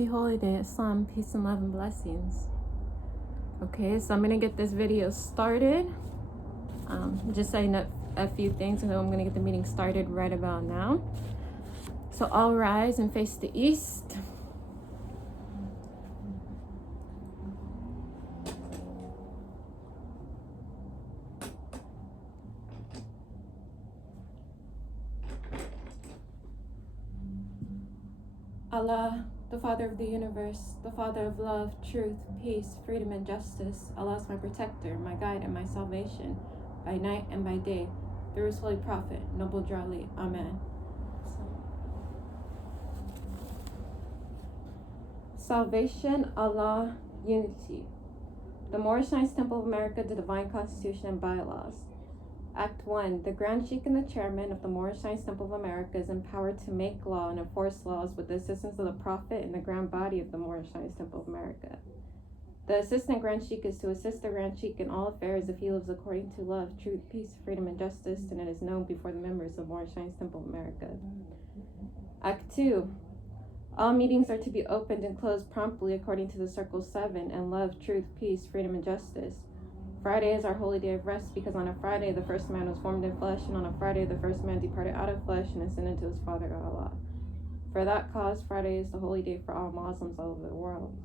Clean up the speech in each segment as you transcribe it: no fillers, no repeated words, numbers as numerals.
Happy Holy Day, Islam, peace and love and blessings. Okay, so I'm gonna get this video started. Just setting up a few things, and then I'm gonna get the meeting started right about now. So all rise and face the east. Allah, the Father of the universe, the Father of love, truth, peace, freedom, and justice. Allah is my protector, my guide, and my salvation, by night and by day, through His holy prophet, Noble Jali. Amen. Salvation, Allah, unity. The Moorish Science Temple of America, the Divine Constitution and Bylaws. Act 1. The Grand Sheikh and the Chairman of the Moorish Science Temple of America is empowered to make law and enforce laws with the assistance of the Prophet and the Grand Body of the Moorish Science Temple of America. The Assistant Grand Sheikh is to assist the Grand Sheikh in all affairs if he lives according to love, truth, peace, freedom, and justice, and it is known before the members of Moorish Science Temple of America. Act 2. All meetings are to be opened and closed promptly according to the Circle 7 and love, truth, peace, freedom, and justice. Friday is our holy day of rest because on a Friday the first man was formed in flesh, and on a Friday the first man departed out of flesh and ascended to his Father God Allah. For that cause, Friday is the holy day for all Muslims all over the world.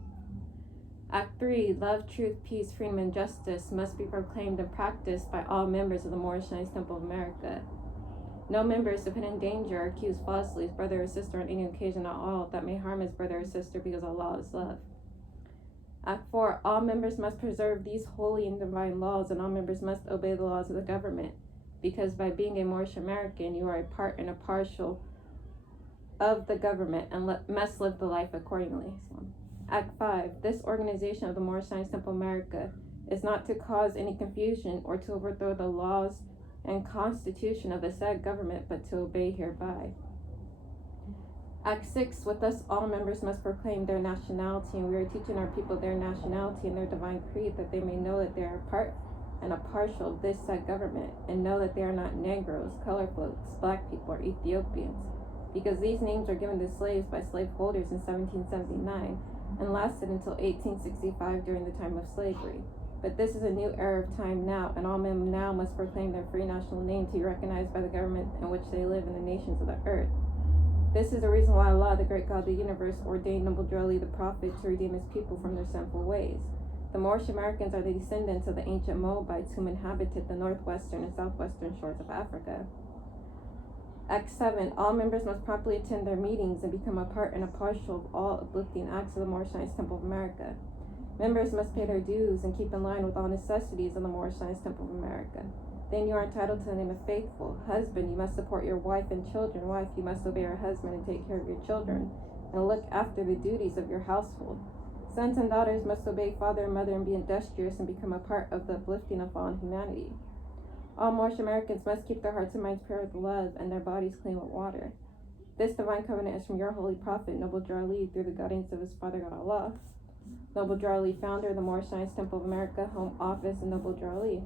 Act 3. Love, truth, peace, freedom, and justice must be proclaimed and practiced by all members of the Moorish Science Temple of America. No member is to put in danger or accuse falsely his brother or sister on any occasion at all that may harm his brother or sister, because Allah is love. Act 4. All members must preserve these holy and divine laws, and all members must obey the laws of the government, because by being a Moorish American, you are a part and a partial of the government and must live the life accordingly. Act 5. This organization of the Moorish Science Temple of America is not to cause any confusion or to overthrow the laws and constitution of the said government, but to obey hereby. Act 6. With us, all members must proclaim their nationality, and we are teaching our people their nationality and their divine creed, that they may know that they are a part and a partial of this said government, and know that they are not Negroes, color folks, black people, or Ethiopians, because these names were given to slaves by slaveholders in 1779 and lasted until 1865 during the time of slavery. But this is a new era of time now, and all men now must proclaim their free national name to be recognized by the government in which they live in the nations of the earth. This is the reason why Allah, the great God of the universe, ordained Noble Jali the Prophet to redeem his people from their sinful ways. The Moorish Americans are the descendants of the ancient Moabites whom inhabited the northwestern and southwestern shores of Africa. Act 7. All members must promptly attend their meetings and become a part and a partial of all uplifting acts of the Moorish Science Temple of America. Members must pay their dues and keep in line with all necessities of the Moorish Science Temple of America. Then you are entitled to the name of faithful. Husband, you must support your wife and children. Wife, you must obey your husband and take care of your children, and look after the duties of your household. Sons and daughters must obey father and mother and be industrious and become a part of the uplifting of fallen humanity. All Moorish Americans must keep their hearts and minds pure with love and their bodies clean with water. This divine covenant is from your holy prophet, Noble Jali, through the guidance of his Father God Allah. Noble Jali, founder of the Moorish Science Temple of America, home office, and Noble Jali.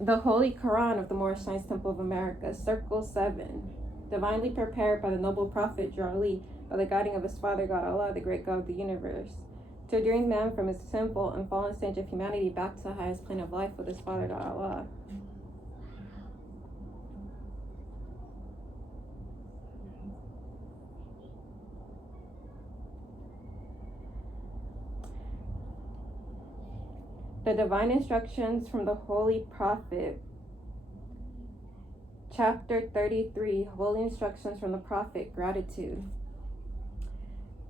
The Holy Koran of the Moorish Science Temple of America, Circle 7, divinely prepared by the noble prophet Jali, by the guiding of his Father God Allah, the great God of the universe, to bring man from his sinful and fallen stage of humanity back to the highest plane of life with his Father God Allah. The Divine Instructions from the Holy Prophet. Chapter 33, Holy Instructions from the Prophet, Gratitude.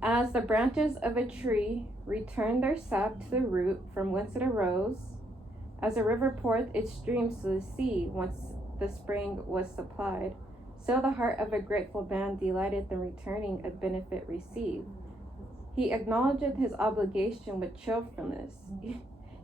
As the branches of a tree return their sap to the root from whence it arose, as a river poureth its streams to the sea whence the spring was supplied, so the heart of a grateful man delighteth in returning a benefit received. He acknowledgeth his obligation with cheerfulness.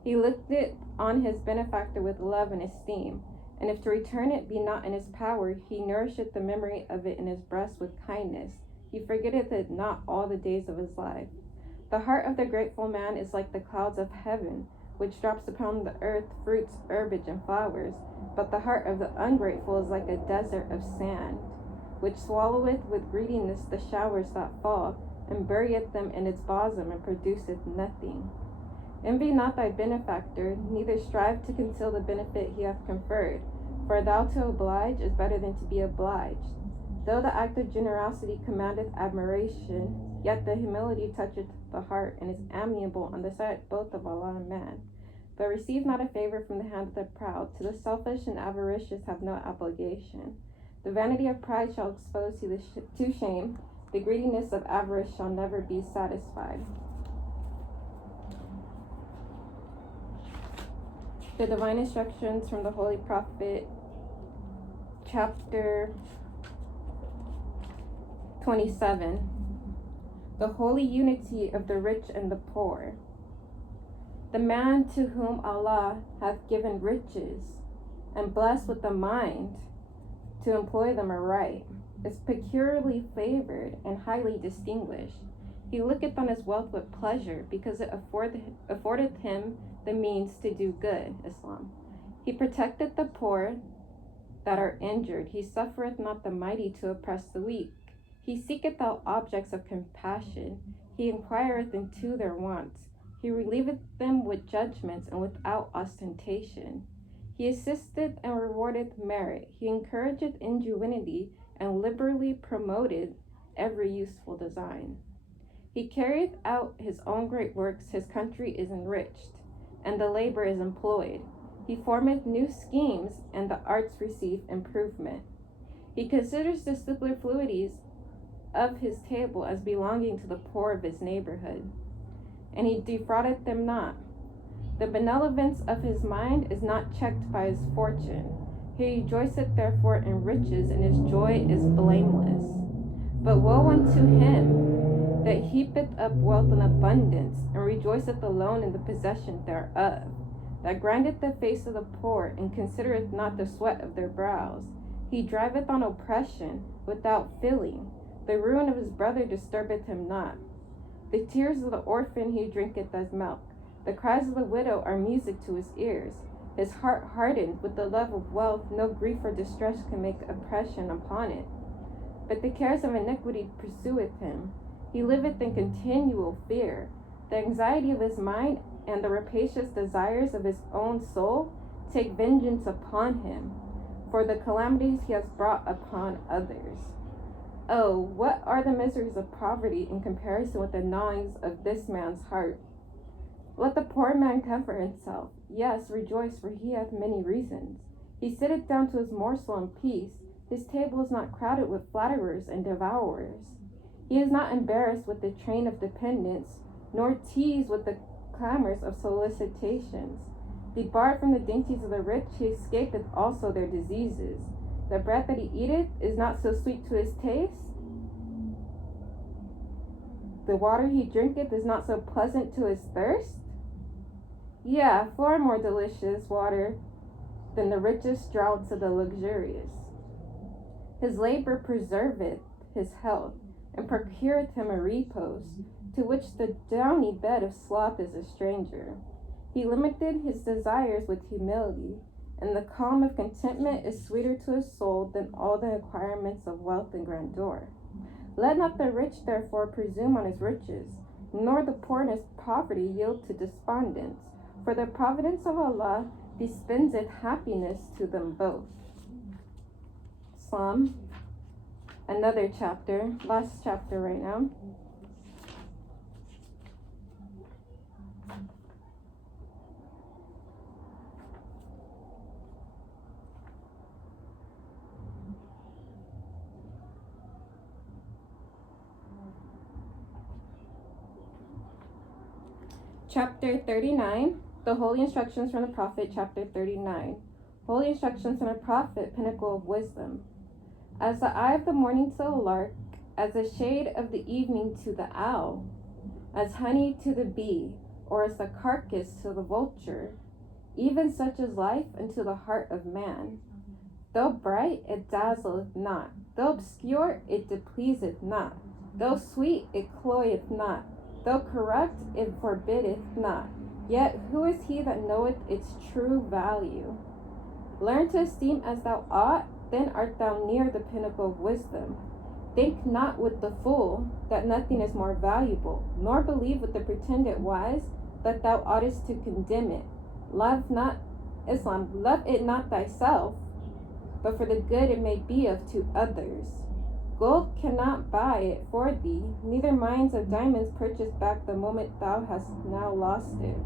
He looked it on his benefactor with love and esteem, and if to return it be not in his power, he nourisheth the memory of it in his breast with kindness. He forgetteth it not all the days of his life. The heart of the grateful man is like the clouds of heaven, which drops upon the earth fruits, herbage, and flowers. But the heart of the ungrateful is like a desert of sand, which swalloweth with greediness the showers that fall, and burieth them in its bosom, and produceth nothing. Envy not thy benefactor, neither strive to conceal the benefit he hath conferred. For thou to oblige is better than to be obliged. Though the act of generosity commandeth admiration, yet the humility toucheth the heart, and is amiable on the sight both of Allah and man. But receive not a favor from the hand of the proud. To the selfish and avaricious have no obligation. The vanity of pride shall expose you to shame. The greediness of avarice shall never be satisfied. The Divine Instructions from the Holy Prophet, chapter 27. The holy unity of the rich and the poor. The man to whom Allah hath given riches, and blessed with the mind to employ them aright, is peculiarly favored and highly distinguished. He looketh on his wealth with pleasure, because it affordeth him the means to do good. Islam. He protecteth the poor that are injured. He suffereth not the mighty to oppress the weak. He seeketh out objects of compassion. He inquireth into their wants. He relieveth them with judgments and without ostentation. He assisteth and rewardeth merit. He encourageth ingenuity and liberally promoteth every useful design. He carrieth out his own great works. His country is enriched, and the labor is employed. He formeth new schemes, and the arts receive improvement. He considers the superfluities of his table as belonging to the poor of his neighborhood, and he defraudeth them not. The benevolence of his mind is not checked by his fortune. He rejoiceth therefore in riches, and his joy is blameless. But woe unto him that heapeth up wealth in abundance, and rejoiceth alone in the possession thereof, that grindeth the face of the poor, and considereth not the sweat of their brows. He driveth on oppression without filling. The ruin of his brother disturbeth him not. The tears of the orphan he drinketh as milk. The cries of the widow are music to his ears. His heart hardened with the love of wealth, no grief or distress can make oppression upon it. But the cares of iniquity pursueth him. He liveth in continual fear. The anxiety of his mind and the rapacious desires of his own soul take vengeance upon him, for the calamities he has brought upon others. Oh, what are the miseries of poverty in comparison with the gnawings of this man's heart? Let the poor man comfort himself. Yes, rejoice, for he hath many reasons. He sitteth down to his morsel in peace. His table is not crowded with flatterers and devourers. He is not embarrassed with the train of dependents, nor teased with the clamors of solicitations. Debarred from the dainties of the rich, he escapeth also their diseases. The bread that he eateth is not so sweet to his taste. The water he drinketh is not so pleasant to his thirst. Yea, far more delicious water than the richest draughts of the luxurious. His labor preserveth his health, and procureth him a repose, to which the downy bed of sloth is a stranger. He limiteth his desires with humility, and the calm of contentment is sweeter to his soul than all the acquirements of wealth and grandeur. Let not the rich therefore presume on his riches, nor the poor in his poverty yield to despondence, for the providence of Allah dispenseth happiness to them both. Psalm, another chapter, last chapter right now. Chapter 39, the Holy Instructions from the Prophet, chapter 39. Holy Instructions from the Prophet, pinnacle of wisdom. As the eye of the morning to the lark, as the shade of the evening to the owl, as honey to the bee, or as the carcass to the vulture, even such is life unto the heart of man. Though bright, it dazzleth not. Though obscure, it displeaseth not. Though sweet, it cloyeth not. Though corrupt, it forbiddeth not. Yet who is he that knoweth its true value? Learn to esteem as thou ought, then art thou near the pinnacle of wisdom. Think not with the fool that nothing is more valuable, nor believe with the pretended wise that thou oughtest to condemn it. Love it not thyself, but for the good it may be of to others. Gold cannot buy it for thee, neither mines of diamonds purchase back the moment thou hast now lost it.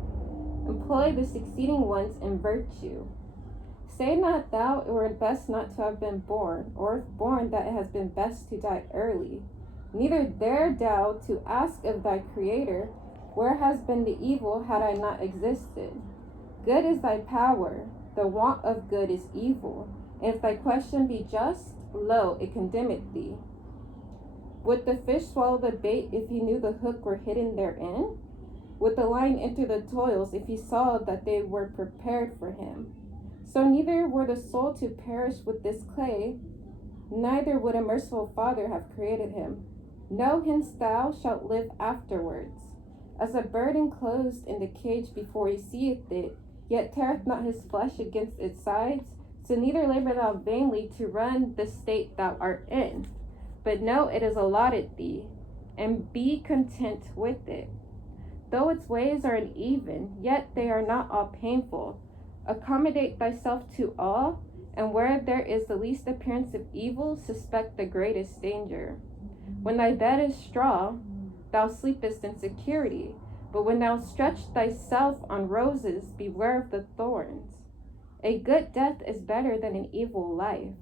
Employ the succeeding ones in virtue. Say not thou it were best not to have been born, or if born that it has been best to die early. Neither dare thou to ask of thy Creator, where has been the evil had I not existed? Good is thy power, the want of good is evil, and if thy question be just, lo, it condemneth thee. Would the fish swallow the bait if he knew the hook were hidden therein? Would the lion enter the toils if he saw that they were prepared for him? So neither were the soul to perish with this clay, neither would a merciful Father have created him. Know hence thou shalt live afterwards. As a bird enclosed in the cage before he seeth it, yet teareth not his flesh against its sides, so neither labor thou vainly to run the state thou art in. But know it is allotted thee, and be content with it. Though its ways are uneven, yet they are not all painful. Accommodate thyself to all, and where there is the least appearance of evil, suspect the greatest danger. When thy bed is straw, thou sleepest in security, but when thou stretch thyself on roses, beware of the thorns. A good death is better than an evil life.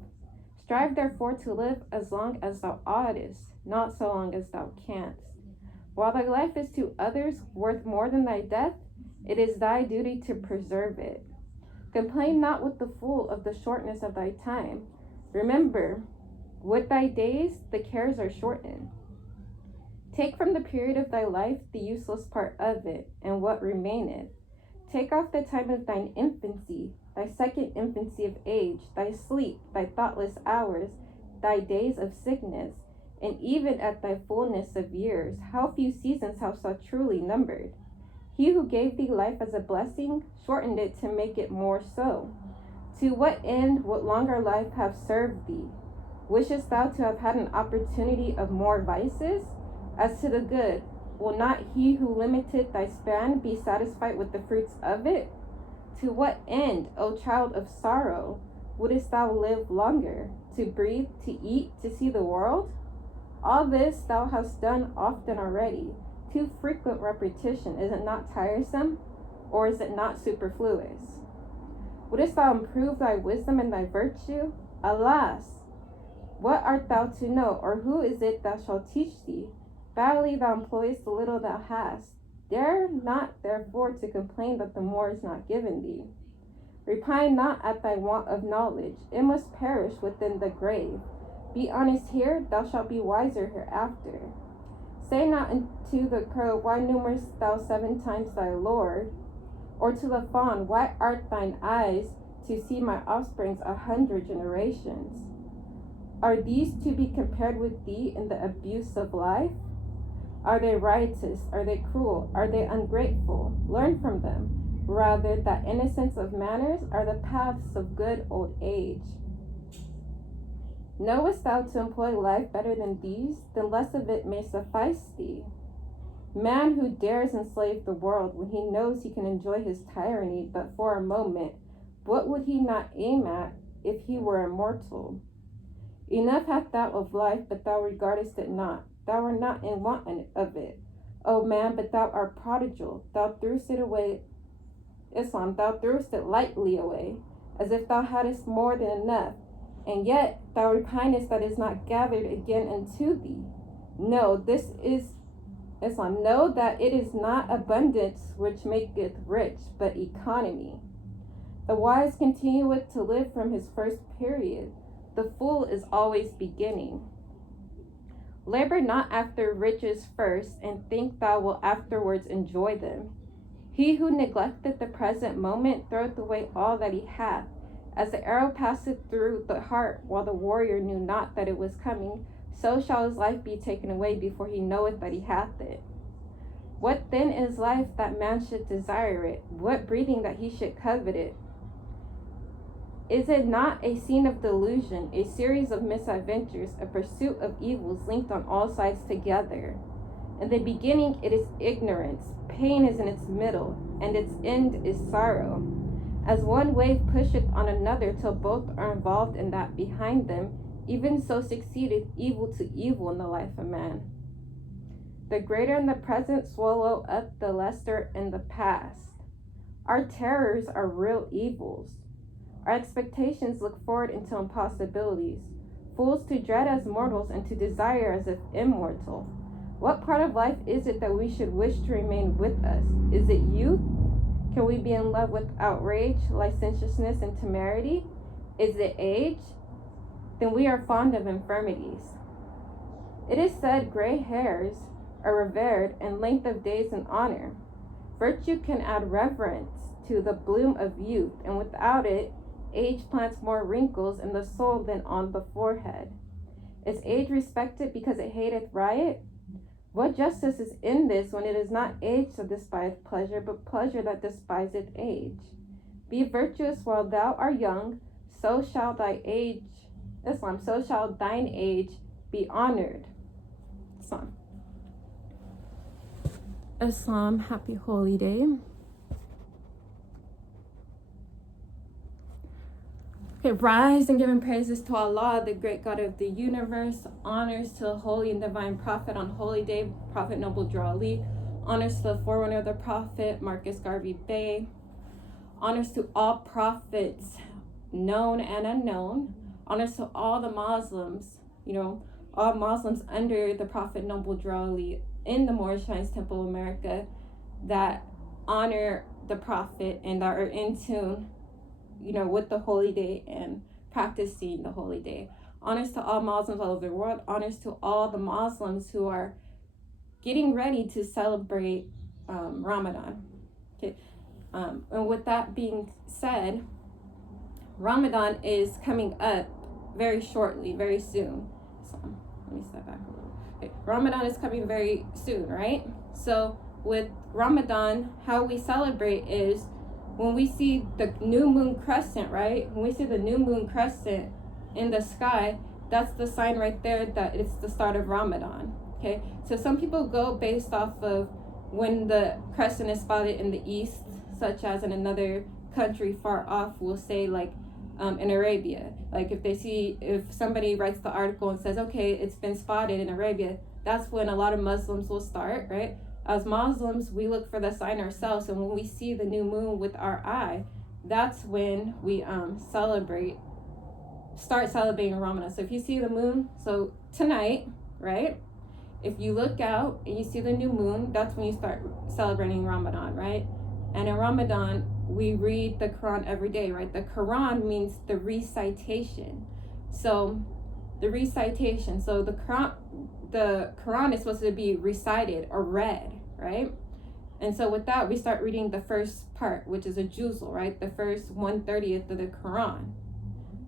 Strive therefore to live as long as thou oughtest, not so long as thou canst. While thy life is to others worth more than thy death, it is thy duty to preserve it. Complain not with the fool of the shortness of thy time. Remember, with thy days the cares are shortened. Take from the period of thy life the useless part of it, and what remaineth. Take off the time of thine infancy, thy second infancy of age, thy sleep, thy thoughtless hours, thy days of sickness, and even at thy fullness of years, how few seasons hast thou truly numbered? He who gave thee life as a blessing shortened it to make it more so. To what end would longer life have served thee? Wishest thou to have had an opportunity of more vices? As to the good, will not he who limited thy span be satisfied with the fruits of it? To what end, O child of sorrow, wouldest thou live longer? To breathe, to eat, to see the world? All this thou hast done often already. Too frequent repetition, is it not tiresome, or is it not superfluous? Wouldest thou improve thy wisdom and thy virtue? Alas! What art thou to know, or who is it that shall teach thee? Badly thou employest the little thou hast. Dare not therefore to complain that the more is not given thee. Repine not at thy want of knowledge, it must perish within the grave. Be honest here, thou shalt be wiser hereafter. Say not unto the crow, why numerest thou 7 times thy Lord? Or to the fawn, why art thine eyes to see my offsprings 100 generations? Are these to be compared with thee in the abuse of life? Are they riotous? Are they cruel? Are they ungrateful? Learn from them. Rather, that innocence of manners are the paths of good old age. Knowest thou to employ life better than these? Then less of it may suffice thee. Man who dares enslave the world when he knows he can enjoy his tyranny but for a moment, what would he not aim at if he were immortal? Enough hast thou of life, but thou regardest it not. Thou art not in want of it. O man, but thou art prodigal. Thou threwest it away, thou threwest it lightly away, as if thou hadst more than enough. And yet thou repinest that is not gathered again unto thee. No, this is Islam. Know that it is not abundance which maketh rich, but economy. The wise continueth to live from his first period. The fool is always beginning. Labor not after riches first, and think thou wilt afterwards enjoy them. He who neglecteth the present moment throweth away all that he hath. As the arrow passeth through the heart, while the warrior knew not that it was coming, so shall his life be taken away before he knoweth that he hath it. What then is life that man should desire it? What breathing that he should covet it? Is it not a scene of delusion, a series of misadventures, a pursuit of evils linked on all sides together? In the beginning it is ignorance, pain is in its middle, and its end is sorrow. As one wave pusheth on another till both are involved in that behind them, even so succeedeth evil to evil in the life of man. The greater in the present swallow up the lesser in the past. Our terrors are real evils. Our expectations look forward into impossibilities. Fools to dread as mortals and to desire as if immortal. What part of life is it that we should wish to remain with us? Is it youth? Can we be in love with outrage, licentiousness, and temerity? Is it age? Then we are fond of infirmities. It is said gray hairs are revered and length of days in honor. Virtue can add reverence to the bloom of youth, and without it, age plants more wrinkles in the soul than on the forehead. Is age respected because it hateth riot? What justice is in this when it is not age that despiseth pleasure, but pleasure that despiseth age? Be virtuous while thou art young, so shall thy age, so shall thine age be honored. Islam, happy holy day. Okay, rise and giving praises to Allah, the great God of the universe. Honors to the holy and divine prophet on holy day, Prophet Noble Drew Ali. Honors to the forerunner of the prophet, Vargas Bey. Honors to all prophets, known and unknown. Honors to all the Muslims, all Muslims under the Prophet Noble Drew Ali in the Moorish Temple of America that honor the prophet and that are in tune, with the holy day and practicing the holy day. Honors to all Muslims all over the world. Honors to all the Muslims who are getting ready to celebrate Ramadan. Okay, and with that being said, Ramadan is coming up very shortly, very soon. So let me step back a little. Okay. Ramadan is coming very soon, right? So with Ramadan, how we celebrate is when we see the new moon crescent, right? When we see the new moon crescent in the sky, that's the sign right there that it's the start of Ramadan. Okay, so some people go based off of when the crescent is spotted in the east, such as in another country far off, we'll say like in Arabia. Like if somebody writes the article and says, okay, it's been spotted in Arabia, that's when a lot of Muslims will start, right? As Muslims, we look for the sign ourselves, and when we see the new moon with our eye, that's when we start celebrating Ramadan. So if you see the moon, so tonight, right? If you look out and you see the new moon, that's when you start celebrating Ramadan, right? And in Ramadan, we read the Quran every day, right? The Quran means the recitation. So the recitation. So the Quran is supposed to be recited or read, right? And so with that, we start reading the first part, which is a juzul, right? The first 1/30th of the Quran,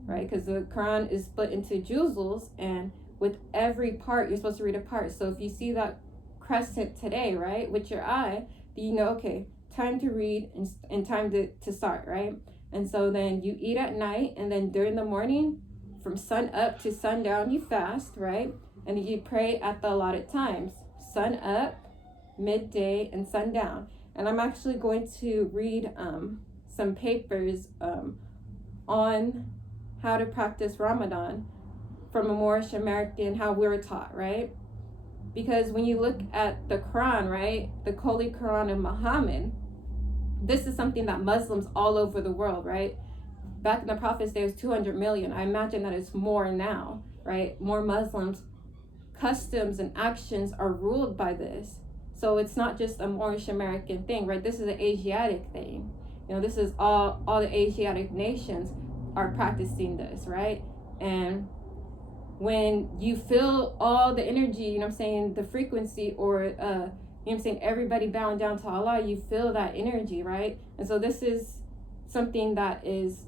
right? Because the Quran is split into juzuls, and with every part, you're supposed to read a part. So if you see that crescent today, right, with your eye, then you know, okay, time to read and time to start, right? And so then you eat at night, and then during the morning, from sun up to sundown, you fast, right? And you pray at the allotted times, sun up, midday, and sundown. And I'm actually going to read some papers on how to practice Ramadan from a Moorish American, how we're taught, right? Because when you look at the Quran, right, the Holy Quran of Muhammad, this is something that Muslims all over the world, right? Back in the Prophet's day, it was 200 million. I imagine that it's more now, right? More Muslims. Customs and actions are ruled by this. So it's not just a Moorish American thing, right? This is an Asiatic thing. This is all the Asiatic nations are practicing this, right? And when you feel all the energy, the frequency, or everybody bowing down to Allah, you feel that energy, right? And so this is something that is,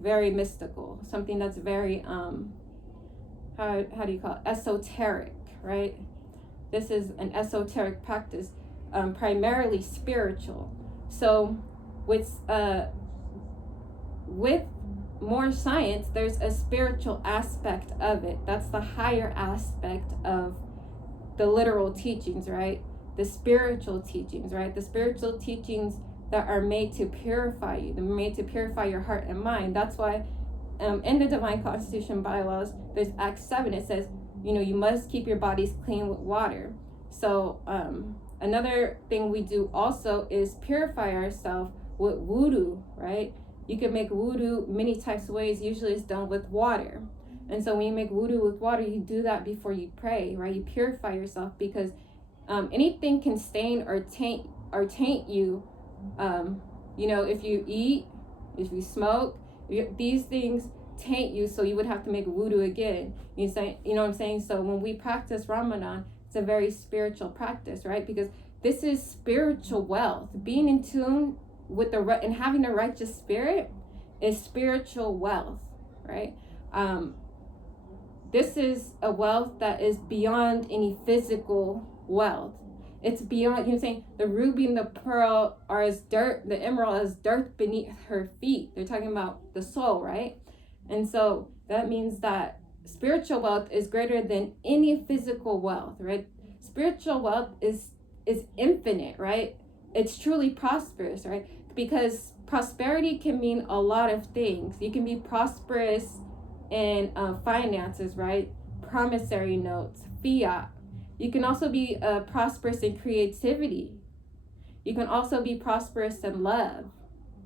very mystical, something that's very how do you call it, esoteric, right? This is an esoteric practice. primarily spiritual. So with more science, there's a spiritual aspect of it. That's the higher aspect of the literal teachings, right? The spiritual teachings, right? The spiritual teachings that are made to purify you, they're made to purify your heart and mind. That's why in the Divine Constitution bylaws, there's Act 7, it says, you must keep your bodies clean with water. So another thing we do also is purify ourselves with wudu, right? You can make wudu many types of ways. Usually it's done with water. And so when you make wudu with water, you do that before you pray, right? You purify yourself, because anything can stain or taint you. If you eat, if you smoke, these things taint you, so you would have to make wudu again. You know what I'm saying? So when we practice Ramadan, it's a very spiritual practice, right? Because this is spiritual wealth. Being in tune with and having a righteous spirit is spiritual wealth, right? This is a wealth that is beyond any physical wealth. It's beyond, saying the ruby and the pearl are as dirt, the emerald as dirt beneath her feet. They're talking about the soul, right? And so that means that spiritual wealth is greater than any physical wealth, right? Spiritual wealth is infinite, right? It's truly prosperous, right? Because prosperity can mean a lot of things. You can be prosperous in finances, right? Promissory notes, fiat. You can also be prosperous in creativity. You can also be prosperous in love,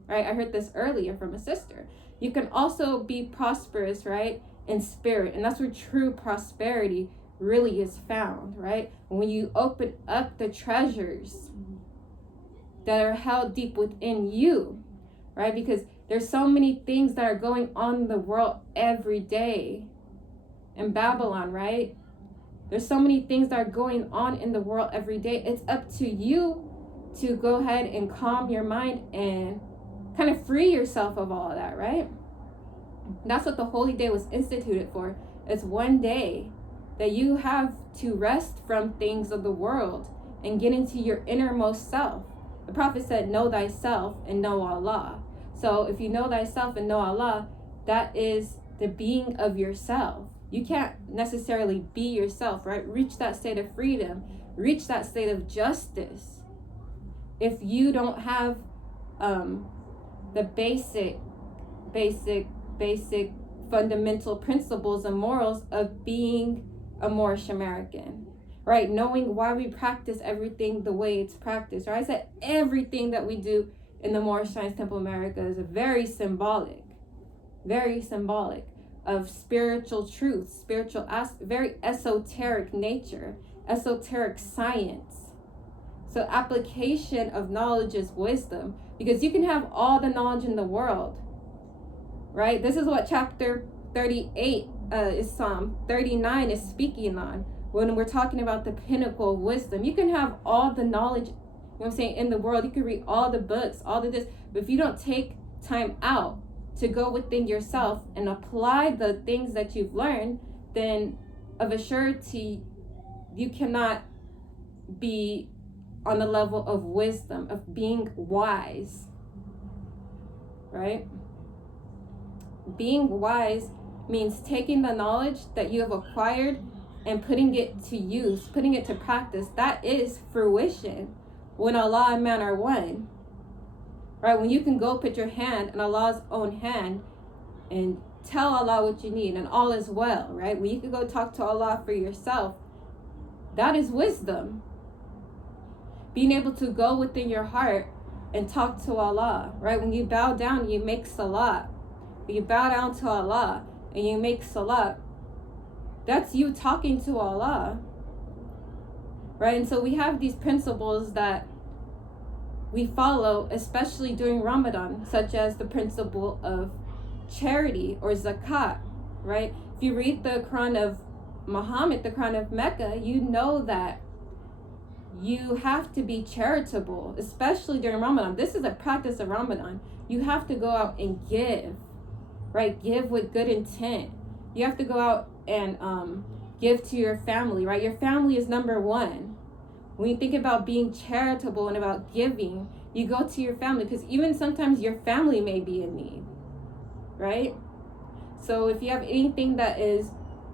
right? I heard this earlier from a sister. You can also be prosperous, right, in spirit. And that's where true prosperity really is found, right? When you open up the treasures that are held deep within you, right? Because there's so many things that are going on in the world every day. In Babylon, right? There's so many things that are going on in the world every day. It's up to you to go ahead and calm your mind and kind of free yourself of all of that, right? That's what the holy day was instituted for. It's one day that you have to rest from things of the world and get into your innermost self. The prophet said, know thyself and know Allah. So if you know thyself and know Allah, that is the being of yourself. You can't necessarily be yourself, right? Reach that state of freedom, reach that state of justice, if you don't have the basic fundamental principles and morals of being a Moorish American, right? Knowing why we practice everything the way it's practiced, right? I said everything that we do in the Moorish Science Temple of America is very symbolic of spiritual truth, very esoteric nature, esoteric science. So application of knowledge is wisdom, because you can have all the knowledge in the world, right? This is what chapter 38 is Psalm 39 is speaking on when we're talking about the pinnacle of wisdom. You can have all the knowledge, you know what I'm saying, in the world. You can read all the books, all of this, but if you don't take time out to go within yourself and apply the things that you've learned, then of a surety you cannot be on the level of wisdom, of being wise, right? Being wise means taking the knowledge that you have acquired and putting it to use, putting it to practice. That is fruition, when Allah and man are one. Right, when you can go put your hand in Allah's own hand and tell Allah what you need and all is well, right? When you can go talk to Allah for yourself, that is wisdom. Being able to go within your heart and talk to Allah, right? When you bow down, you make salat. When you bow down to Allah and you make salat, that's you talking to Allah, right? And so we have these principles that we follow, especially during Ramadan, such as the principle of charity or zakat, right? If you read the Quran of Muhammad, the Quran of Mecca, you know that you have to be charitable, especially during Ramadan. This is a practice of Ramadan. You have to go out and give, right? Give with good intent. You have to go out and give to your family, right? Your family is number one. when you think about being charitable and about giving, you go to your family, because even sometimes your family may be in need, right? So if you have anything that is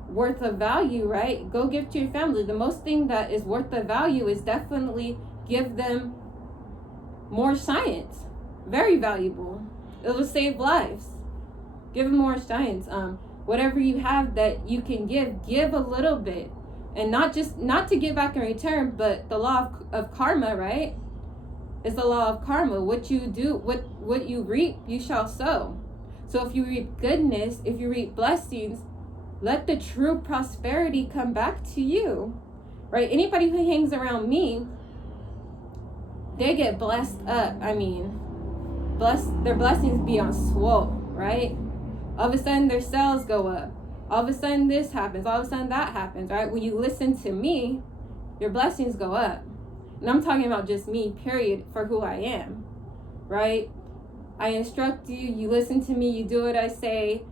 worth of value, right, go give to your family. The most thing that is worth of value is definitely give them more science. Very valuable. It will save lives. Give them more science. Whatever you have that you can give a little bit. And not to give back in return, but the law of karma, right? It's the law of karma. What you do, what you reap, you shall sow. So if you reap goodness, if you reap blessings, let the true prosperity come back to you, right? Anybody who hangs around me, they get blessed up. I mean, their blessings be on swole, right? All of a sudden their sales go up. All of a sudden this happens. All of a sudden that happens, right? When you listen to me, your blessings go up. And I'm talking about just me, period, for who I am, right? I instruct you, you listen to me, you do what I say.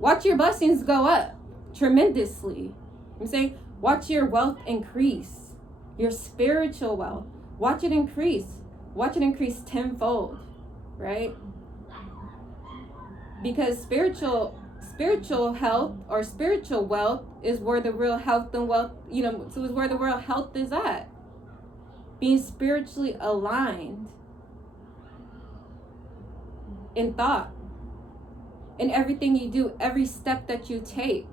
Watch your blessings go up tremendously. I'm saying, watch your wealth increase, your spiritual wealth. Watch it increase. Watch it increase tenfold, right? Because spiritual health or spiritual wealth is where the real health and wealth, so is where the real health is at. Being spiritually aligned in thought. In everything you do, every step that you take,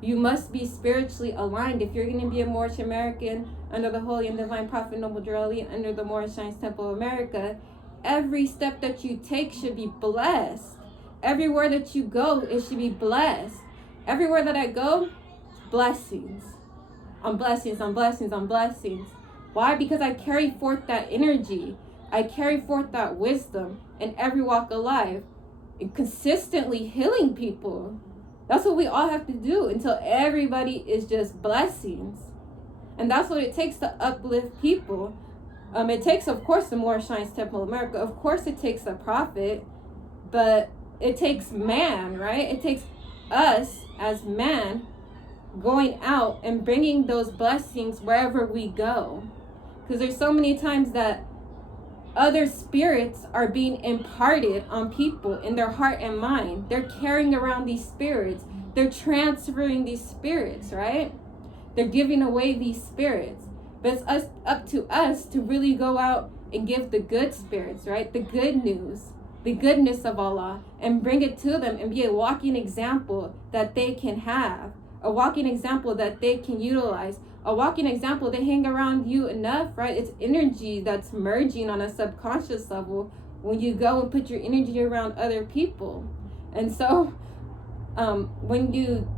you must be spiritually aligned. If you're going to be a Moorish American under the Holy and Divine Prophet Noble Drew Ali, under the Moorish Science Temple of America, every step that you take should be blessed. Everywhere that you go, it should be blessed. Everywhere that I go, blessings. On blessings, on blessings, on blessings. Why? Because I carry forth that energy. I carry forth that wisdom in every walk of life. And consistently healing people. That's what we all have to do until everybody is just blessings. And that's what it takes to uplift people. It takes, of course, the Moorish Science Temple of America. Of course, it takes a prophet. But it takes man, right? It takes us as man going out and bringing those blessings wherever we go. Because there's so many times that other spirits are being imparted on people in their heart and mind. They're carrying around these spirits. They're transferring these spirits, right? They're giving away these spirits. But it's up to us to really go out and give the good spirits, right? The good news, the goodness of Allah, and bring it to them and be a walking example that they can have, a walking example that they can utilize, a walking example. They hang around you enough, right? It's energy that's merging on a subconscious level when you go and put your energy around other people. And so when you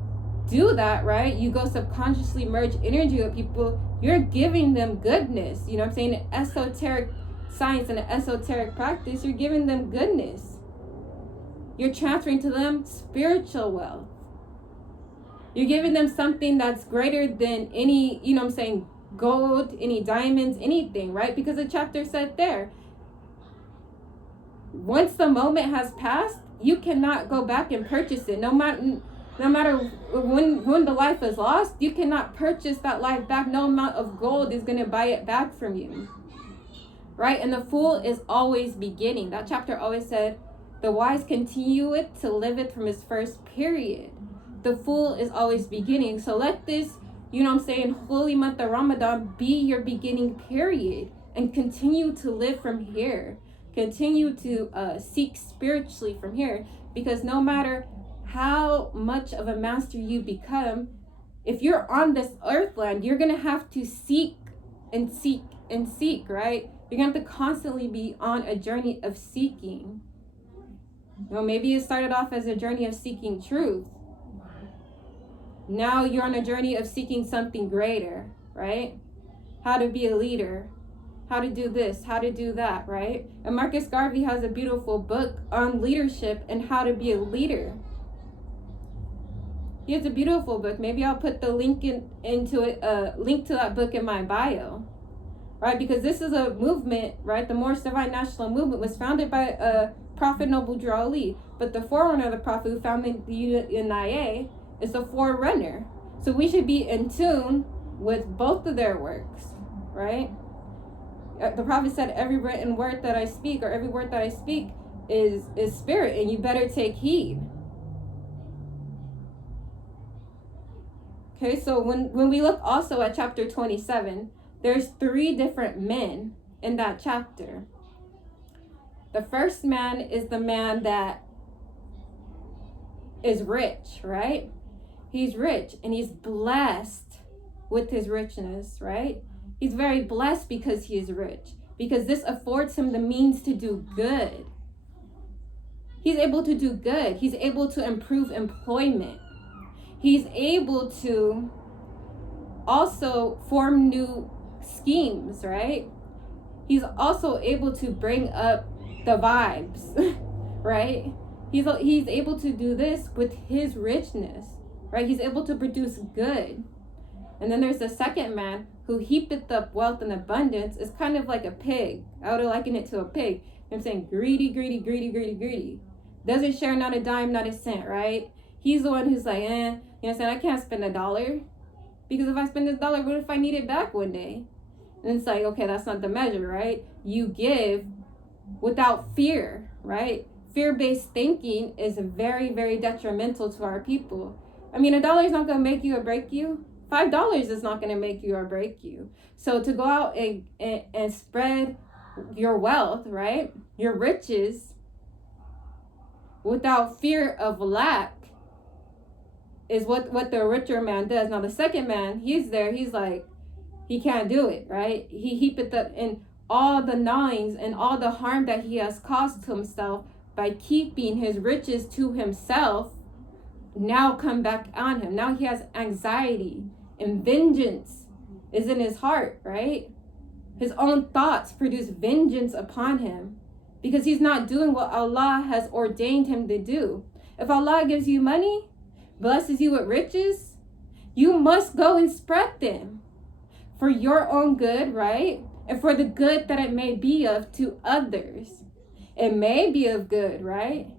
do that, right, you go subconsciously merge energy with people, you're giving them goodness. You know what I'm saying? An esoteric science and an esoteric practice, you're giving them goodness. You're transferring to them spiritual wealth. You're giving them something that's greater than any, gold, any diamonds, anything, right? Because the chapter said there, once the moment has passed, you cannot go back and purchase it. No matter when the life is lost, you cannot purchase that life back. No amount of gold is going to buy it back from you. Right? And the fool is always beginning. That chapter always said, the wise continue it to live it from his first period. The fool is always beginning. So let this, holy month of Ramadan be your beginning period. And continue to live from here. Continue to seek spiritually from here. Because no matter how much of a master you become, if you're on this earthland, you're going to have to seek and seek and seek, right? You're going to have to constantly be on a journey of seeking. Maybe it started off as a journey of seeking truth. Now you're on a journey of seeking something greater, right? How to be a leader, how to do this, how to do that, right? And Marcus Garvey has a beautiful book on leadership and how to be a leader. He has a beautiful book. Maybe I'll put the link link to that book in my bio, right? Because this is a movement, right? The Moorish Divine National Movement was founded by Prophet Noble Drew Ali, but the forerunner of the Prophet who founded the UNIA is the forerunner. So we should be in tune with both of their works, right? The prophet said, every written word that I speak, or every word that I speak is spirit, and you better take heed. Okay, so when we look also at chapter 27, there's 3 different men in that chapter. The first man is the man that is rich, right? He's rich and he's blessed with his richness, right? He's very blessed because he is rich, because this affords him the means to do good. He's able to do good. He's able to improve employment. He's able to also form new schemes, right? He's also able to bring up the vibes, right? He's able to do this with his richness, right? He's able to produce good. And then there's the second man who heapeth up wealth in abundance. Is kind of like a pig. I would liken it to a pig. You know what I'm saying? Greedy, greedy, greedy, greedy, greedy. Doesn't share not a dime, not a cent, right? He's the one who's like, you know what I'm saying? I can't spend $1. Because if I spend $1, what if I need it back one day? And it's like, okay, that's not the measure, right? You give without fear, right? Fear-based thinking is very, very detrimental to our people. I mean, $1 is not going to make you or break you. $5 is not going to make you or break you. So to go out and spread your wealth, right? Your riches without fear of lack is what the richer man does. Now the second man, he's there, he's like, he can't do it, right? He heapeth up in all the gnawings and all the harm that he has caused to himself by keeping his riches to himself now come back on him. Now he has anxiety and vengeance is in his heart, right? His own thoughts produce vengeance upon him because he's not doing what Allah has ordained him to do. If Allah gives you money, blesses you with riches, you must go and spread them for your own good, right? And for the good that it may be of to others. It may be of good, right?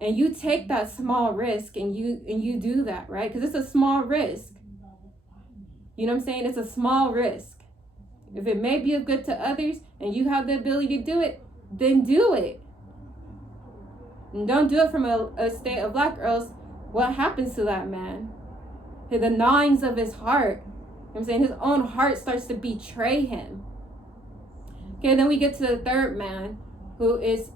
And you take that small risk and you do that, right? Because it's a small risk. You know what I'm saying? It's a small risk. If it may be of good to others and you have the ability to do it, then do it. And don't do it from a state of lack, or else what happens to that man? The gnawings of his heart. You know what I'm saying? His own heart starts to betray him. Okay, then we get to the third man who is,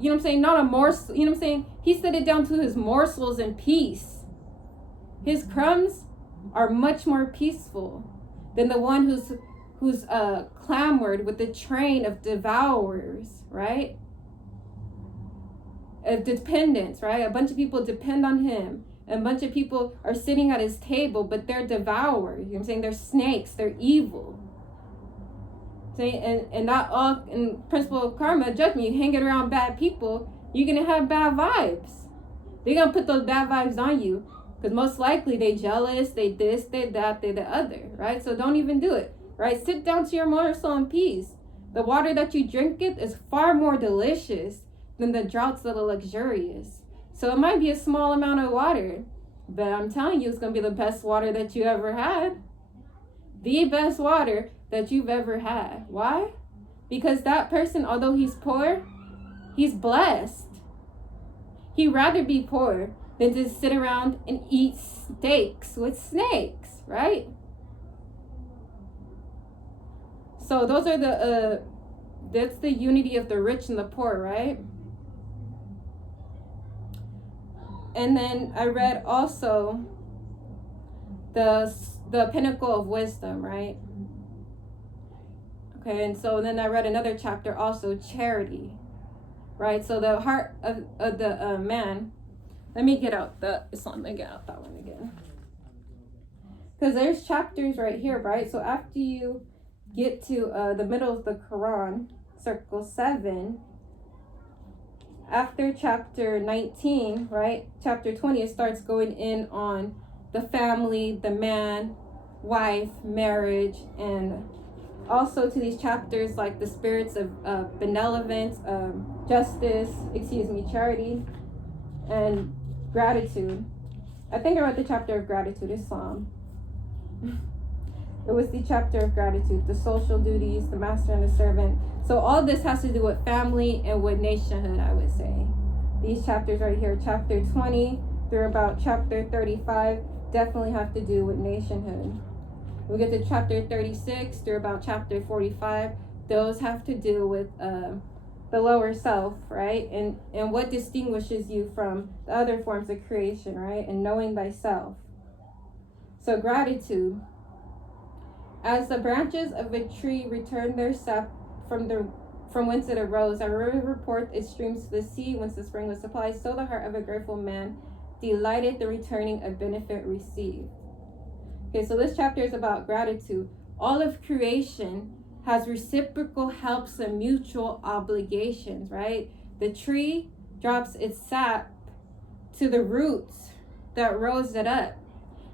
you know what I'm saying, not a morsel, you know what I'm saying? He set it down to his morsels in peace. His crumbs are much more peaceful than the one who's clamored with the train of devourers, right? Of dependents, right? A bunch of people depend on him. A bunch of people are sitting at his table, but they're devourers. You know what I'm saying? They're snakes. They're evil. See, and not all in principle of karma, judgment. You hang it around bad people, you're gonna have bad vibes. They're gonna put those bad vibes on you, because most likely they jealous, they this, they that, they the other, right? So don't even do it, right? Sit down to your morsel in peace. The water that you drink it is far more delicious than the draughts that are luxurious. So it might be a small amount of water, but I'm telling you, it's gonna be the best water that you ever had. The best water that you've ever had. Why? Because that person, although he's poor, he's blessed. He'd rather be poor than to sit around and eat steaks with snakes, right? So those are that's the unity of the rich and the poor, right? And then I read also the pinnacle of wisdom, right? Okay, and so then I read another chapter also, charity, right? So the heart of the man. Let me get out that one again. Because there's chapters right here, right? So after you get to the middle of the Koran, circle 7, after chapter 19, right? Chapter 20, it starts going in on the family, the man, wife, marriage, and also to these chapters like the spirits of benevolence, justice, charity, and gratitude. I think I read the chapter of gratitude, Islam. It was the chapter of gratitude, the social duties, the master and the servant. So all this has to do with family and with nationhood, I would say. These chapters right here, chapter 20 through about chapter 35, definitely have to do with nationhood. We get to chapter 36 through about chapter 45. Those have to do with the lower self, right? And what distinguishes you from the other forms of creation, right? And knowing thyself. So gratitude. As the branches of a tree return their sap from whence it arose, a river reports its streams to the sea whence the spring was supplied, so the heart of a grateful man delighted the returning of benefit received. Okay, so this chapter is about gratitude. All of creation has reciprocal helps and mutual obligations, right? The tree drops its sap to the roots that rose it up.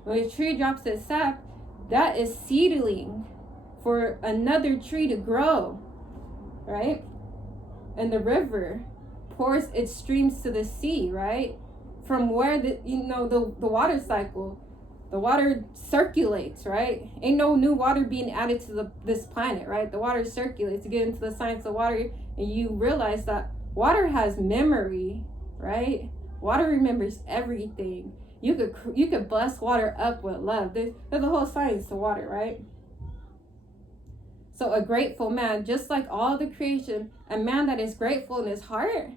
When a tree drops its sap, that is seedling for another tree to grow, right? And the river pours its streams to the sea, right? From where the water cycle, the water circulates, right? Ain't no new water being added to this planet, right? The water circulates. You get into the science of water and you realize that water has memory, right? Water remembers everything. You could bless water up with love. There's a whole science to water, right? So a grateful man, just like all the creation, a man that is grateful in his heart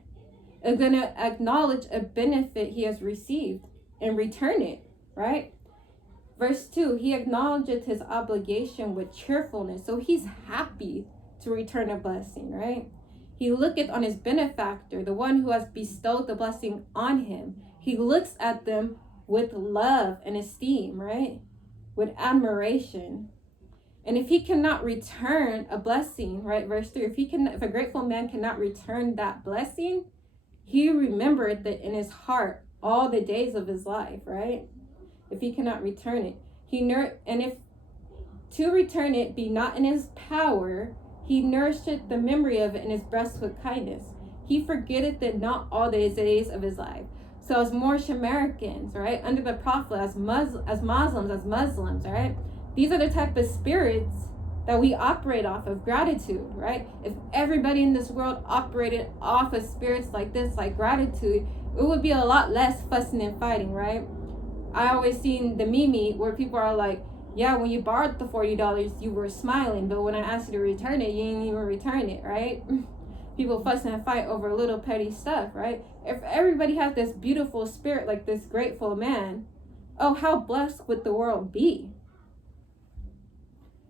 is going to acknowledge a benefit he has received and return it, right? Verse 2, he acknowledges his obligation with cheerfulness. So he's happy to return a blessing, right? He looketh on his benefactor, the one who has bestowed the blessing on him. He looks at them with love and esteem, right? With admiration. And if he cannot return a blessing, right? Verse 3, if a grateful man cannot return that blessing, he remembered that in his heart all the days of his life, right? If he cannot return it, and if to return it be not in his power, he nourisheth the memory of it in his breast with kindness. He forgetteth it not all the days of his life. So as Moorish Americans, right, under the Pamphlet, as Muslims, right, these are the type of spirits that we operate off of, gratitude, right? If everybody in this world operated off of spirits like this, like gratitude, it would be a lot less fussing and fighting, right? I always seen the meme where people are like, yeah, when you borrowed the $40, you were smiling, but when I asked you to return it, you didn't even return it, right? People fuss and fight over little petty stuff, right? If everybody has this beautiful spirit like this grateful man, oh, how blessed would the world be,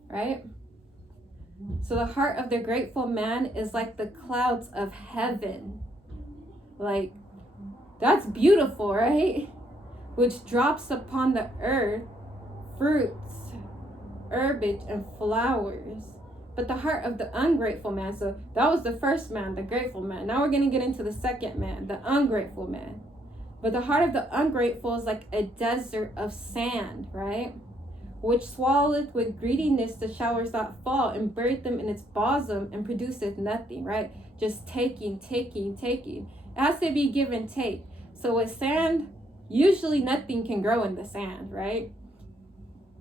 right? So the heart of the grateful man is like the clouds of heaven. Like, that's beautiful, right? Which drops upon the earth fruits, herbage, and flowers. But the heart of the ungrateful man, so that was the first man, the grateful man. Now we're going to get into the second man, the ungrateful man. But the heart of the ungrateful is like a desert of sand, right? Which swalloweth with greediness the showers that fall, and buried them in its bosom, and produceth nothing, right? Just taking. It has to be give and take. So with sand, usually nothing can grow in the sand, right?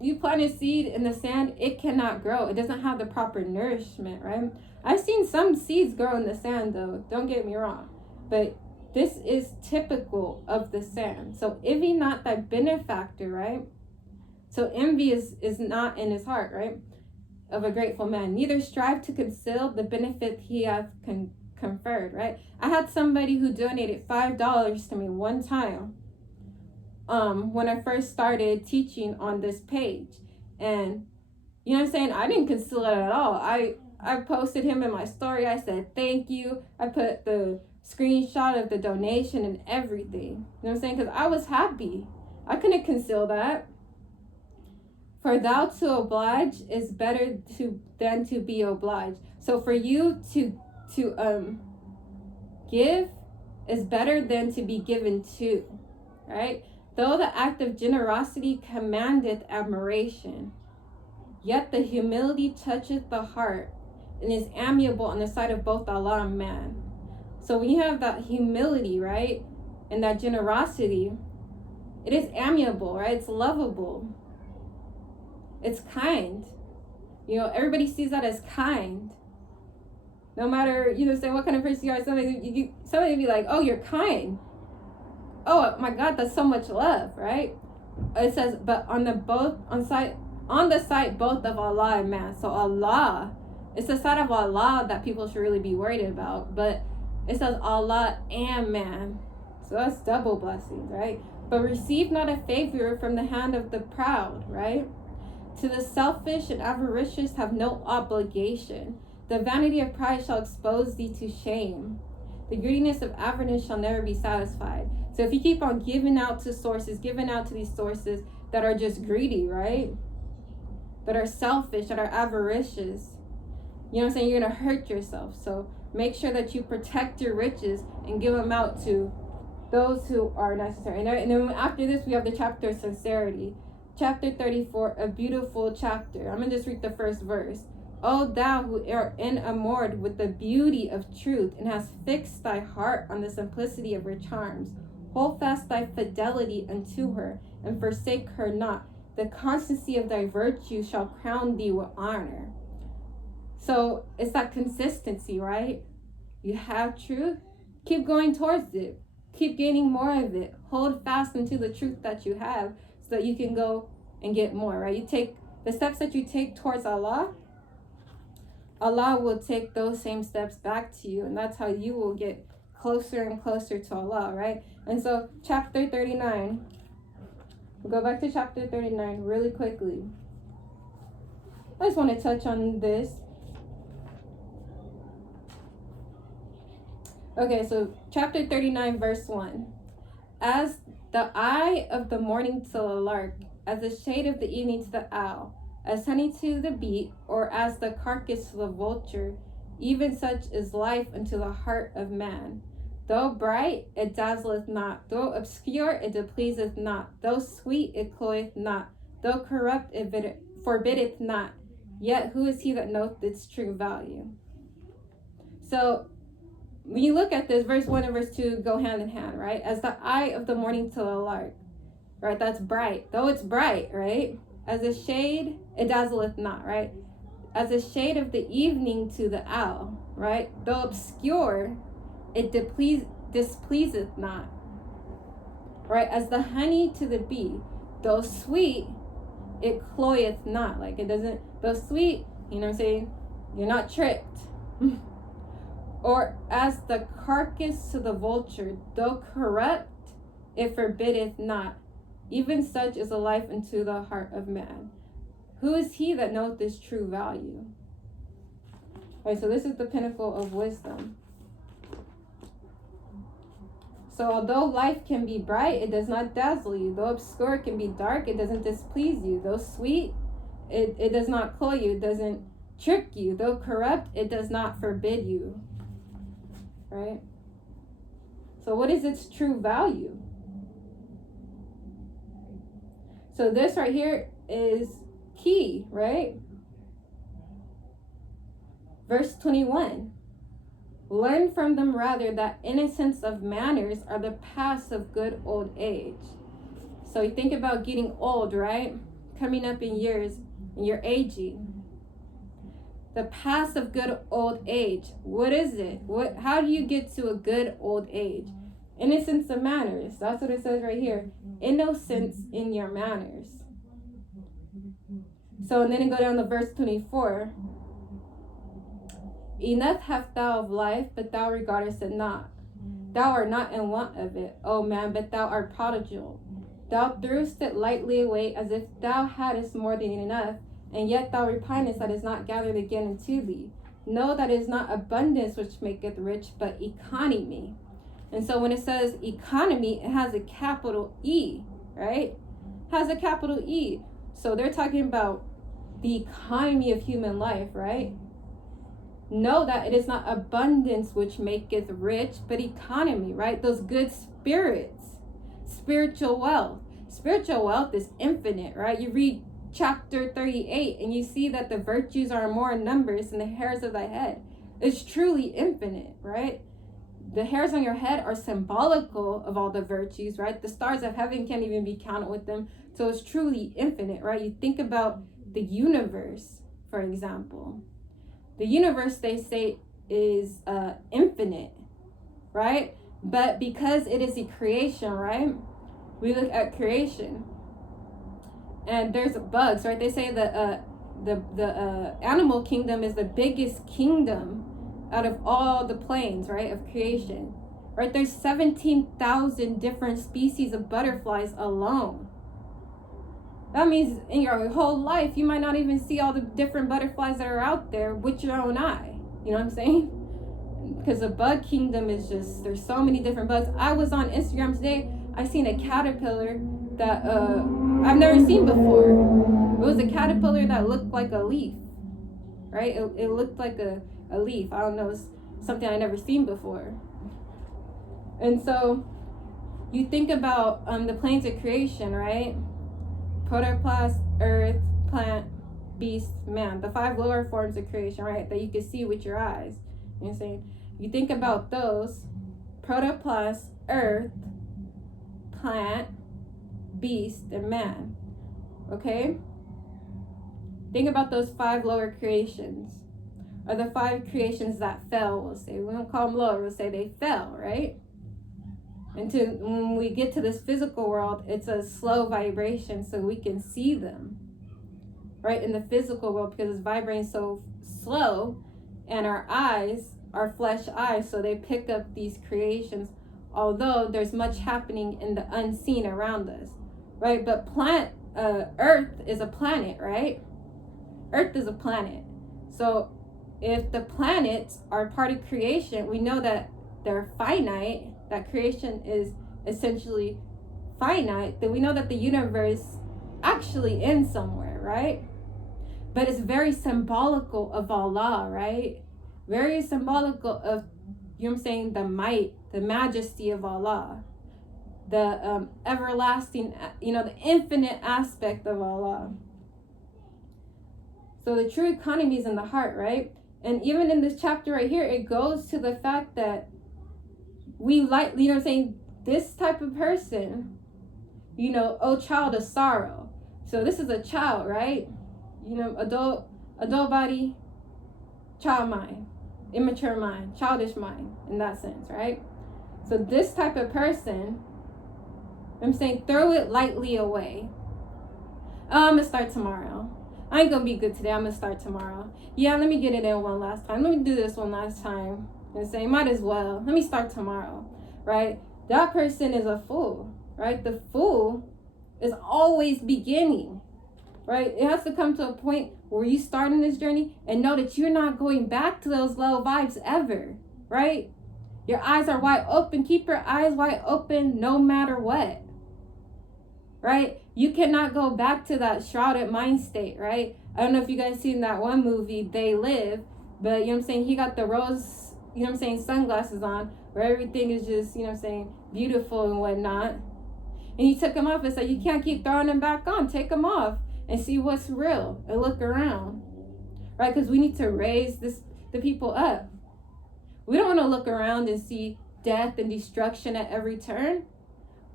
You plant a seed in the sand, it cannot grow. It doesn't have the proper nourishment, right? I've seen some seeds grow in the sand, though. Don't get me wrong. But this is typical of the sand. So envy not thy benefactor, right? So envy is not in his heart, right? Of a grateful man. Neither strive to conceal the benefit he hath conferred, right? I had somebody who donated $5 to me one time. When I first started teaching on this page, and you know what I'm saying, I didn't conceal it at all. I posted him in my story. I said thank you. I put the screenshot of the donation and everything. You know what I'm saying? Because I was happy. I couldn't conceal that. For thou to oblige is better than to be obliged. So for you to give is better than to be given to, right? Though the act of generosity commandeth admiration, yet the humility toucheth the heart, and is amiable on the sight of both Allah and man. So when you have that humility, right, and that generosity, it is amiable, right? It's lovable. It's kind. You know, everybody sees that as kind. No matter, you know, say what kind of person you are, somebody would be like, oh, you're kind. Oh my God, that's so much love, right? It says, but on the side both of Allah and man. So Allah, it's the side of Allah that people should really be worried about. But it says Allah and man. So that's double blessings, right? But receive not a favor from the hand of the proud, right? To the selfish and avaricious have no obligation. The vanity of pride shall expose thee to shame. The greediness of avarice shall never be satisfied. So if you keep on giving out to these sources that are just greedy, right? That are selfish, that are avaricious, you know what I'm saying? You're going to hurt yourself. So make sure that you protect your riches and give them out to those who are necessary. And then after this, we have the chapter of sincerity. Chapter 34, a beautiful chapter. I'm going to just read the first verse. O thou who art enamored with the beauty of truth and hast fixed thy heart on the simplicity of her charms, hold fast thy fidelity unto her and forsake her not. The constancy of thy virtue shall crown thee with honor. So it's that consistency, right? You have truth, keep going towards it. Keep gaining more of it. Hold fast into the truth that you have so that you can go and get more, right? You take the steps that you take towards Allah, Allah will take those same steps back to you, and that's how you will get closer and closer to Allah, right? And so chapter 39, we'll go back to chapter 39 really quickly. I just want to touch on this. Okay, so chapter 39, verse 1. As the eye of the morning to the lark, as the shade of the evening to the owl, as honey to the bee, or as the carcass to the vulture, even such is life unto the heart of man. Though bright, it dazzleth not. Though obscure, it displeaseth not. Though sweet, it cloyeth not. Though corrupt, it forbiddeth not. Yet who is he that knoweth its true value? So when you look at this, verse 1 and verse 2 go hand in hand, right? As the eye of the morning to the lark, right? That's bright. Though it's bright, right? As a shade, it dazzleth not, right? As a shade of the evening to the owl, right? Though obscure, it displeaseth not, right? As the honey to the bee, though sweet, it cloyeth not. Like it doesn't, though sweet, you know what I'm saying? You're not tricked. Or as the carcass to the vulture, though corrupt, it forbiddeth not. Even such is a life unto the heart of man. Who is he that knoweth this true value? All right, so this is the pinnacle of wisdom. So although life can be bright, it does not dazzle you. Though obscure, it can be dark, it doesn't displease you. Though sweet, it does not cloy you, it doesn't trick you. Though corrupt, it does not forbid you. Right? So what is its true value? So this right here is key, right? Verse 21. Learn from them rather that innocence of manners are the paths of good old age. So you think about getting old, right? Coming up in years, and you're aging. The paths of good old age. What is it? How do you get to a good old age? Innocence of manners. That's what it says right here. Innocence in your manners. So, and then you go down to verse 24. Enough hast thou of life, but thou regardest it not. Thou art not in want of it, O man, but thou art prodigal. Thou threwest it lightly away as if thou hadst more than enough, and yet thou repinest that is not gathered again into thee. Know that it is not abundance which maketh rich, but economy. And so when it says economy, it has a capital E, right? It has a capital E. So they're talking about the economy of human life, right? Know that it is not abundance which maketh rich, but economy, right? Those good spirits, spiritual wealth. Spiritual wealth is infinite, right? You read chapter 38 and you see that the virtues are more in numbers than the hairs of thy head. It's truly infinite, right? The hairs on your head are symbolical of all the virtues, right? The stars of heaven can't even be counted with them. So it's truly infinite, right? You think about the universe, for example. The universe, they say, is infinite, right? But because it is a creation, right? We look at creation, and there's bugs, right? They say that the animal kingdom is the biggest kingdom out of all the planes, right, of creation, right? There's 17,000 different species of butterflies alone. That means in your whole life, you might not even see all the different butterflies that are out there with your own eye. You know what I'm saying? Because the bug kingdom is just, there's so many different bugs. I was on Instagram today, I seen a caterpillar that I've never seen before. It was a caterpillar that looked like a leaf, right? It looked like a leaf. I don't know, it's something I never seen before. And so you think about the planes of creation, right? Protoplasm, earth, plant, beast, man, the 5 lower forms of creation, right? That you can see with your eyes. You know what I'm saying? You think about those: protoplasm, earth, plant, beast, and man. Okay? Think about those 5 lower creations, or the 5 creations that fell, we'll say. We don't call them lower, we'll say they fell, right? And when we get to this physical world, it's a slow vibration so we can see them, right? In the physical world, because it's vibrating so slow, and our eyes are flesh eyes, so they pick up these creations, although there's much happening in the unseen around us, right? But Earth is a planet, right? Earth is a planet. So if the planets are part of creation, we know that they're finite, that creation is essentially finite, then we know that the universe actually ends somewhere, right? But it's very symbolical of Allah, right? Very symbolical of, you know what I'm saying, the might, the majesty of Allah, the everlasting, the infinite aspect of Allah. So the true economy is in the heart, right? And even in this chapter right here, it goes to the fact that we like, you know what I'm saying, this type of person, oh child of sorrow. So this is a child, right? Adult body, child mind, immature mind, childish mind, in that sense, right? So this type of person, I'm saying, throw it lightly away. Oh, I'm gonna start tomorrow. I ain't gonna be good today, I'm gonna start tomorrow. Yeah, let me get it in one last time. Let me do this one last time. And say, might as well. Let me start tomorrow, right? That person is a fool, right? The fool is always beginning, right? It has to come to a point where you start in this journey and know that you're not going back to those low vibes ever, right? Your eyes are wide open. Keep your eyes wide open no matter what, right? You cannot go back to that shrouded mind state, right? I don't know if you guys seen that one movie, They Live, but you know what I'm saying? He got the rose, sunglasses on, where everything is just, beautiful and whatnot. And he took them off and said, you can't keep throwing them back on. Take them off and see what's real and look around, right? Because we need to raise the people up. We don't want to look around and see death and destruction at every turn.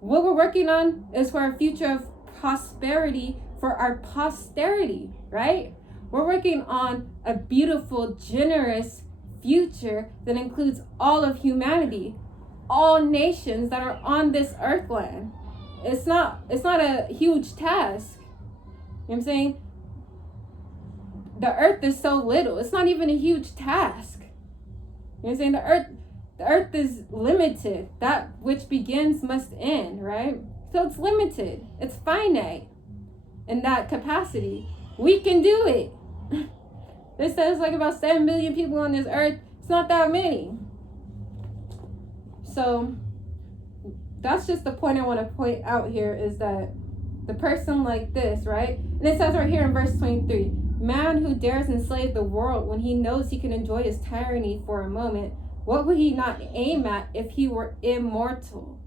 What we're working on is for a future of prosperity for our posterity, right? We're working on a beautiful, generous future that includes all of humanity, all nations that are on this earthland. It's not a huge task. You know what I'm saying? The earth is so little. It's not even a huge task. You know what I'm saying? The earth is limited. That which begins must end, right? So it's limited. It's finite in that capacity. We can do it. They said it's like about 7 billion people on this earth. It's not that many. So that's just the point I want to point out here, is that the person like this, right? And it says right here in verse 23, man who dares enslave the world when he knows he can enjoy his tyranny for a moment, what would he not aim at if he were immortal,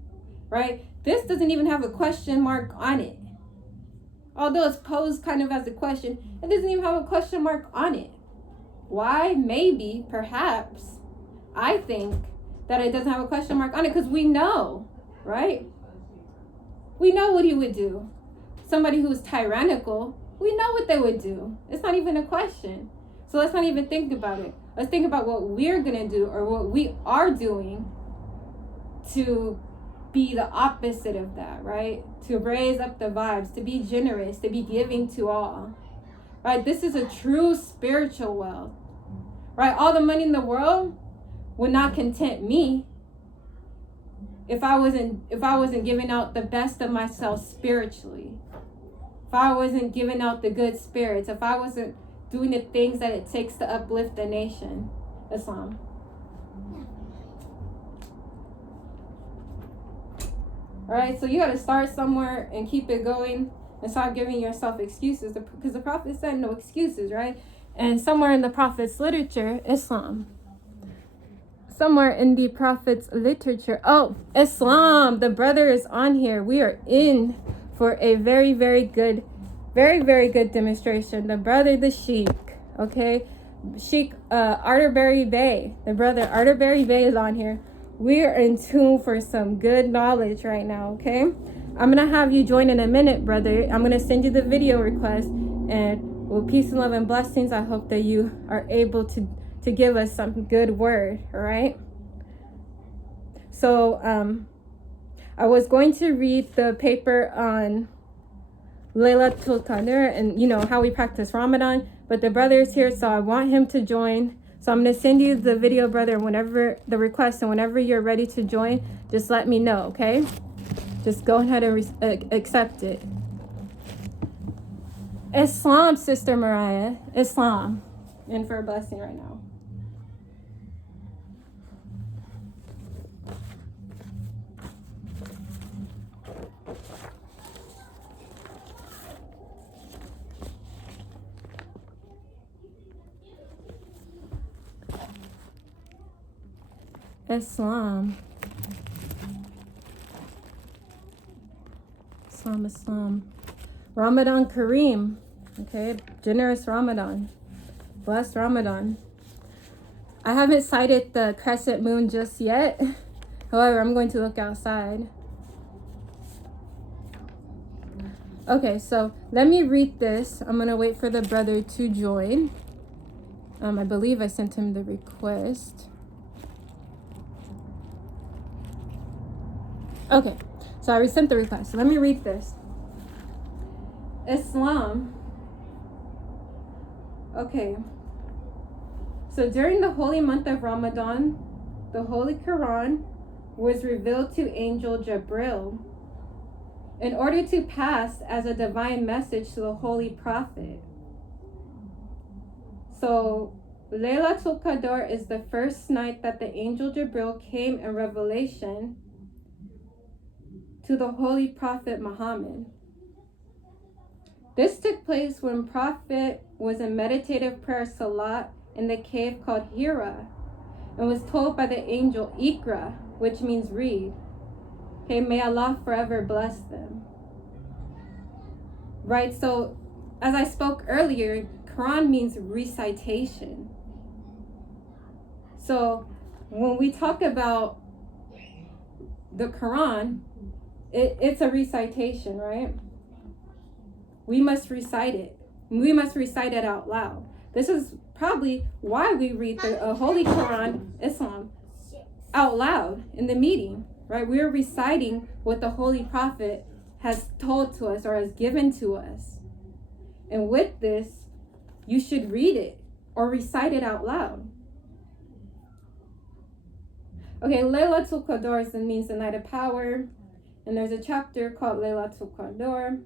right? This doesn't even have a question mark on it. Although it's posed kind of as a question, it doesn't even have a question mark on it. Why? Maybe, perhaps, I think that it doesn't have a question mark on it because we know, right? We know what he would do. somebody who's tyrannical, we know what they would do. It's not even a question. So let's not even think about it. Let's think about what we're going to do or what we are doing to be the opposite of that, right? To raise up the vibes, to be generous, to be giving to all, right? This is a true spiritual wealth, right? All the money in the world would not content me if I wasn't giving out the best of myself spiritually. If I wasn't giving out the good spirits, if I wasn't doing the things that it takes to uplift the nation. Islam. All right, so you got to start somewhere and keep it going and stop giving yourself excuses, because the Prophet said no excuses, right? And somewhere in the Prophet's literature, Islam. Somewhere in the Prophet's literature, Islam, the brother is on here. We are in for a very, very good demonstration. The brother, the Sheikh, okay? Sheikh Arterberry Bey, the brother Arterberry Bey is on here. We are in tune for some good knowledge right now, okay? I'm going to have you join in a minute, brother. I'm going to send you the video request, and with peace and love and blessings, I hope that you are able to give us some good word, all right? So I was going to read the paper on Laylatul Qadr and, you know, how we practice Ramadan, but the brother is here, so I want him to join. So I'm going to send you the video, brother, whenever the request, and whenever you're ready to join, just let me know, okay? Just go ahead and accept it. Islam, Sister Mariah, Islam. In for a blessing right now. Islam. Islam. Ramadan Kareem. Okay, generous Ramadan. Blessed Ramadan. I haven't sighted the crescent moon just yet. However, I'm going to look outside. Okay, so let me read this. I'm going to wait for the brother to join. I believe I sent him the request. Okay, so I resent the request. So let me read this. Islam. Okay. So during the holy month of Ramadan, the Holy Koran was revealed to Angel Jibril in order to pass as a divine message to the Holy Prophet. So Laylatul Qadr is the first night that the Angel Jibril came in revelation to the Holy Prophet Muhammad. This took place when Prophet was in meditative prayer salat in the cave called Hira and was told by the angel Iqra, which means read. Okay, may Allah forever bless them. Right, so as I spoke earlier, Quran means recitation. So when we talk about the Quran, it's a recitation, right? We must recite it. We must recite it out loud. This is probably why we read the Holy Quran, Islam, out loud in the meeting, right? We're reciting what the Holy Prophet has told to us or has given to us. And with this, you should read it or recite it out loud. Okay, Laylatul Qadr means the night of power. And there's a chapter called Laylatul Qadr.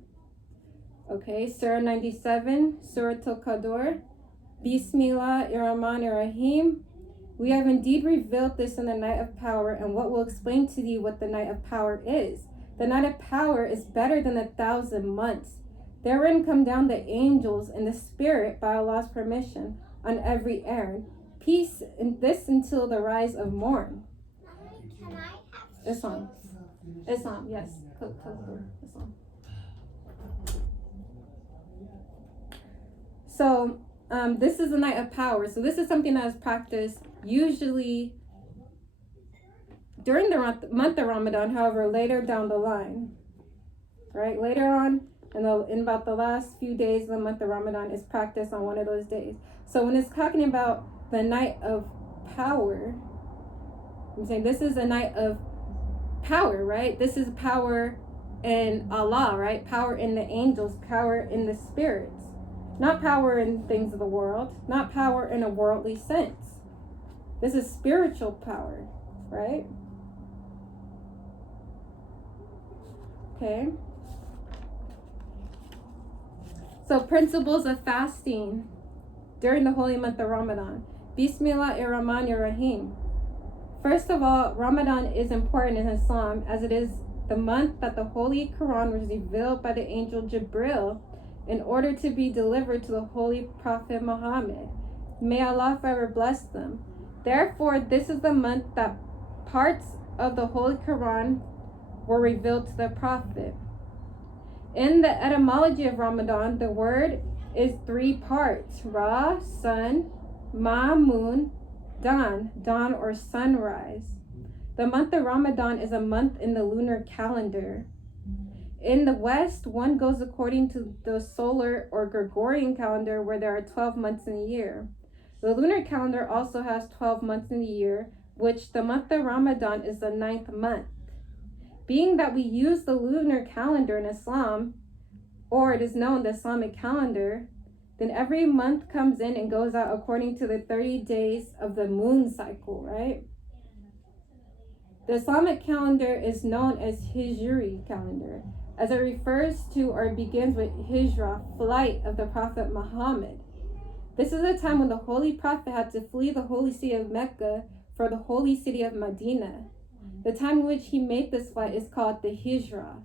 Okay, Surah 97, Surah Al-Qadr. Bismillahirrahmanirrahim. We have indeed revealed this in the night of power, and what will explain to thee what the night of power is. The night of power is better than 1,000 months. Therein come down the angels in the spirit by Allah's permission on every errand. Peace in this until the rise of morn. Islam. Islam, yes. Islam. So, this is the night of power. So this is something that is practiced usually during the month of Ramadan, however, later down the line. Right? Later on, in about the last few days of the month of Ramadan is practiced on one of those days. So when it's talking about the night of power, I'm saying this is a night of power, right? This is power in Allah, right? Power in the angels, power in the spirits. Not power in things of the world, not power in a worldly sense. This is spiritual power, right? Okay. So principles of fasting during the holy month of Ramadan. Bismillahir-Rahmanir-Rahim. First of all, Ramadan is important in Islam as it is the month that the Holy Koran was revealed by the angel Jibril in order to be delivered to the Holy Prophet Muhammad. May Allah forever bless them. Therefore, this is the month that parts of the Holy Koran were revealed to the Prophet. In the etymology of Ramadan, the word is 3 parts: Ra, sun, Ma, moon, dawn, dawn or sunrise. The month of Ramadan is a month in the lunar calendar. In the West, one goes according to the solar or Gregorian calendar, where there are 12 months in a year. The lunar calendar also has 12 months in a year, which the month of Ramadan is the 9th month. Being that we use the lunar calendar in Islam, or it is known the Islamic calendar, then every month comes in and goes out according to the 30 days of the moon cycle, right? The Islamic calendar is known as Hijri calendar, as it refers to or begins with Hijra, flight of the Prophet Muhammad. This is a time when the Holy Prophet had to flee the holy city of Mecca for the holy city of Medina. The time in which he made this flight is called the Hijra.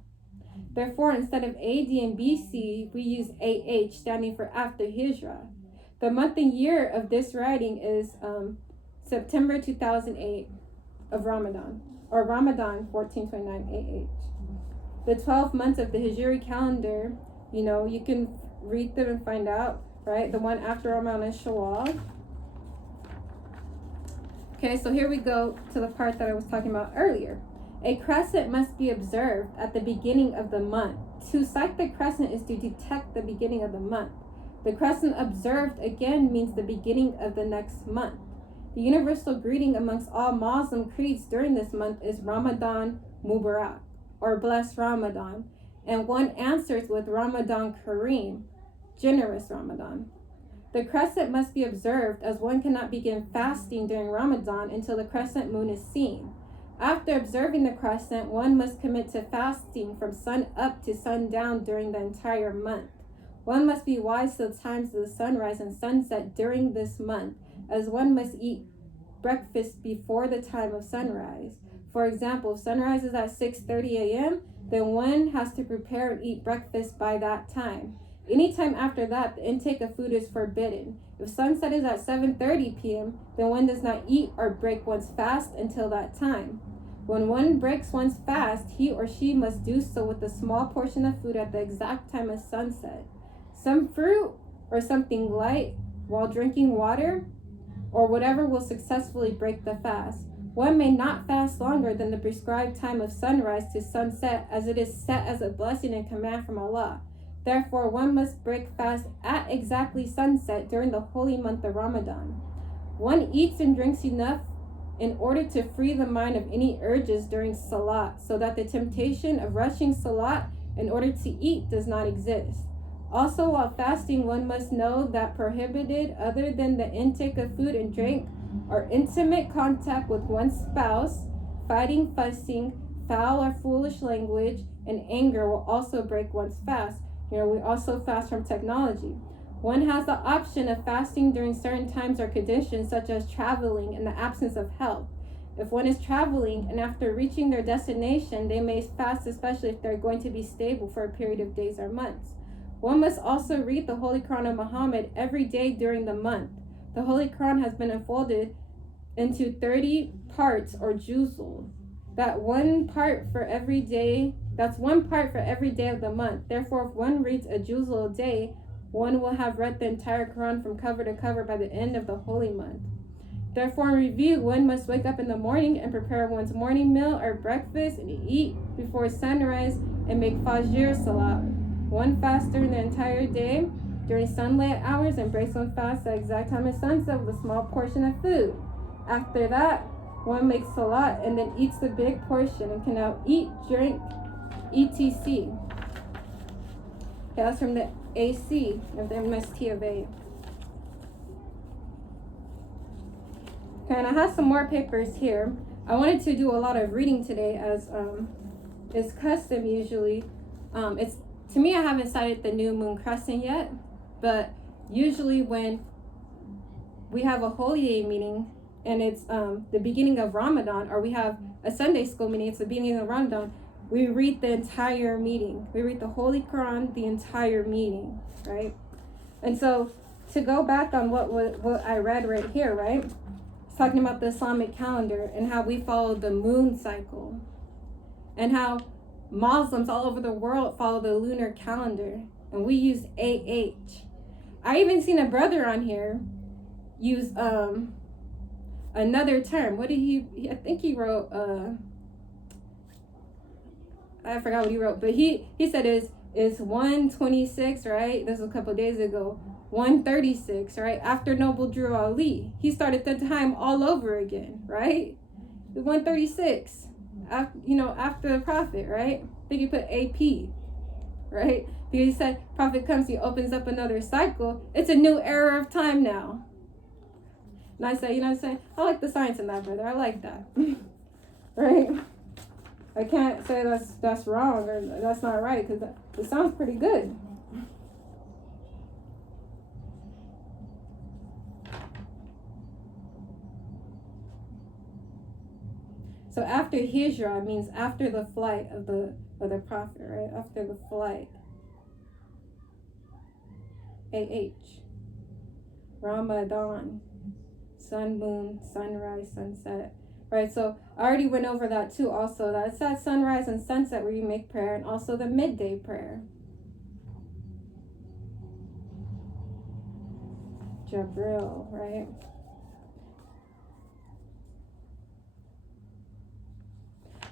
Therefore, instead of AD and BC, we use AH, standing for after Hijra. The month and year of this writing is September 2008 of Ramadan, or Ramadan 1429 AH. The 12 months of the Hijri calendar, you can read them and find out, right? The one after Ramadan is Shawwal. Okay, so here we go to the part that I was talking about earlier. A crescent must be observed at the beginning of the month. To sight the crescent is to detect the beginning of the month. The crescent observed again means the beginning of the next month. The universal greeting amongst all Muslim creeds during this month is Ramadan Mubarak, or blessed Ramadan, and one answers with Ramadan Kareem, generous Ramadan. The crescent must be observed as one cannot begin fasting during Ramadan until the crescent moon is seen. After observing the crescent, one must commit to fasting from sun up to sundown during the entire month. One must be wise to the times of the sunrise and sunset during this month, as one must eat breakfast before the time of sunrise. For example, if sunrise is at 6:30 a.m., then one has to prepare and eat breakfast by that time. Anytime after that, the intake of food is forbidden. If sunset is at 7:30 p.m., then one does not eat or break one's fast until that time. When one breaks one's fast, he or she must do so with a small portion of food at the exact time of sunset. Some fruit or something light while drinking water or whatever will successfully break the fast. One may not fast longer than the prescribed time of sunrise to sunset, as it is set as a blessing and command from Allah. Therefore, one must break fast at exactly sunset during the holy month of Ramadan. One eats and drinks enough in order to free the mind of any urges during Salat, so that the temptation of rushing Salat in order to eat does not exist. Also, while fasting, one must know that prohibited, other than the intake of food and drink, are intimate contact with one's spouse, fighting, fussing, foul or foolish language, and anger will also break one's fast. We also fast from technology. One has the option of fasting during certain times or conditions, such as traveling in the absence of help. If one is traveling and after reaching their destination, they may fast, especially if they're going to be stable for a period of days or months. One must also read the Holy Quran of Muhammad every day during the month. The Holy Quran has been unfolded into 30 parts or juzul. That's one part for every day of the month. Therefore, if one reads a juzul a day, one will have read the entire Quran from cover to cover by the end of the holy month. Therefore, in review, one must wake up in the morning and prepare one's morning meal or breakfast and eat before sunrise and make Fajr Salat. one fast during the entire day during sunlight hours and breaks one fast at exact time of sunset with a small portion of food. After that, one makes salat and then eats the big portion and can now eat, drink, etc. Okay, that's from the AC of the MST of A. Okay, and I have some more papers here. I wanted to do a lot of reading today, as is custom usually. It's to me, I haven't started the new moon crescent yet, but usually when we have a holy day meeting and it's the beginning of Ramadan, or we have a Sunday school meeting, it's the beginning of Ramadan, we read the entire meeting. We read the Holy Koran, the entire meeting, right? And so to go back on what I read right here, right? It's talking about the Islamic calendar and how we follow the moon cycle and how Muslims all over the world follow the lunar calendar and we use AH. I even seen a brother on here use another term. What did I think he wrote I forgot what he wrote, but he said is 126, right? This was a couple of days ago. 136, right? After Noble Drew Ali. He started the time all over again, right? 136. After the Prophet, right? I think he put AP, right? Because he said Prophet comes, he opens up another cycle. It's a new era of time now. And I say, I like the science in that, brother. I like that. Right? I can't say that's wrong or that's not right, because it sounds pretty good. So after Hijrah means after the flight of the Prophet, right? After the flight. AH. Ramadan. Sun, moon, sunrise, sunset. Right, so I already went over that too also. That's that sunrise and sunset where you make prayer, and also the midday prayer. Jabril, right?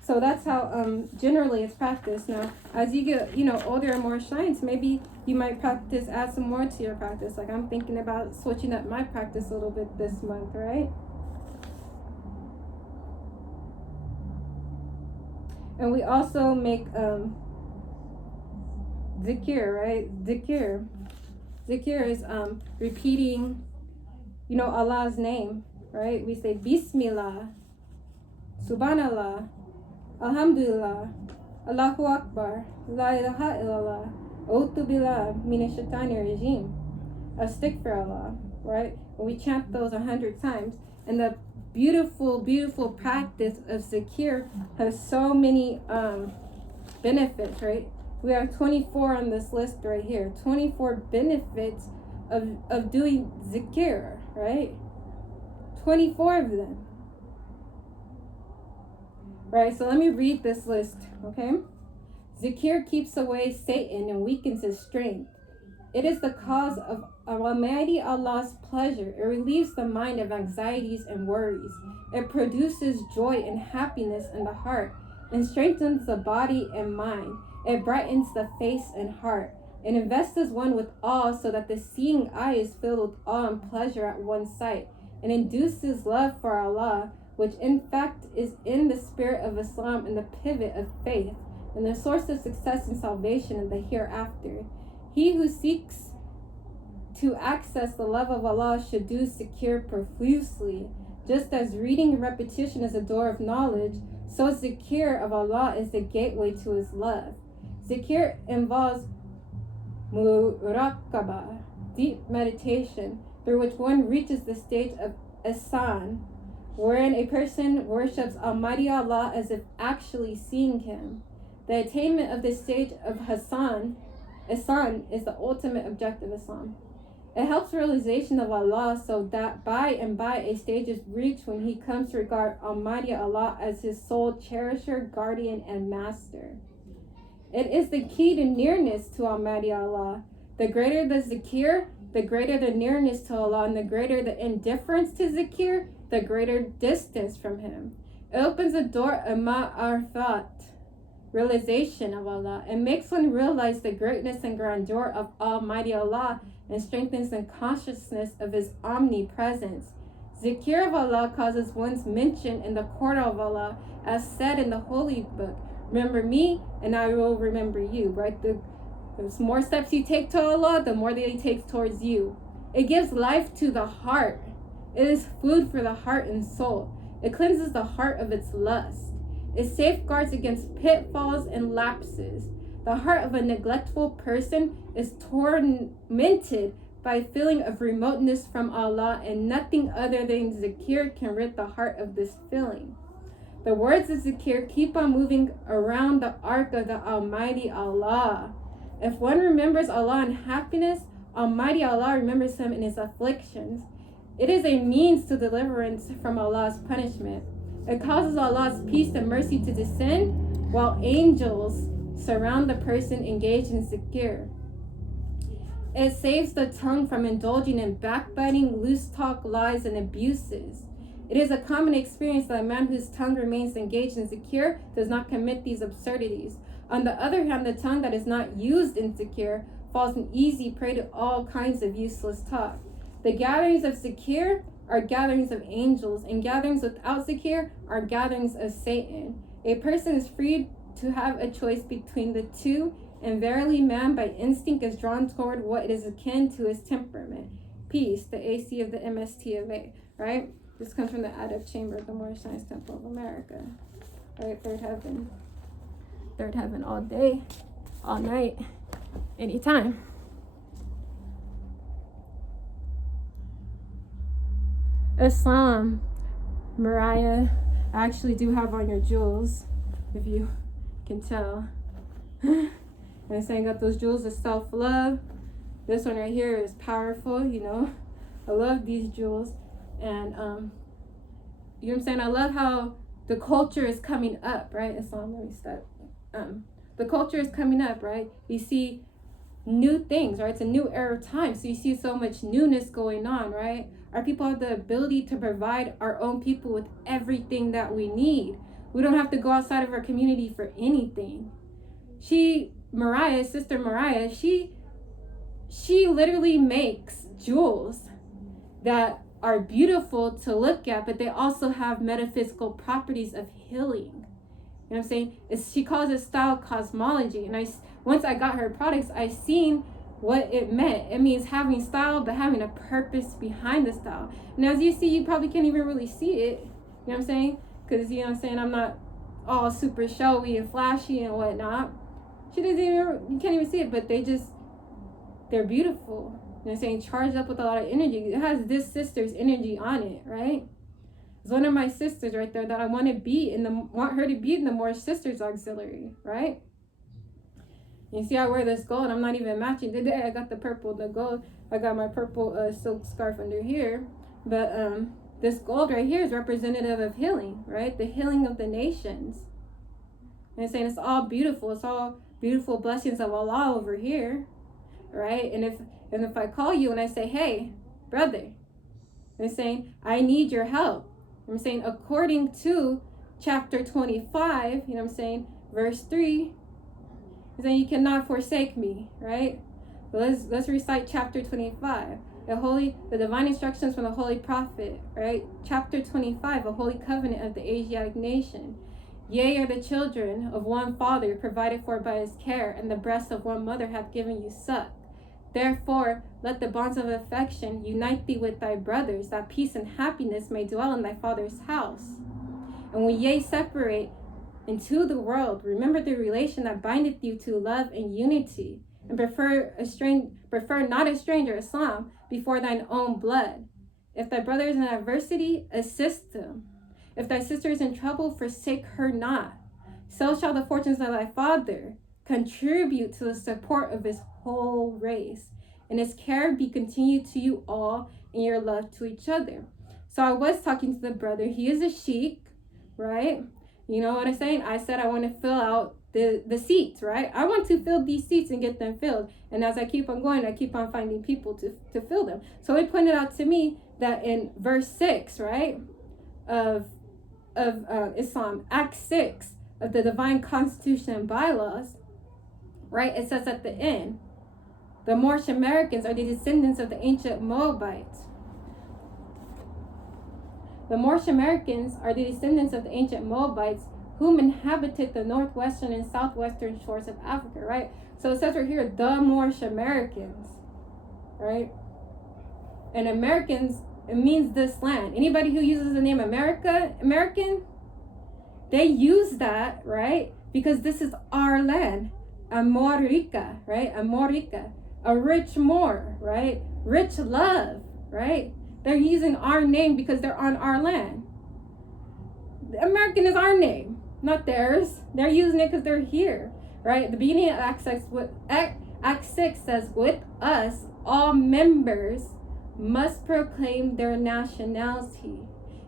So that's how generally it's practiced. Now, as you get, older and more shines, maybe you might add some more to your practice. Like I'm thinking about switching up my practice a little bit this month, right? And we also make zikir, right? Zikir is repeating, Allah's name, right? We say Bismillah, Subhanallah, Alhamdulillah, Allahu Akbar, La ilaha illallah, A'udhu billah minash shaitanir rajim, Astaghfirullah, right? And we chant those 100 times, and the beautiful practice of zikir has so many benefits, right? We have 24 on this list right here. 24 benefits of doing zikir, right? 24 of them. Right, so let me read this list, okay? Zikir keeps away Satan and weakens his strength. It is the cause of Almighty Allah's pleasure. It relieves the mind of anxieties and worries. It produces joy and happiness in the heart and strengthens the body and mind. It brightens the face and heart. It invests one with awe so that the seeing eye is filled with awe and pleasure at one sight. It induces love for Allah, which in fact is in the spirit of Islam and the pivot of faith, and the source of success and salvation in the hereafter. He who seeks to access the love of Allah should do zikir profusely. Just as reading and repetition is a door of knowledge, so zikir of Allah is the gateway to His love. Zikir involves muraqabah, deep meditation, through which one reaches the stage of ihsan, wherein a person worships Almighty Allah as if actually seeing Him. The attainment of this stage of ihsan is the ultimate objective of Islam. It helps realization of Allah so that by and by a stage is reached when He comes to regard Almighty Allah as His sole cherisher, guardian, and master. It is the key to nearness to Almighty Allah. The greater the zikir, the greater the nearness to Allah, and the greater the indifference to zikir, the greater distance from Him. It opens the door of ma'arifat, realization of Allah. It makes one realize the greatness and grandeur of Almighty Allah and strengthens the consciousness of His omnipresence. Zikr of Allah causes one's mention in the court of Allah, as said in the Holy Book. Remember me, and I will remember you. Right? The more steps you take to Allah, the more that He takes towards you. It gives life to the heart. It is food for the heart and soul. It cleanses the heart of its lust. It safeguards against pitfalls and lapses. The heart of a neglectful person is tormented by a feeling of remoteness from Allah, and nothing other than zikr can rid the heart of this feeling. The words of zikr keep on moving around the ark of the Almighty Allah. If one remembers Allah in happiness, Almighty Allah remembers him in his afflictions. It is a means to deliverance from Allah's punishment. It causes Allah's peace and mercy to descend, while angels surround the person engaged in zikr. It saves the tongue from indulging in backbiting, loose talk, lies, and abuses. It is a common experience that a man whose tongue remains engaged in zikr does not commit these absurdities. On the other hand, the tongue that is not used in zikr falls an easy prey to all kinds of useless talk. The gatherings of zikr are gatherings of angels, and gatherings without zikr are gatherings of Satan. A person is free to have a choice between the two, and verily man by instinct is drawn toward what is akin to his temperament. Peace, the AC of the MST of A, right? This comes from the Adab Chamber of the Moorish Science Temple of America. Right, third heaven. Third heaven all day, all night, anytime. Islam, Mariah, I actually do have on your jewels, if you can tell. And it's saying got those jewels of self-love. This one right here is powerful, you know. I love these jewels. And, you know what I'm saying? I love how the culture is coming up, right? Islam, let me stop. The culture is coming up, right? You see new things, right? It's a new era of time. So you see so much newness going on, right? Our people have the ability to provide our own people with everything that we need. We don't have to go outside of our community for anything. Mariah, Sister Mariah, she literally makes jewels that are beautiful to look at, but they also have metaphysical properties of healing. You know what I'm saying? She calls it style cosmology. And once I got her products, I seen what it meant. It means having style, but having a purpose behind the style. And as you see, you probably can't even really see it. You know what I'm saying? Because, you know what I'm saying, I'm not all super showy and flashy and whatnot. You can't even see it, but they're beautiful. You know what I'm saying? Charged up with a lot of energy. It has this sister's energy on it, right? It's one of my sisters right there that I want her to be in the Moorish Sisters Auxiliary, right? You see, I wear this gold. I'm not even matching today. I got the purple, the gold. I got my purple silk scarf under here. But this gold right here is representative of healing, right? The healing of the nations. And it's saying it's all beautiful. It's all beautiful blessings of Allah over here, right? And if I call you and I say, hey, brother, I'm saying, I need your help. I'm saying, according to chapter 25, you know what I'm saying, verse 3, I'm saying, you cannot forsake me, right? So let's recite chapter 25. The divine instructions from the Holy Prophet, right? Chapter 25, a holy covenant of the Asiatic nation. Ye are the children of one father, provided for by his care, and the breast of one mother hath given you suck. Therefore, let the bonds of affection unite thee with thy brothers, that peace and happiness may dwell in thy father's house. And when ye separate into the world, remember the relation that bindeth you to love and unity, and prefer not a stranger, Islam, before thine own blood. If thy brother is in adversity, assist him. If thy sister is in trouble, forsake her not. So shall the fortunes of thy father contribute to the support of his whole race, and his care be continued to you all in your love to each other. So I was talking to the brother. He is a sheikh, right? You know what I'm saying? I said I want to fill out the seats, right? I want to fill these seats and get them filled. And as I keep on going, I keep on finding people to fill them. So he pointed out to me that in verse 6, right, of Islam, Act 6 of the divine constitution and bylaws, right, it says at the end, the Moorish Americans are the descendants of the ancient Moabites. The Moorish Americans are the descendants of the ancient Moabites whom inhabited the northwestern and southwestern shores of Africa, right? So it says right here, the Moorish Americans, right? And Americans, it means this land. Anybody who uses the name American, they use that, right? Because this is our land. Amorica, right? Amorica. A rich Moor, right? Rich love, right? They're using our name because they're on our land. American is our name, not theirs. They're using it because they're here, right? The beginning of Act 6 says, with us, all members must proclaim their nationality.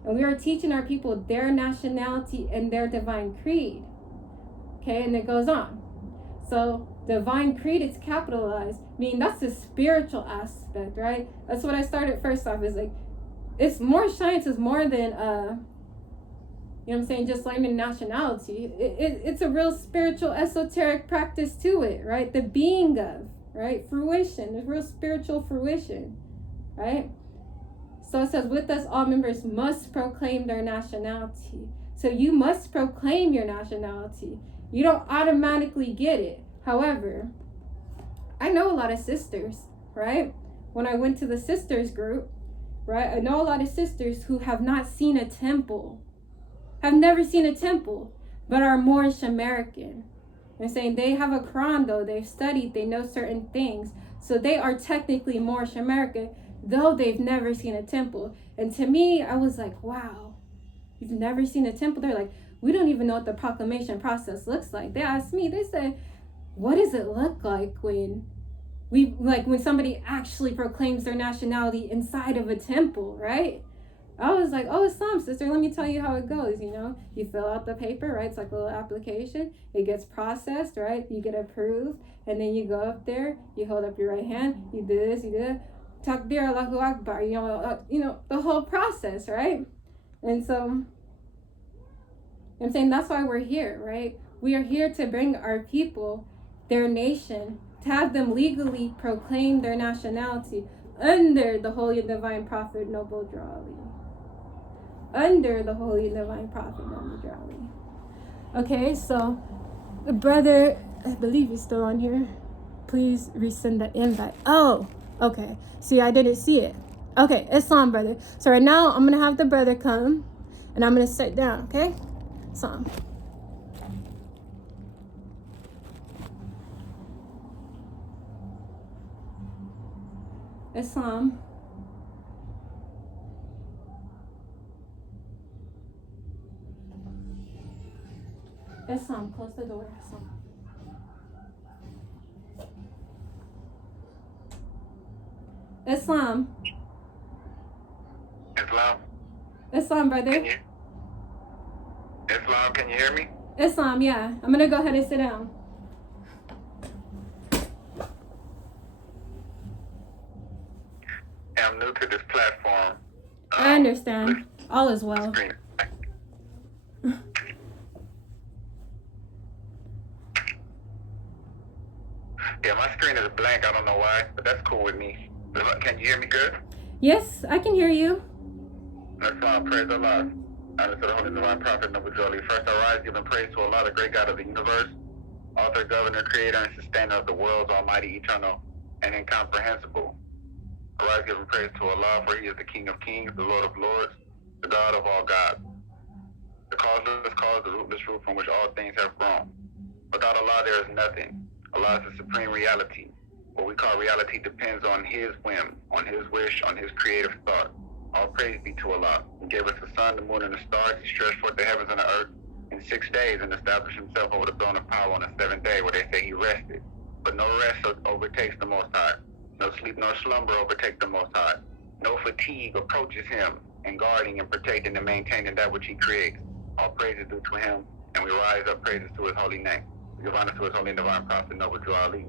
And we are teaching our people their nationality and their divine creed. Okay, and it goes on. So divine creed is capitalized, meaning that's the spiritual aspect, right? That's what I started first off, is like, it's more science is more than you know what I'm saying, just learning nationality. It's a real spiritual esoteric practice to it, right? The being of, right? Fruition, there's real spiritual fruition, right? So it says, with us all members must proclaim their nationality. So you must proclaim your nationality. You don't automatically get it. However, I know a lot of sisters, right? When I went to the sisters group, right? I know a lot of sisters who have not seen a temple, have never seen a temple, but are Moorish American. They're saying they have a Koran though, they've studied, they know certain things. So they are technically Moorish American, though they've never seen a temple. And to me, I was like, wow, you've never seen a temple? They're like, we don't even know what the proclamation process looks like. They asked me, they said, what does it look like when when somebody actually proclaims their nationality inside of a temple, right? I was like, oh, Islam, sister, let me tell you how it goes, you know? You fill out the paper, right? It's like a little application. It gets processed, right? You get approved, and then you go up there, you hold up your right hand, you do this, you do that. Takbir, Allahu Akbar, you know, the whole process, right? And so, I'm saying that's why we're here, right? We are here to bring our people, their nation, to have them legally proclaim their nationality under the Holy and Divine Prophet Noble Drawley. Under the Holy and Divine Prophet Noble Drawley. Okay, so the brother, I believe he's still on here. Please resend the invite. Oh, okay. See, I didn't see it. Okay, Islam, brother. So right now, I'm going to have the brother come, and I'm going to sit down, okay? Islam. Islam. Islam, close the door. Islam. Islam. Islam, brother. Islam, can you hear me? Islam, yeah. I'm gonna go ahead and sit down. I'm new to this platform. I understand. All is well. Yeah, my screen is blank. I don't know why, but that's cool with me. Can you hear me good? Yes, I can hear you. That's fine. Praise Allah. Honor to the Holy Divine Prophet Noble Drawley. First I rise, giving praise to Allah, the great God of the universe, author, governor, creator, and sustainer of the worlds, almighty, eternal, and incomprehensible. I rise, giving praise to Allah, for He is the King of kings, the Lord of lords, the God of all gods. The causeless cause, the rootless root from which all things have grown. Without Allah, there is nothing. Allah is the supreme reality. What we call reality depends on His whim, on His wish, on His creative thought. All praise be to Allah. He gave us the sun, the moon, and the stars. He stretched forth the heavens and the earth in 6 days and established Himself over the throne of power on the 7th day, where they say He rested. But no rest overtakes the Most High. No sleep nor slumber overtake the Most High. No fatigue approaches Him in guarding and protecting and maintaining that which He creates. All praise is due to Him, and we rise up praises to His holy name. We give honor to His holy and divine prophet, Noble Drawley.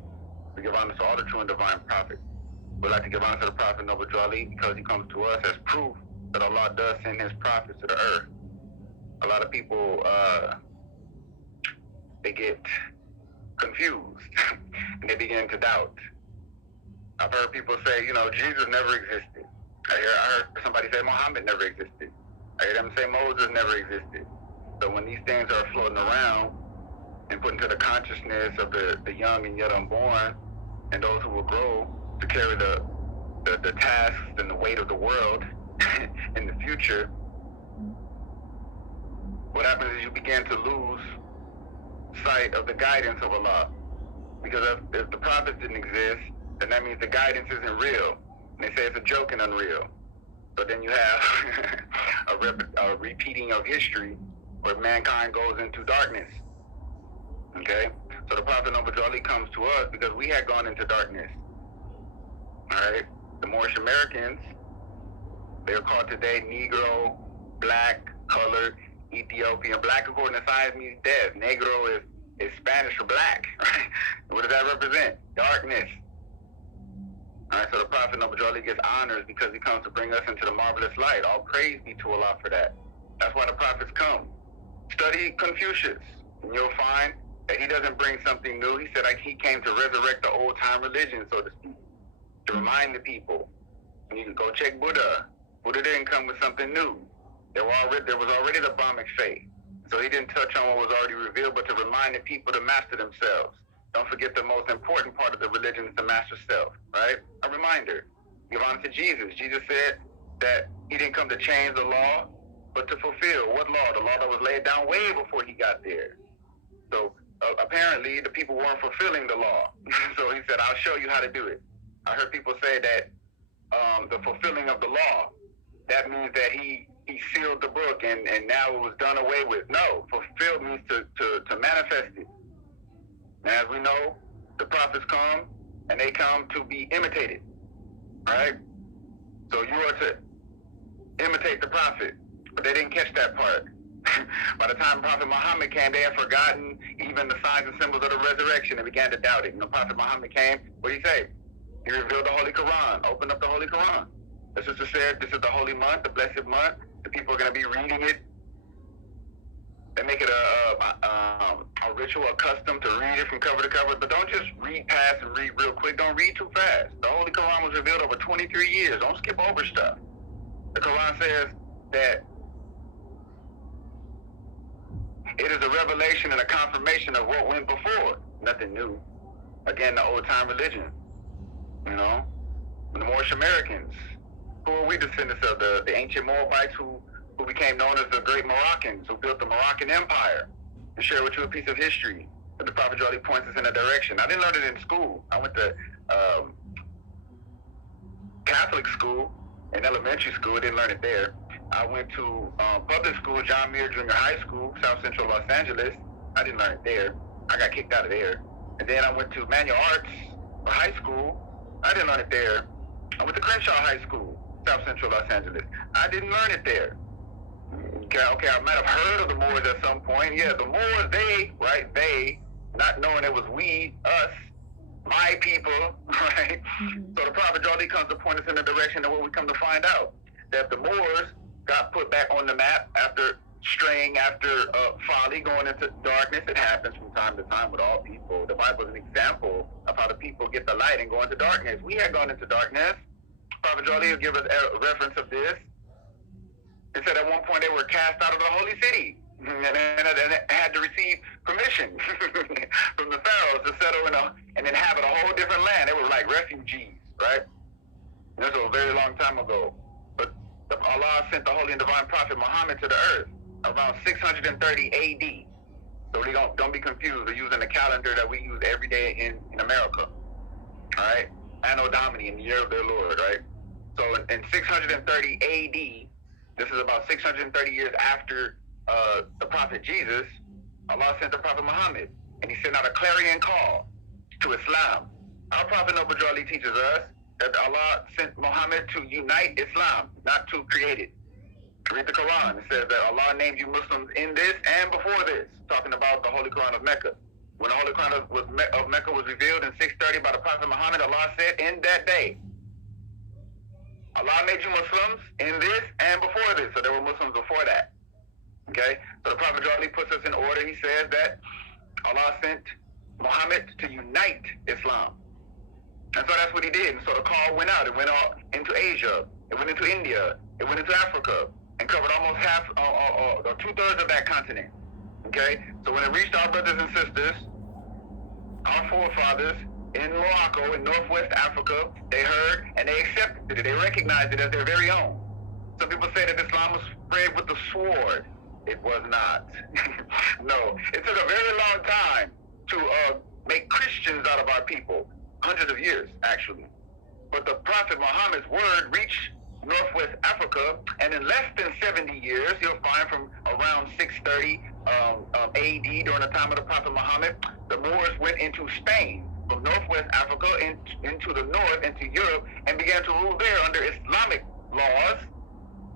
We give honor to all the true and divine prophets. We'd like to give honor to the prophet Noble Drawley because he comes to us as proof that Allah does send His prophets to the earth. A lot of people they get confused and they begin to doubt. I've heard people say, Jesus never existed. I heard somebody say Muhammad never existed. I heard them say Moses never existed. So when these things are floating around and put into the consciousness of the young and yet unborn, and those who will grow to carry the tasks and the weight of the world in the future, what happens is you begin to lose sight of the guidance of Allah. Because if the prophets didn't exist, then that means the guidance isn't real. And they say it's a joke and unreal. So then you have a repeating of history where mankind goes into darkness. Okay? So the Prophet Noble Jolly comes to us because we had gone into darkness. Alright? The Moorish Americans, they're called today Negro, Black, Colored, Ethiopian. Black, according to science, means death. Negro is Spanish for black. Right? What does that represent? Darkness. Alright, so the Prophet Noble Jolly gets honors because he comes to bring us into the marvelous light. All praise be to Allah for that. That's why the prophets come. Study Confucius, and you'll find that he doesn't bring something new. He said he came to resurrect the old-time religion, so to speak, to remind the people. And you can go check Buddha. Buddha didn't come with something new. There was already the Brahmic faith. So he didn't touch on what was already revealed, but to remind the people to master themselves. Don't forget the most important part of the religion is to master self, right? A reminder. Give honor to Jesus. Jesus said that he didn't come to change the law, but to fulfill what law? The law that was laid down way before he got there. So apparently the people weren't fulfilling the law. So he said, I'll show you how to do it. I heard people say that the fulfilling of the law, that means that he sealed the book and now it was done away with. No, fulfilled means to manifest it. And as we know, the prophets come and they come to be imitated, right? So you are to imitate the prophet, but they didn't catch that part. By the time Prophet Muhammad came, they had forgotten even the signs and symbols of the resurrection and began to doubt it. And the Prophet Muhammad came, what did he say? He revealed the Holy Koran, opened up the Holy Koran. The sister said, this is the holy month, the blessed month. The people are going to be reading it. They make it a ritual, a custom to read it from cover to cover. But don't just read past and read real quick. Don't read too fast. The Holy Quran was revealed over 23 years. Don't skip over stuff. The Quran says that it is a revelation and a confirmation of what went before. Nothing new. Again, the old-time religion. The Moorish Americans. Who are we descendants of? The ancient Moabites who became known as the great Moroccans, who built the Moroccan Empire. To share with you a piece of history that the Prophet Jolly points us in a direction. I didn't learn it in school. I went to Catholic school and elementary school. I didn't learn it there. I went to public school, John Muir Junior High School, South Central Los Angeles. I didn't learn it there. I got kicked out of there. And then I went to Manual Arts for high school. I didn't learn it there. I went to Crenshaw High School, South Central Los Angeles. I didn't learn it there. Okay, I might have heard of the Moors at some point. Yeah, the Moors, they, not knowing it was we, us, my people, right? Mm-hmm. So the Prophet Jolly comes to point us in the direction of what we come to find out. That the Moors got put back on the map after straying after folly, going into darkness. It happens from time to time with all people. The Bible is an example of how the people get the light and go into darkness. We had gone into darkness. Prophet Jolly will give us a reference of this. It said at one point they were cast out of the holy city and had to receive permission from the pharaohs to settle and inhabit a whole different land. They were like refugees, right? And this was a very long time ago. But Allah sent the holy and divine prophet Muhammad to the earth around 630 AD. So we don't be confused. We're using the calendar that we use every day in America. All right? Anno Domini, in the year of their Lord, right? So in 630 AD, this is about 630 years after the prophet Jesus, Allah sent the prophet Muhammad, and he sent out a clarion call to Islam. Our prophet Noble Jolly teaches us that Allah sent Muhammad to unite Islam, not to create it. Read the Quran. It says that Allah named you Muslims in this and before this, talking about the Holy Quran of Mecca. When the Holy Quran of Mecca was revealed in 630 by the Prophet Muhammad, Allah said, in that day, Allah made you Muslims in this and before this. So there were Muslims before that. Okay? So the Prophet Jolly puts us in order. He says that Allah sent Muhammad to unite Islam. And so that's what he did. And so the call went out. It went out into Asia. It went into India. It went into Africa and covered almost half, or 2/3 of that continent. Okay? So when it reached our brothers and sisters, our forefathers in Morocco, in Northwest Africa, they heard and they accepted it. They recognized it as their very own. Some people say that Islam was spread with the sword. It was not. No. It took a very long time to make Christians out of our people. Hundreds of years, actually. But the Prophet Muhammad's word reached Northwest Africa, and in less than 70 years, you'll find from around 630 AD, during the time of the Prophet Muhammad, the Moors went into Spain, from Northwest Africa into the north, into Europe, and began to rule there under Islamic laws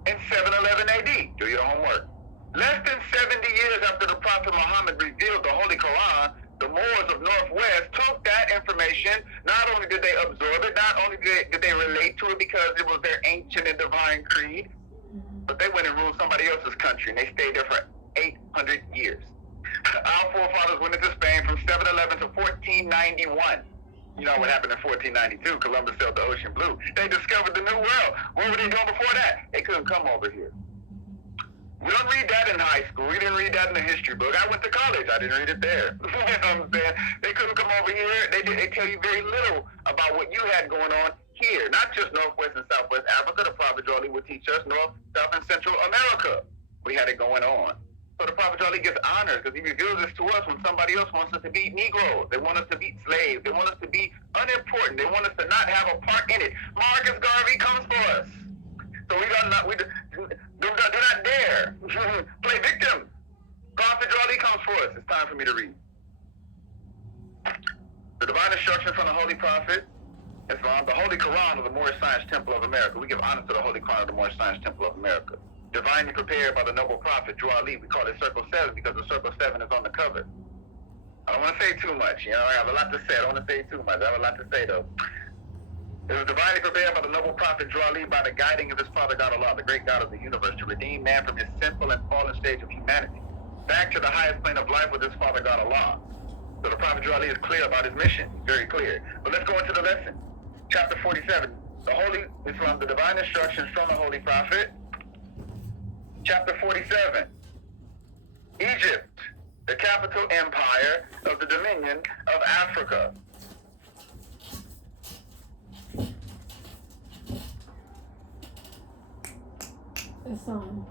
in 711 AD. Do your homework. Less than 70 years after the Prophet Muhammad revealed the Holy Koran, the Moors of Northwest took that information. Not only did they absorb it, not only did they relate to it because it was their ancient and divine creed, but they went and ruled somebody else's country, and they stayed there for 800 years. Our forefathers went into Spain from 711 to 1491. You know what happened in 1492? Columbus sailed the ocean blue. They discovered the New World. What were they doing before that? They couldn't come over here. We don't read that in high school. We didn't read that in the history book. I went to college. I didn't read it there. You know what I'm saying? They couldn't come over here. They tell you very little about what you had going on here. Not just Northwest and Southwest Africa. The Prophet Jolly would teach us North, South, and Central America. We had it going on. So the Prophet Jolly gets honored because he reveals this to us when somebody else wants us to be Negroes. They want us to be slaves. They want us to be unimportant. They want us to not have a part in it. Marcus Garvey comes for us. So we do not dare play victim. Prophet Jolly comes for us. It's time for me to read. The divine instruction from the Holy Prophet Islam, the Holy Koran of the Moorish Science Temple of America. We give honor to the Holy Koran of the Moorish Science Temple of America. Divinely prepared by the noble prophet Drew Ali. We call it Circle 7 because the Circle 7 is on the cover. I don't want to say too much. You know, I have a lot to say. I don't want to say too much. I have a lot to say, though. It was divinely prepared by the noble prophet Drew Ali by the guiding of his Father God Allah, the great God of the universe, to redeem man from his sinful and fallen stage of humanity, back to the highest plane of life with his Father God Allah. So the Prophet Drew Ali is clear about his mission. Very clear. But let's go into the lesson. Chapter 47. The Holy Islam, the divine instructions from the Holy Prophet. Chapter 47. Egypt, the capital empire of the Dominion of Africa. Islam.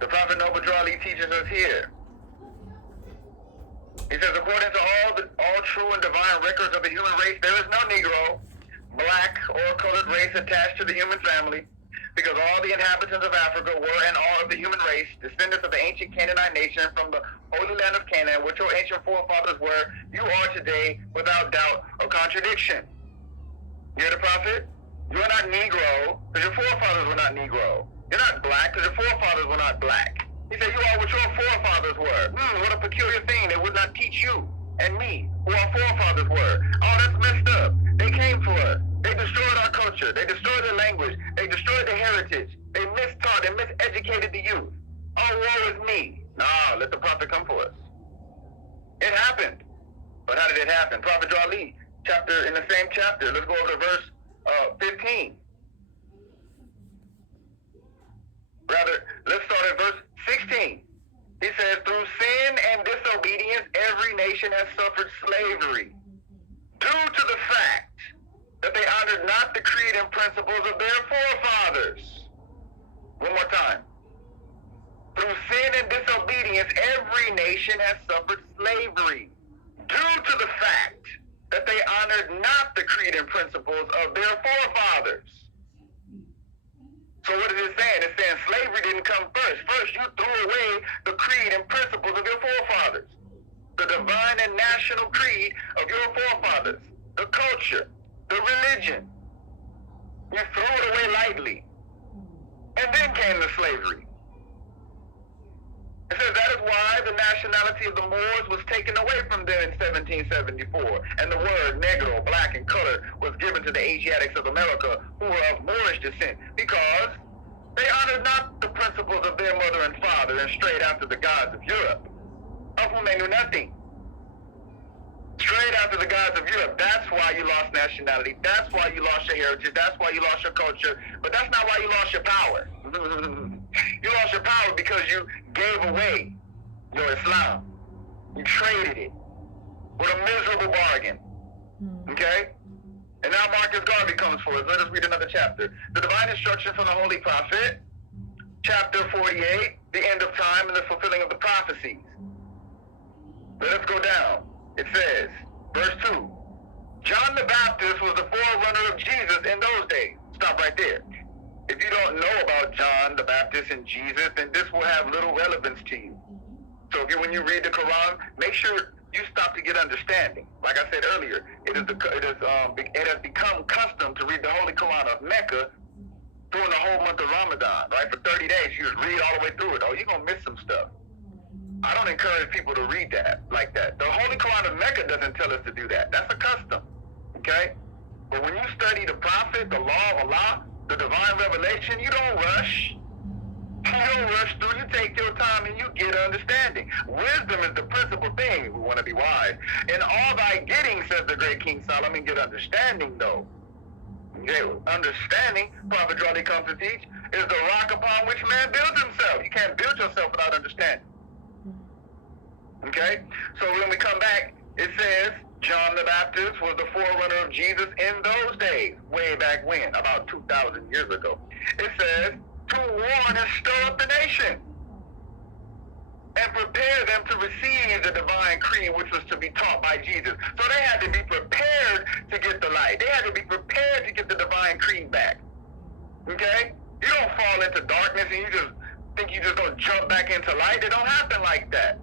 The Prophet Noble Drew Ali teaches us here. He says, according to all true and divine records of the human race, there is no Negro, black, or colored race attached to the human family, because all the inhabitants of Africa were and are of the human race, descendants of the ancient Canaanite nation from the holy land of Canaan, which your ancient forefathers were, you are today, without doubt or contradiction. You hear the Prophet? You are not Negro, because your forefathers were not Negro. You're not black, because your forefathers were not black. He said, you are what your forefathers were. What a peculiar thing. They would not teach you and me who our forefathers were. Oh, that's messed up. They came for us. They destroyed our culture. They destroyed their language. They destroyed their heritage. They mistaught and miseducated the youth. Oh, woe is me. Nah, let the Prophet come for us. It happened. But how did it happen? Prophet Drew Ali, in the same chapter, let's go over to verse 15. Rather, let's start at verse 16. He says, through sin and disobedience, every nation has suffered slavery due to the fact that they honored not the creed and principles of their forefathers. One more time. Through sin and disobedience, every nation has suffered slavery due to the fact that they honored not the creed and principles of their forefathers. So what is it saying? It's saying slavery didn't come first. First, you threw away the creed and principles of your forefathers. The divine and national creed of your forefathers. The culture. The religion. You threw it away lightly. And then came the slavery. It says that is why the nationality of the Moors was taken away from them in 1774, and the word Negro, black, and colored was given to the Asiatics of America who were of Moorish descent, because They honored not the principles of their mother and father and strayed after the gods of Europe, of whom they knew nothing. Strayed after the gods of Europe. That's why you lost nationality. That's why you lost your heritage. That's why you lost your culture. But that's not why you lost your power. You lost your power because you gave away your Islam. You traded it with a miserable bargain. Okay? And now Marcus Garvey comes for us. Let us read another chapter. The divine instruction from the Holy Prophet, chapter 48, the end of time and the fulfilling of the prophecies. Let us go down. It says, verse 2, John the Baptist was the forerunner of Jesus in those days. Stop right there. If you don't know about John the Baptist and Jesus, then this will have little relevance to you. So when you read the Koran, make sure you stop to get understanding. Like I said earlier, it has become custom to read the Holy Quran of Mecca during the whole month of Ramadan, right? For 30 days, you just read all the way through it. Oh, you're going to miss some stuff. I don't encourage people to read that like that. The Holy Quran of Mecca doesn't tell us to do that. That's a custom, okay? But when you study the Prophet, the law of Allah, the divine revelation, you don't rush. You don't rush through. You take your time and you get understanding. Wisdom is the principal thing. We want to be wise. In all thy getting, says the great King Solomon, get understanding though. Okay, understanding, Prophet Raleigh comes to teach, is the rock upon which man builds himself. You can't build yourself without understanding. Okay? So when we come back, it says, John the Baptist was the forerunner of Jesus in those days, way back when, about 2,000 years ago. It says, to warn and stir up the nation and prepare them to receive the divine creed which was to be taught by Jesus. So they had to be prepared to get the light. They had to be prepared to get the divine creed back. Okay? You don't fall into darkness and you just think you're just going to jump back into light. It don't happen like that.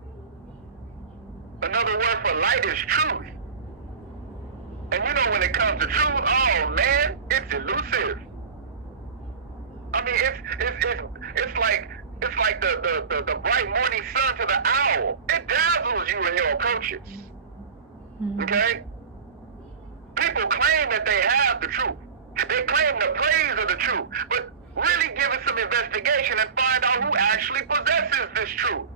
Another word for light is truth. And you know when it comes to truth, oh man, it's elusive. I mean, it's like the bright morning sun to the owl. It dazzles you in your approaches. Okay? People claim that they have the truth. They claim the praise of the truth. But really give it some investigation and find out who actually possesses this truth.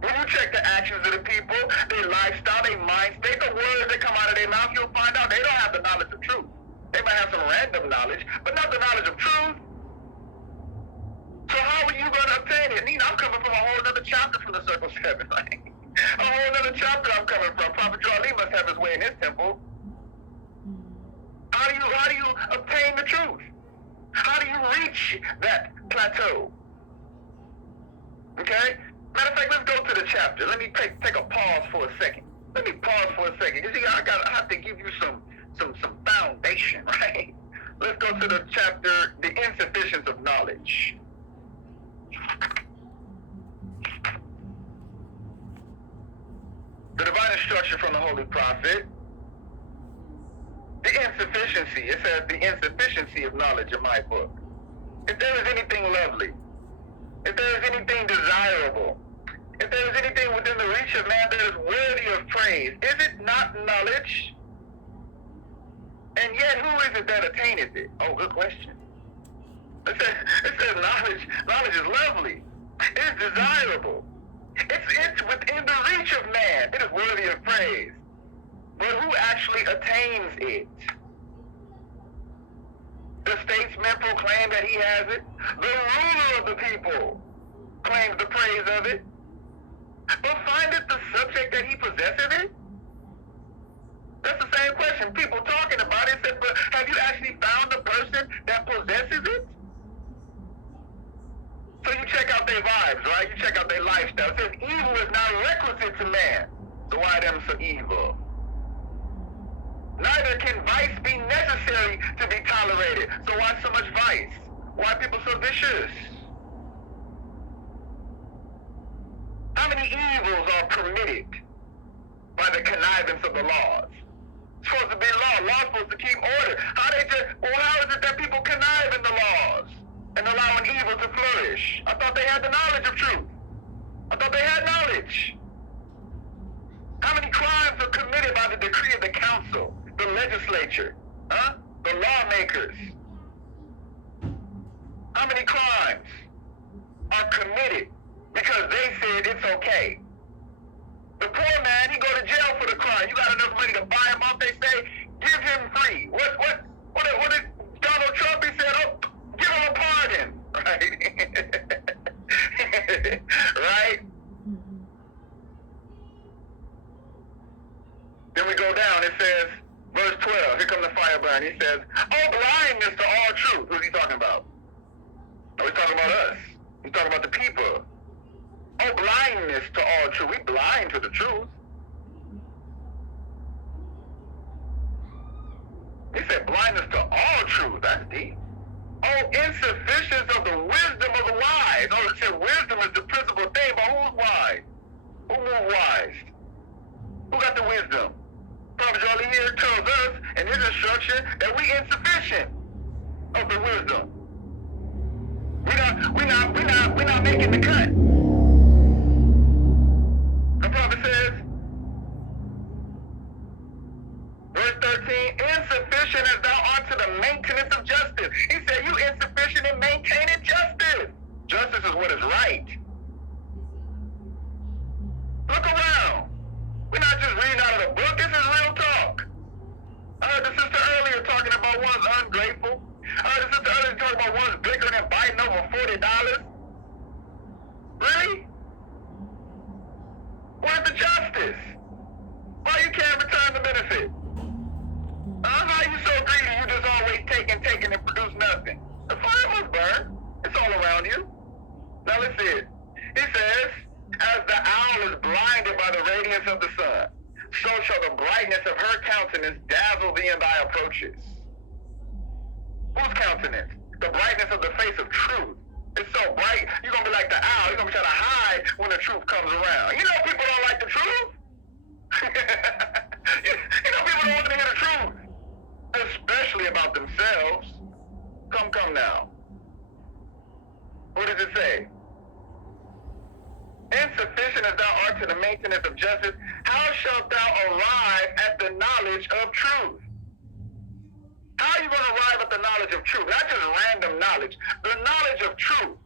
When you check the actions of the people, their lifestyle, their mind state, the words that come out of their mouth, you'll find out they don't have the knowledge of truth. They might have some random knowledge, but not the knowledge of truth. So how are you going to obtain it? I'm coming from a whole other chapter from the Circle 7, right? A whole other chapter I'm coming from. Prophet Raleigh must have his way in his temple. How do you obtain the truth? How do you reach that plateau? Okay? Matter of fact, let's go to the chapter. Let me take a pause for a second. Let me pause for a second. You see, I have to give you some foundation, right? Let's go to the chapter, the insufficiency of knowledge. The divine instruction from the Holy Prophet. The insufficiency. It says the insufficiency of knowledge in my book. If there is anything lovely, if there is anything desirable, if there is anything within the reach of man that is worthy of praise, is it not knowledge? And yet, who is it that attaineth it? Oh, good question. It says knowledge is lovely. It's desirable. It's within the reach of man. It is worthy of praise. But who actually attains it? The statesman proclaim that he has it. The ruler of the people claims the praise of it. But findeth the subject that he possesseth it? That's the same question. People talking about it said, but have you actually found the person that possesses it? So you check out their vibes, right? You check out their lifestyle. It says evil is not requisite to man. So why them so evil? Neither can vice be necessary to be tolerated. So why so much vice? Why people so vicious? How many evils are permitted by the connivance of the laws? It's supposed to be law. Law's supposed to keep order. How is it that people connive in the laws and allowing evil to flourish? I thought they had the knowledge of truth. I thought they had knowledge. How many crimes are committed by the decree of the council, the legislature, the lawmakers? How many crimes are committed because they said it's okay? The poor man, he go to jail for the crime. You got enough money to buy him off, they say, give him free. What did Donald Trump, he said, oh, give him a pardon, right? Right? Then we go down, it says, verse 12, here comes the fire burn. He says, oh, blindness to all truth. Who's he talking about? No, he's talking about us. He's talking about the people. Oh, blindness to all truth. We blind to the truth. He said blindness to all truth. That's deep. Oh, insufficiency of the wisdom of the wise. Oh, it said wisdom is the principal thing, but who's wise? Who moved wise? Who got the wisdom? Prophet Jolie here tells us in his instruction that we insufficient of the wisdom. We're not making the cut. The prophet says, verse 13, insufficient as thou art to the maintenance of justice. He said, you insufficient in maintaining justice. Justice is what is right. Look around. We're not just reading out of the book. This is real talk. I heard the sister earlier talking about one's ungrateful. I heard the sister earlier talking about one's bickering and biting over $40. Really? Where's the justice? Why you can't return the benefit? How you so greedy you just always taking and produce nothing? The fire must burn. It's all around you. Now let's see it. He says, as the owl is blinded by the radiance of the sun, so shall the brightness of her countenance dazzle thee in thy approaches. Whose countenance? The brightness of the face of truth. It's so bright, you're going to be like the owl. You're going to be trying to hide when the truth comes around. You know people don't like the truth. You know people don't want to hear the truth. Especially about themselves. Come now. What does it say? Insufficient as thou art to the maintenance of justice, how shalt thou arrive at the knowledge of truth? How are you going to arrive at the knowledge of truth? Not just random knowledge, the knowledge of truth.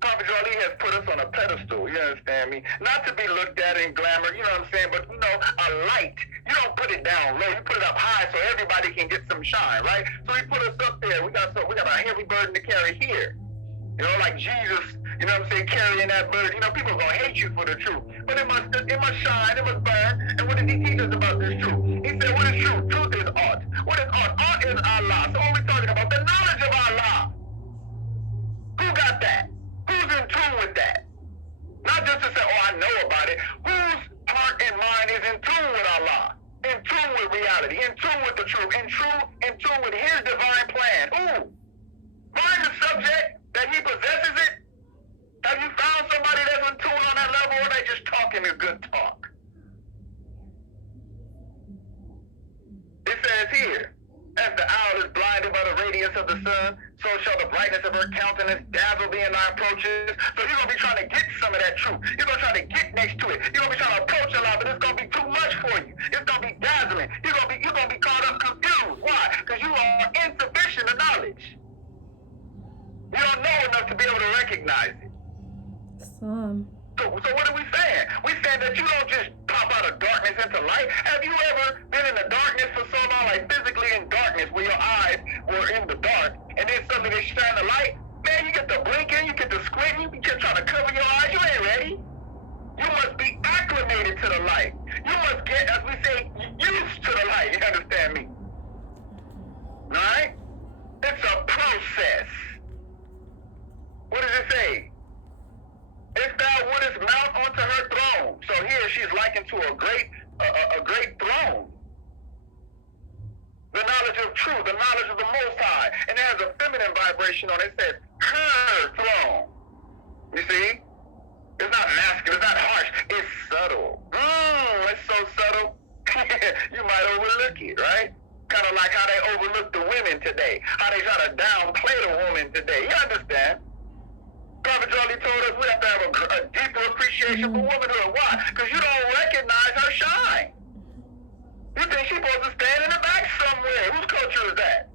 Prophet Jolie has put us on a pedestal, you understand me? Not to be looked at in glamour, you know what I'm saying? But, you know, a light, you don't put it down low, you put it up high so everybody can get some shine, right? So he put us up there. We got a heavy burden to carry here. You know, like Jesus, you know what I'm saying, carrying that burden. You know, people are going to hate you for the truth. But it must shine, it must burn. And what did he teach us about this truth? He said, what is truth? Truth is art. What is art? Art is Allah. So what are we talking about? The knowledge of Allah. Who got that? Who's in tune with that? Not just to say, oh, I know about it. Whose heart and mind is in tune with Allah? In tune with reality? In tune with the truth? In tune with his divine plan? Who? Find the subject that he possesses it. Have you found somebody that's in tune on that level, or they just talking a good talk? It says here, as the owl is blinded by the radiance of the sun, so shall the brightness of her countenance dazzle thee in thy approaches. So you're going to be trying to get some of that truth. You're going to try to get next to it. You're going to be trying to approach a lot, but it's going to be too much for you. It's going to be dazzling. You're going to be caught up confused. Why? Because you are insufficient in knowledge. You don't know enough to be able to recognize it. So what are we saying? We're saying that you don't just pop out of darkness into light. Have you ever been in the darkness for so long, like physically in darkness, where your eyes were in the dark, and then suddenly they shine the light? Man, you get the blinking, you get the squinting, you keep trying to cover your eyes. You ain't ready. You must be acclimated to the light. You must get, as we say, used to the light. You understand me? All right? It's a process. What does it say? If thou wouldest mount onto her throne. So here she's likened to a great throne. The knowledge of truth, the knowledge of the Most High. And it has a feminine vibration on it. It says, her throne. You see? It's not masculine, it's not harsh. It's subtle. It's so subtle. You might overlook it, right? Kind of like how they overlook the women today. How they try to downplay the woman today. You understand? Prophet Jolie told us we have to have a deeper appreciation for womanhood. Why? Because you don't recognize her shine. You think she's supposed to stand in the back somewhere. Whose culture is that?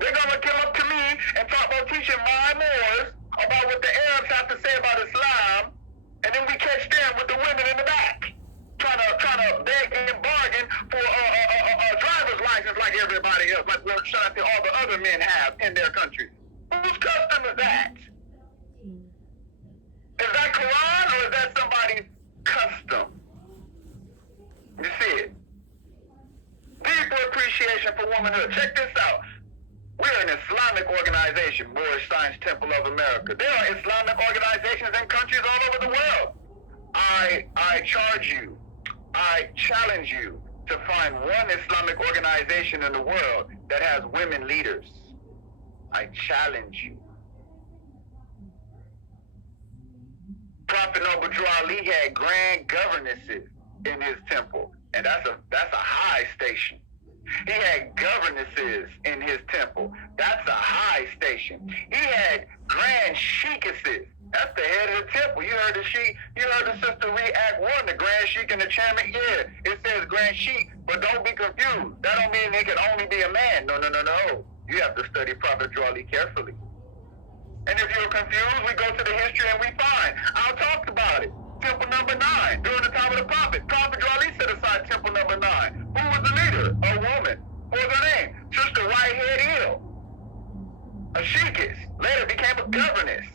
They're going to come up to me and talk about teaching my Moors about what the Arabs have to say about Islam, and then we catch them with the women in the back, trying to beg and bargain for a driver's license like everybody else, like should I say all the other men have in their country. Whose custom is that? Is that Koran or is that somebody's custom? You see it? Deeper appreciation for womanhood. Check this out. We're an Islamic organization, Moorish Science Temple of America. There are Islamic organizations in countries all over the world. I charge you, I challenge you to find one Islamic organization in the world that has women leaders. I challenge you. Prophet Noble Drew Ali had grand governesses in his temple, and that's a high station. He had governesses in his temple. That's a high station. He had grand sheikesses. That's the head of the temple. You heard the sister read Act 1, the grand sheik and the chairman. Yeah, it says grand sheik, but don't be confused. That don't mean it can only be a man. No. You have to study Prophet Drew Ali carefully. And if you're confused, we go to the history and we find. I'll talk about it. Temple number 9, during the time of the Prophet. Prophet Drew Ali set aside temple number 9. Who was the leader? A woman. What was her name? Sister Whitehead Hill. A sheikess. Later became a governess.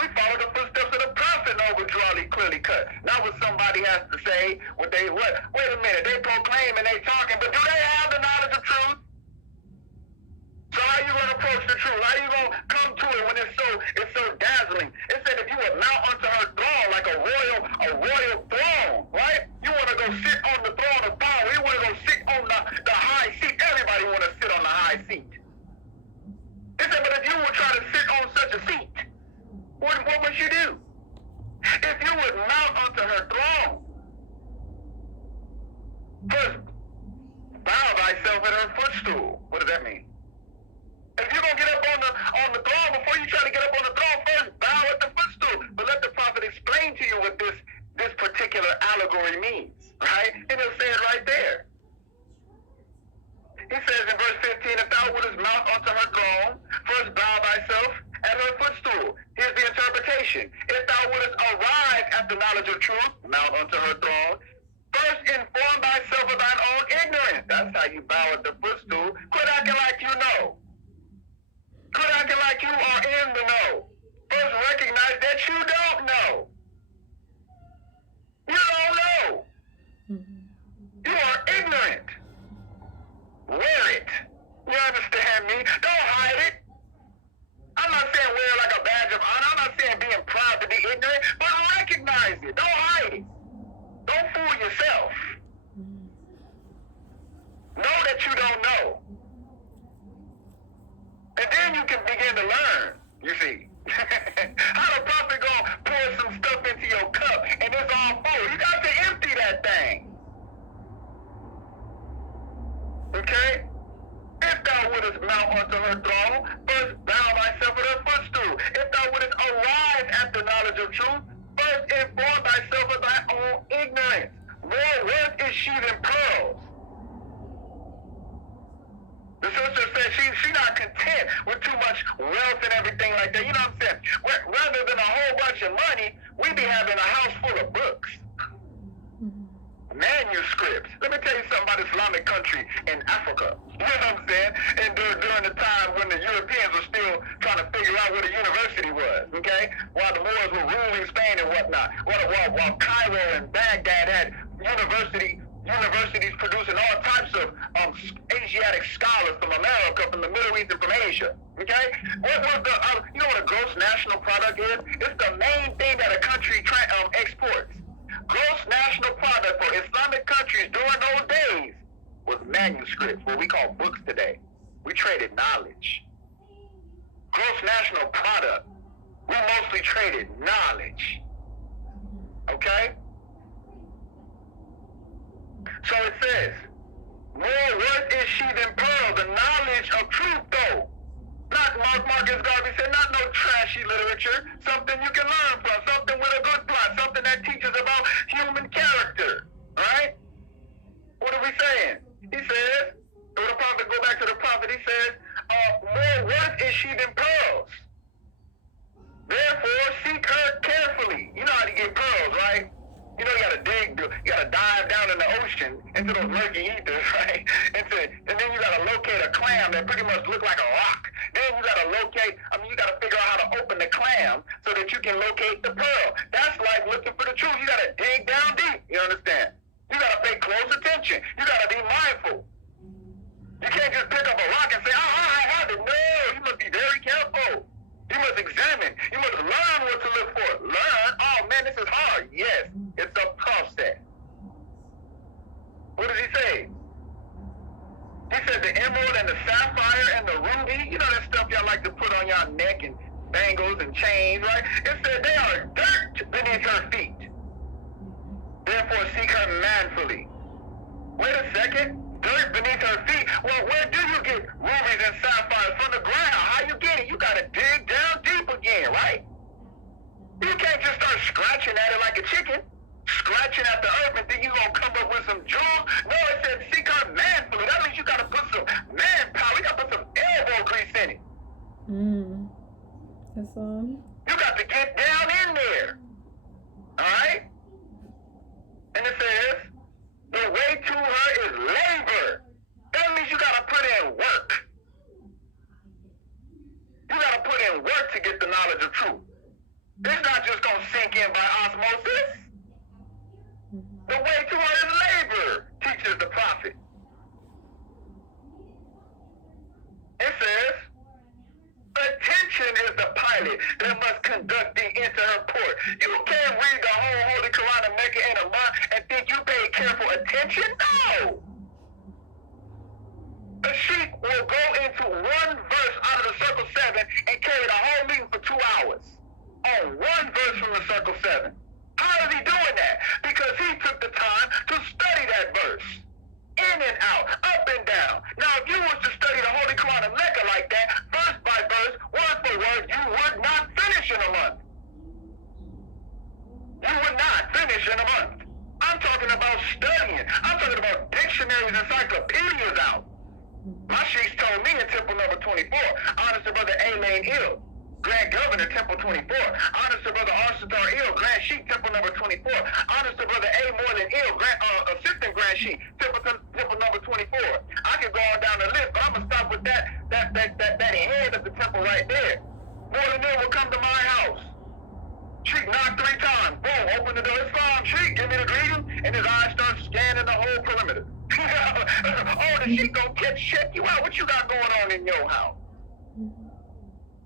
We follow the footsteps of the Prophet Noble Drew Ali clearly cut. Not what somebody has to say. Wait a minute. They proclaim and they talking, but do they have the knowledge of truth? So how you going to approach the truth? How you going to come to it when it's so dazzling? It said if you would mount unto her throne like a royal throne, right? You want to go sit on the throne of power. You want to go sit on the high seat. Everybody want to sit on the high seat. It said, but if you would try to sit on such a seat, what would you do? If you would mount unto her throne, first bow thyself at her footstool. What does that mean? If you're going to get up on the throne, before you try to get up on the throne, first bow at the footstool. But let the prophet explain to you what this particular allegory means, right? And he'll say it right there. He says in verse 15, if thou wouldest mount unto her throne, first bow thyself at her footstool. Here's the interpretation. If thou wouldest arrive at the knowledge of truth, mount unto her throne, first inform thyself of thine own ignorance. That's how you bow at the footstool. Quit acting like you know. Quit acting like you are in the know. First recognize that you don't know. You don't know. You are ignorant. Wear it. You understand me? Don't hide it. I'm not saying wear it like a badge of honor. I'm not saying being proud to be ignorant, but recognize it. Don't hide it. Don't fool yourself. Know that you don't know. And then you can begin to learn, you see. How the prophet gonna pour some stuff into your cup and it's all full? You got to empty that thing. Okay? If thou wouldest mount unto her throne, first bow thyself at her footstool. If thou wouldest arrive at the knowledge of truth, first inform thyself of thy own ignorance. More worth is she than pearls. The sister said she's not content with too much wealth and everything like that. You know what I'm saying? Rather than a whole bunch of money, we be having a house full of books. Manuscripts. Let me tell you something about Islamic country in Africa. You know what I'm saying? And during the time when the Europeans were still trying to figure out what a university was, okay? While the Moors were ruling Spain and whatnot. While Cairo and Baghdad had universities producing all types of Asiatic scholars from America, from the Middle East, and from Asia. Okay? What was you know what a gross national product is? It's the main thing that a country exports. Gross national product for Islamic countries during those days was manuscripts, what we call books today. We traded knowledge. Gross national product, we mostly traded knowledge. Okay? So it says, more worth is she than pearl, the knowledge of truth though. Not Marcus Garvey said, not no trashy literature, something you can learn from, something with a good plot, something that teaches about human character, right? What are we saying? He says, go back to the prophet, he says, more worth is she than pearls. Therefore, seek her carefully. You know how to get pearls, right? You know you gotta dive down in the ocean into those murky ethers, right? And then you gotta locate a clam that pretty much look like a rock. Then you gotta figure out how to open the clam so that you can locate the pearl. That's like looking for the truth. You gotta dig down deep, you understand? You gotta pay close attention. You gotta be mindful. You can't just pick up a rock and say, I have it. No, you must be very careful. You must examine. You must learn what to look for. Learn? Oh man, this is hard. Yes, it's a process. What does he say? He said the emerald and the sapphire and the ruby, you know that stuff y'all like to put on y'all neck and bangles and chains, right? It said they are dirt beneath her feet. Therefore seek her manfully. Wait a second. Dirt beneath her feet. Well, where do you get rubies and sapphires? From the ground. How you get it? You gotta dig down deep again, right? You can't just start scratching at it like a chicken, scratching at the earth, and then you gonna come up with some jewels. No, it said seek her manfully. That means you gotta put some manpower. You gotta put some elbow grease in it. That's all. You got to get down in there. Alright? And it says, the way to her is labor. That means you gotta put in work. You gotta put in work to get the knowledge of truth. It's not just gonna sink in by osmosis. The way to her is labor, teaches the prophet. It says, attention is the pilot that must conduct thee into her port. You can't read the whole Holy Koran and make it in a month and think you paid careful attention. No! The sheep will go into one verse out of the circle 7 and carry the whole meeting for 2 hours on one verse from the circle 7. How is he doing that? Because he took the time to study that verse. In and out, up and down. Now, if you was to study the Holy Koran and Mecca like that, verse by verse, word for word, you would not finish in a month. You would not finish in a month. I'm talking about studying. I'm talking about dictionaries, encyclopedias out. My sheiks told me in Temple number 24, honest to Brother A. Lane Ill, Grand Governor, Temple 24. Honest to Brother Arcetar Ill, Grand Sheik, Temple number 24. Honest to Brother A. Moreland Ill, Assistant Grand Sheik, Temple number 24. I can go on down the list, but I'm going to stop with that head of the temple right there. Moreland Ill will come to my house. Sheik knocked 3 times. Boom, open the door. Islam, Sheik, give me the greeting. And his eyes start scanning the whole perimeter. Oh, the Sheik gonna check you out. What you got going on in your house?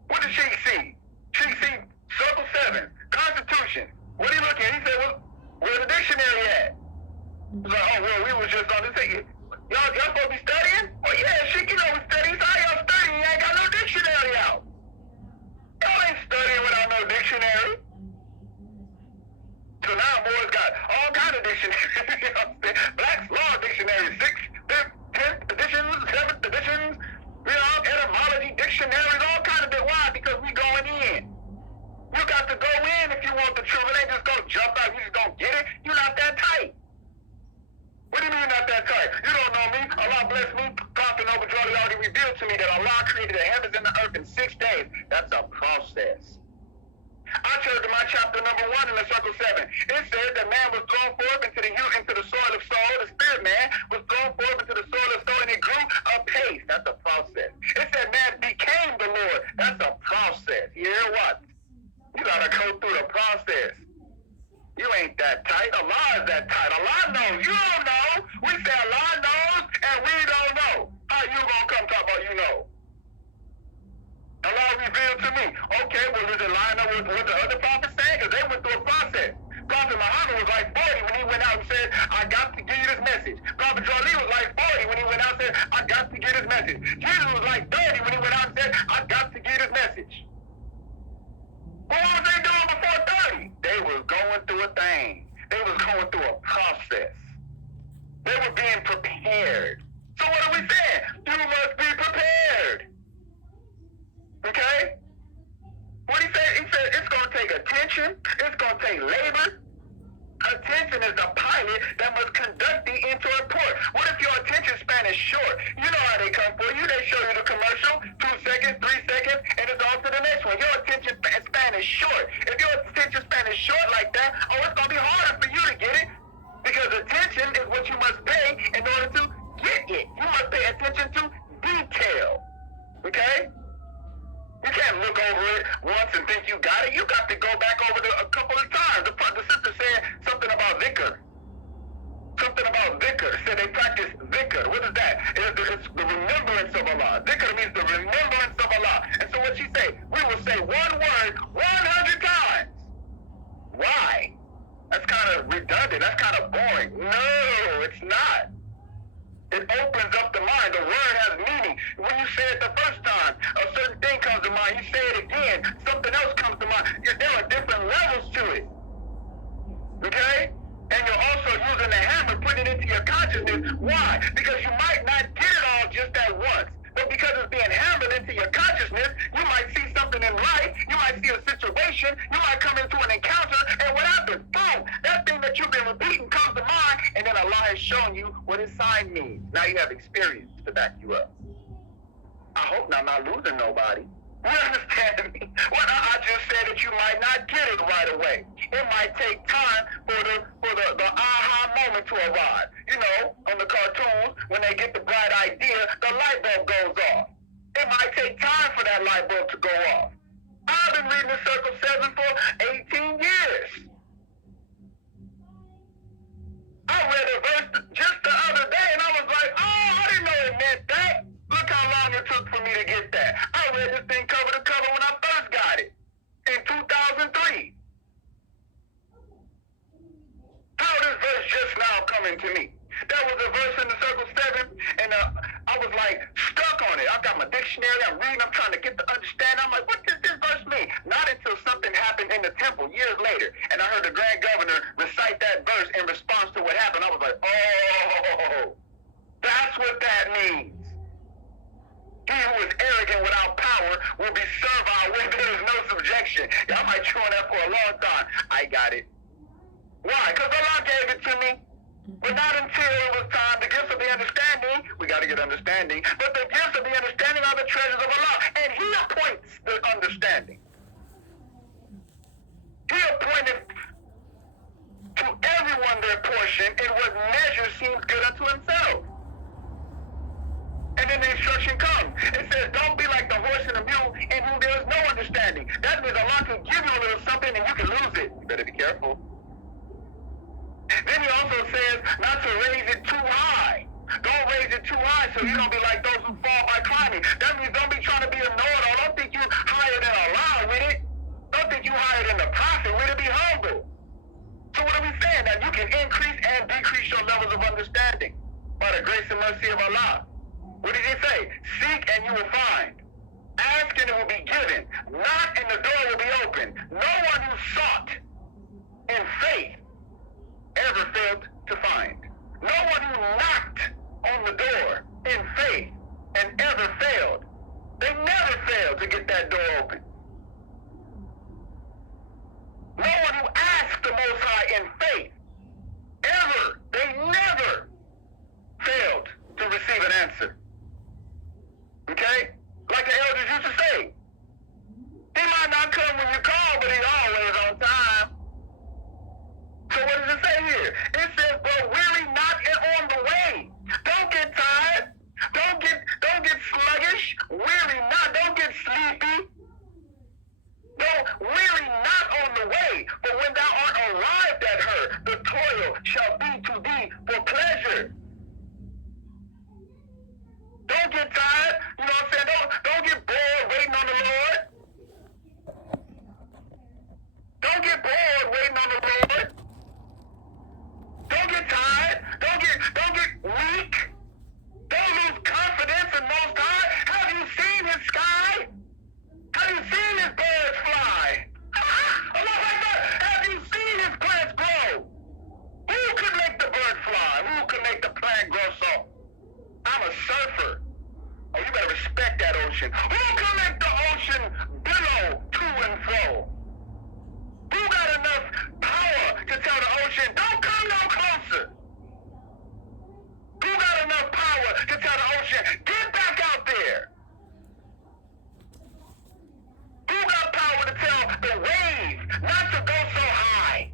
What did Sheik see? Sheik see circle 7, Constitution. What he looking at? He said, well, where's the dictionary at? He's like, oh, well, we was just on this thing. Y'all supposed to be studying? Oh, yeah, Sheik, you know we studying. So how y'all studying? You ain't got no dictionary out. Y'all ain't studying without no dictionary. So now boys got all kind of dictionaries. You know what I'm saying? Black's Law Dictionary, 6th, 5th, 10th editions, 7th editions, you know, etymology dictionaries, all kind of bit. Why? Because we going in. You got to go in if you want the truth. It ain't just gonna jump out, you just gonna get it. You're not that tight. What do you mean you're not that tight? You don't know me. Allah bless me. Prophet Noble Jordan already revealed to me that Allah created the heavens and the earth in 6 days. That's a process. I turned to my chapter number 1 in the circle 7. It said that man was thrown forth into the soil of soul. The spirit man was thrown forth into the soil of soul, and it grew apace. That's a process. It said man became the Lord. That's a process. You hear what? You gotta go through the process. You ain't that tight. Allah is that tight. Allah knows. You don't know. We say Allah knows, and we don't know. How you gonna come talk about you know? Allah revealed to me. Okay, well, does it line up with what the other prophets said? Because they went through a process. Prophet Muhammad was like 40 when he went out and said, I got to give you this message. Prophet Jolie was like 40 when he went out and said, I got to give this message. Jesus was like 30 when he went out and said, I got to give this message. But what was they doing before 30? They was going through a thing. They was going through a process. They were being prepared. So what are we saying? You must be prepared. Okay? What he said? He said it's going to take attention. It's going to take labor. Attention is the pilot that must conduct thee into a port. What if your attention span is short? You know how they come for you. They show you the commercial. 2 like that, oh, it's going to be harder for you to get it, because attention is what you must pay in order to get it. You must pay attention to detail. Okay? You can't look over it once and think you got it. You got to go back over it a couple of times. The sister said something about dhikr. Something about dhikr. Said they practice dhikr. What is that? It's the remembrance of Allah. Dhikr means the remembrance of Allah. And so what she say? We will say one word 100 times. Why? That's kind of redundant. That's kind of boring. No, it's not. It opens up the mind. The word has meaning. When you say it the first time, a certain thing comes to mind. You say it again, something else comes to mind. There are different levels to it. Okay? And you're also using the hammer, putting it into your consciousness. Why? Because you might not get it all just at once. But because it's being hammered into your consciousness, you might see something in life, you might see a situation, you might come into an encounter, and what happens? Boom! That thing that you've been repeating comes to mind, and then Allah has shown you what his sign means. Now you have experience to back you up. I hope I'm not losing nobody. You understand me? Well, I just said that you might not get it right away. It might take time for the aha moment to arrive. You know, on the cartoons, when they get the bright idea, the light bulb goes off. It might take time for that light bulb to go off. I've been reading the Circle 7 for 18 years. I read a verse just the other day, and I was like, oh, I didn't know it meant that. Look how long it took for me to get that. I read this thing cover to cover when I first got it, in 2003. How this verse just now coming to me? That was a verse in the Circle 7, and I was like stuck on it. I got my dictionary, I'm reading, I'm trying to get the understanding. I'm like, what does this verse mean? Not until something happened in the temple years later, and I heard the Grand Governor recite that verse in response to what happened. I was like, oh, that's what that means. He who is arrogant without power will be servile when there is no subjection. Y'all might chew on that for a long time. I got it. Why? Because Allah gave it to me. But not until it was time. The gifts of the understanding, we got to get understanding. But the gifts of the understanding are the treasures of Allah. And he appoints the understanding. He appointed to everyone their portion in what measure seems good unto himself. And then the instruction comes. It says, don't be like the horse and the mule in whom there is no understanding. That means Allah can give you a little something and you can lose it. You better be careful. Then he also says not to raise it too high. Don't raise it too high so you don't be like those who fall by climbing. That means don't be trying to be a know-it-all. Don't think you higher than Allah with it. Don't think you higher than the prophet with it. Be humble. So what are we saying? That you can increase and decrease your levels of understanding by the grace and mercy of Allah. What did he say? Seek and you will find. Ask and it will be given. Knock and the door will be open. No one who sought in faith ever failed to find. No one who knocked on the door in faith and ever failed. They never failed to get that door open. No one who asked the Most High in faith ever, they never failed to receive an answer. Okay? Like the elders used to say, he might not come when you call, but he's always on time. So what does it say here? It says, but weary not on the way. Don't get tired. Don't get sluggish. Weary not. Don't get sleepy. Don't weary not on the way. For when thou art arrived at her, the toil shall be to thee for pleasure. Don't get tired. You know what I'm saying? Don't get bored waiting on the Lord. Don't get bored waiting on the Lord. Don't get tired. Don't get weak. Don't lose confidence in Most High. Have you seen his sky? Have you seen his birds fly? Allah Akbar. Have you seen his plants grow? Who could make the bird fly? Who could make the plant grow so? I'm a surfer. Oh, you better respect that ocean. Who can make the ocean billow to and fro? Who got enough power to tell the ocean, don't come no closer? Who got enough power to tell the ocean, get back out there? Who got power to tell the wave not to go so high?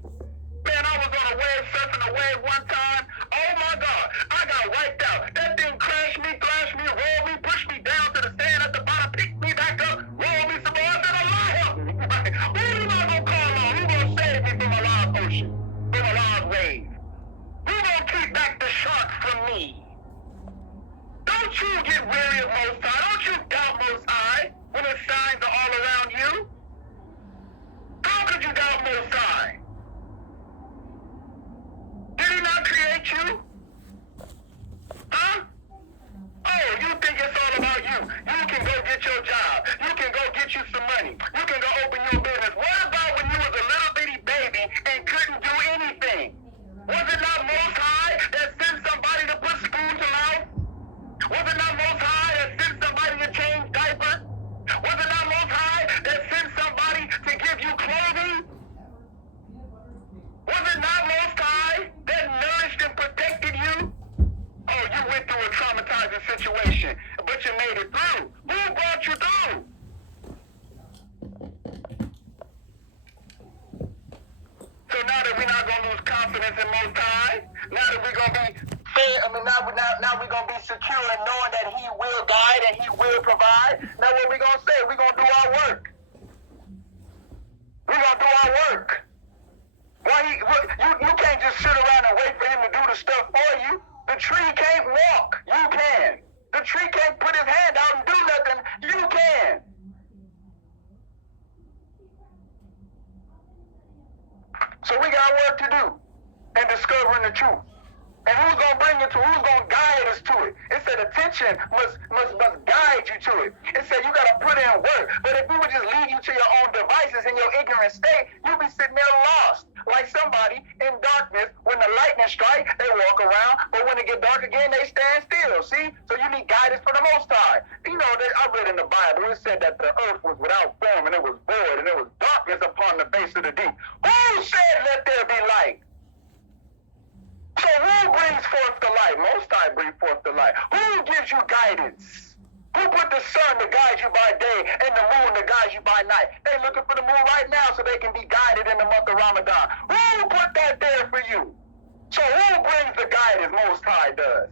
Don't you get weary of Most High. Don't you doubt Most High when His signs are all around you. How could you doubt Most High? Did He not create you? Huh? Oh, you think it's all about you. You can go get your job. You can go get you some money. You can go open your business. What about when you was a little bitty baby and couldn't do anything? Was it not Most High that sent somebody to put spoon to mouth? Was it not Most High that sent somebody to change diapers? Was it not Most High that sent somebody to give you clothing? Was it not Most High that nourished and protected you? Oh, you went through a traumatizing situation, but you made it through. Who brought you through? So now that we're not gonna lose confidence in Most High, now that we're gonna be fair, now we're gonna be secure in knowing that He will guide and He will provide. Now what we gonna say? We're gonna do our work. We're gonna do our work. You can't just sit around and wait for Him to do the stuff for you. The tree can't walk. You can. The tree can't put his hand out and do nothing. You can. So we got work to do in discovering the truth. And who's going to bring it to it? Who's going to guide us to it? It said attention must guide you to it. It said you got to put in work. But if we would just leave you to your own devices in your ignorant state, you'll be sitting there lost. Like somebody in darkness, when the lightning strikes, they walk around. But when it get dark again, they stand still. See? So you need guidance from the Most High. You know, I read in the Bible, it said that the earth was without form and it was void and there was darkness upon the face of the deep. Who said let there be light? So who brings forth the light? Most High brings forth the light. Who gives you guidance? Who put the sun to guide you by day and the moon to guide you by night? They're looking for the moon right now so they can be guided in the month of Ramadan. Who put that there for you? So who brings the guidance? Most High does.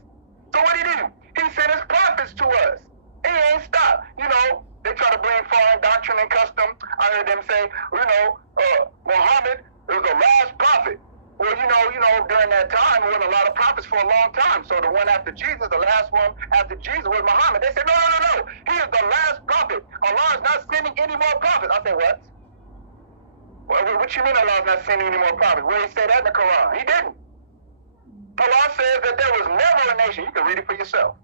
So what did He do? He sent His prophets to us. He ain't stopped. You know, they try to bring foreign doctrine and custom. I heard them say, Muhammad was the last prophet. Well, you know, during that time, there were a lot of prophets for a long time. So the one after Jesus, the last one after Jesus was Muhammad. They said, no. He is the last prophet. Allah is not sending any more prophets. I said, what? What you mean Allah is not sending any more prophets? Where He said that in the Koran? He didn't. Allah says that there was never a nation. You can read it for yourself.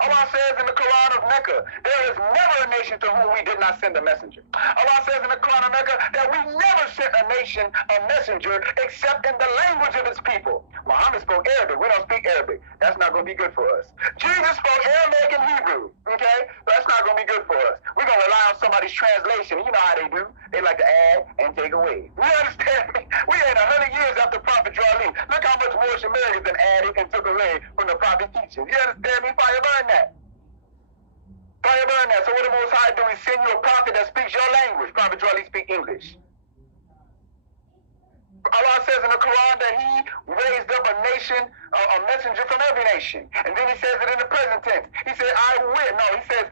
Allah says in the Quran of Mecca, there is never a nation to whom we did not send a messenger. Allah says in the Quran of Mecca that we never sent a nation a messenger except in the language of its people. Muhammad spoke Arabic. We don't speak Arabic. That's not going to be good for us. Jesus spoke Aramaic and Hebrew. Okay? That's not going to be good for us. We're going to rely on somebody's translation. You know how they do. They like to add and take away. You understand me? We ain't 100 years after Prophet Joali. Look how much Moorish Americans been added and took away from the Prophet teachings. You understand me? Fire burn that. Fire burn that. So what the Most High do? He send you a prophet that speaks your language. Prophet Joali speak English. Allah says in the Quran that He raised up a nation, a messenger from every nation. And then He says it in the present tense. He said, He says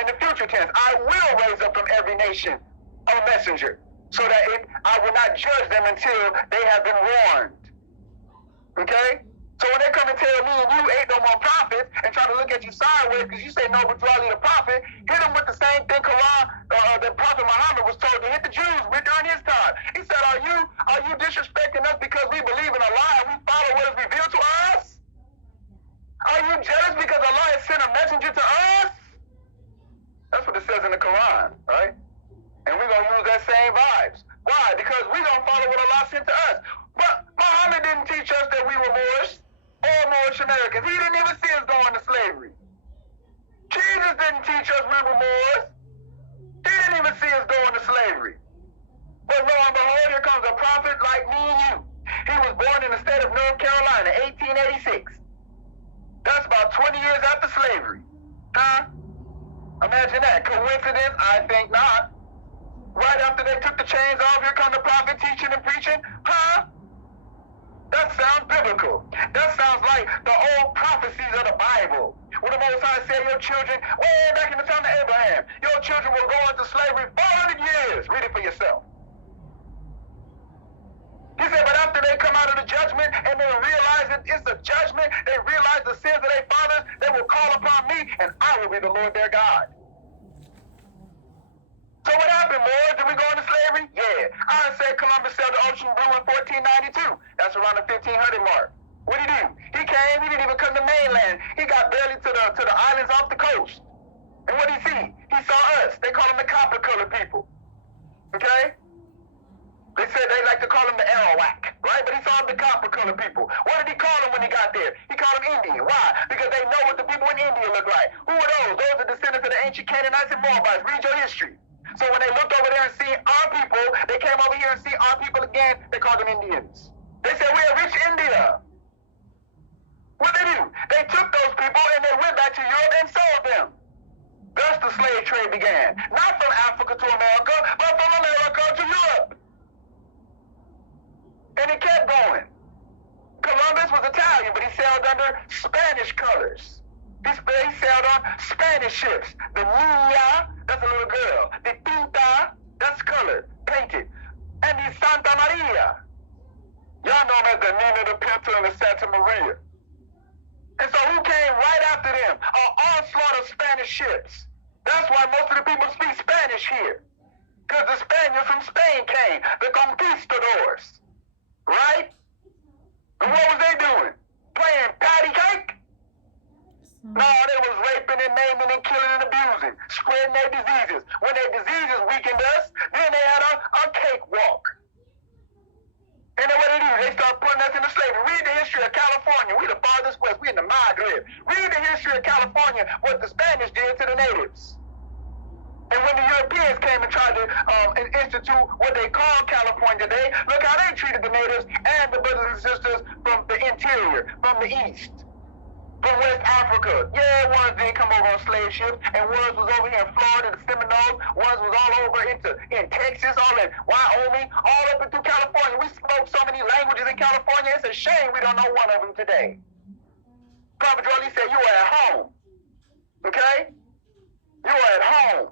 in the future tense, I will raise up from every nation a messenger, so that I will not judge them until they have been warned. Okay? So when they come and tell me and you ain't no more prophets and try to look at you sideways because you say no, but Joali the prophet, hit them with the same thing Quran that Prophet Muhammad was told to hit the Jews with during his time. He said, are you disrespecting us because we believe in Allah and we follow what is revealed to us? Are you jealous because Allah has sent a messenger to us? That's what it says in the Quran, right? And we're going to use that same vibes. Why? Because we're going to follow what Allah sent to us. But Muhammad didn't teach us that we were Moorish or Moorish Americans. He didn't even see us going to slavery. Jesus didn't teach us we were Moors. He didn't even see us going to slavery. But lo and behold, here comes a prophet like me and you. He was born in the state of North Carolina, 1886. That's about 20 years after slavery. Huh? Imagine that. Coincidence? I think not. Right after they took the chains off, here come the prophet teaching and preaching. Huh? That sounds biblical. That sounds like the old prophecies of the Bible. When the Most High said your children, way back in the time of Abraham, your children will go into slavery 400 years. Read it for yourself. He said, but after they come out of the judgment and they realize that it's a judgment, they realize the sins of their fathers, they will call upon me and I will be the Lord their God. So what happened, Moors? Did we go into slavery? Yeah. I said Columbus sailed the ocean blue in 1492. That's around the 1500 mark. What did he do? He came, he didn't even come to mainland. He got barely to the islands off the coast. And what did he see? He saw us. They call them the copper-colored people. Okay? They said they like to call them the Arawak, right? But he saw the copper-colored people. What did he call them when he got there? He called them Indian. Why? Because they know what the people in India look like. Who are those? Those are descendants of the ancient Canaanites and Moabites. Read your history. So when they looked over there and see our people, they came over here and see our people again, they called them Indians. They said, we're rich India. What did they do? They took those people and they went back to Europe and sold them. Thus the slave trade began. Not from Africa to America, but from America to Europe. And it kept going. Columbus was Italian, but he sailed under Spanish colors. He sailed on Spanish ships. The Niña, that's a little girl. The Pinta, that's colored, painted. And the Santa Maria. Y'all know them as the Nina, the Pinta, and the Santa Maria. And so who came right after them? An onslaught of Spanish ships. That's why most of the people speak Spanish here. Because the Spaniards from Spain came, the conquistadors. Right? And what was they doing? Playing patty cake? No, they was raping and maiming and killing and abusing, spreading their diseases. When their diseases weakened us, then they had a cakewalk. And then what they do? They start putting us into slavery. Read the history of California. We the farthest west. We in the Maghreb. Read the history of California, what the Spanish did to the natives. And when the Europeans came and tried to institute what they call California today, look how they treated the natives and the brothers and sisters from the interior, from the east. From West Africa. Yeah, ones did come over on slave ships, and ones was over here in Florida, the Seminoles, ones was all over in Texas, all in Wyoming, all up and through California. We spoke so many languages in California, it's a shame we don't know one of them today. Prophet Jolie said, you are at home. Okay? You are at home.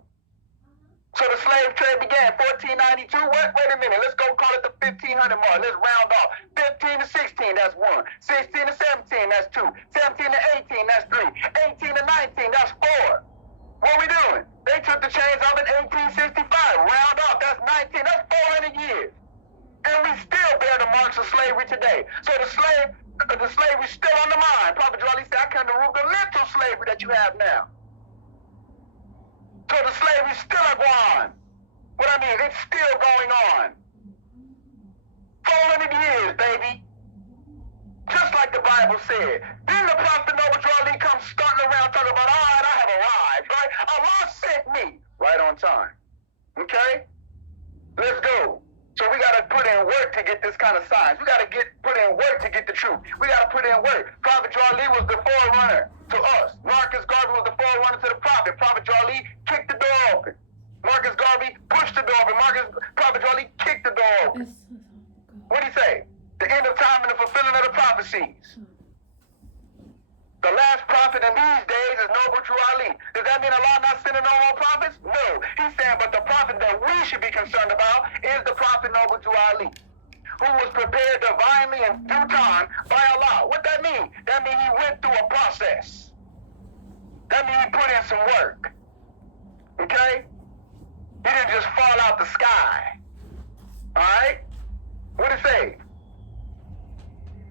So the slave trade began 1492. Wait a minute. Let's go call it the 1500 mark. Let's round off. 15 to 16, that's 1. 16 to 17, that's 2. 17 to 18, that's 3. 18 to 19, that's 4. What we doing? They took the chains off in 1865. Round off, that's 19. That's 400 years. And we still bear the marks of slavery today. So the slavery's still on the mind. Prophet Jolie said, I come to rule the little slavery that you have now. So the slavery's still going on. What I mean, it's still going on. 400 years, baby. Just like the Bible said. Then the prophet Noble Jolie comes starting around talking about, all right, I have arrived, right? Allah sent me. Right on time. Okay? Let's go. So we got to put in work to get this kind of science. We got to put in work to get the truth. We got to put in work. Prophet Jolie was the forerunner to us. Marcus Garvey was the forerunner to the prophet. Prophet Jolie kicked the door open. Marcus Garvey pushed the door open. Prophet Jolie kicked the door open. What did he say? The end of time and the fulfilling of the prophecies. The last prophet in these days is Noble Drew Ali. Does that mean Allah not sending no more prophets? No. He's saying, but the prophet that we should be concerned about is the prophet Noble Drew Ali, who was prepared divinely in due time by Allah. What that mean? That means he went through a process. That means he put in some work. Okay? He didn't just fall out the sky. Alright? What did it say?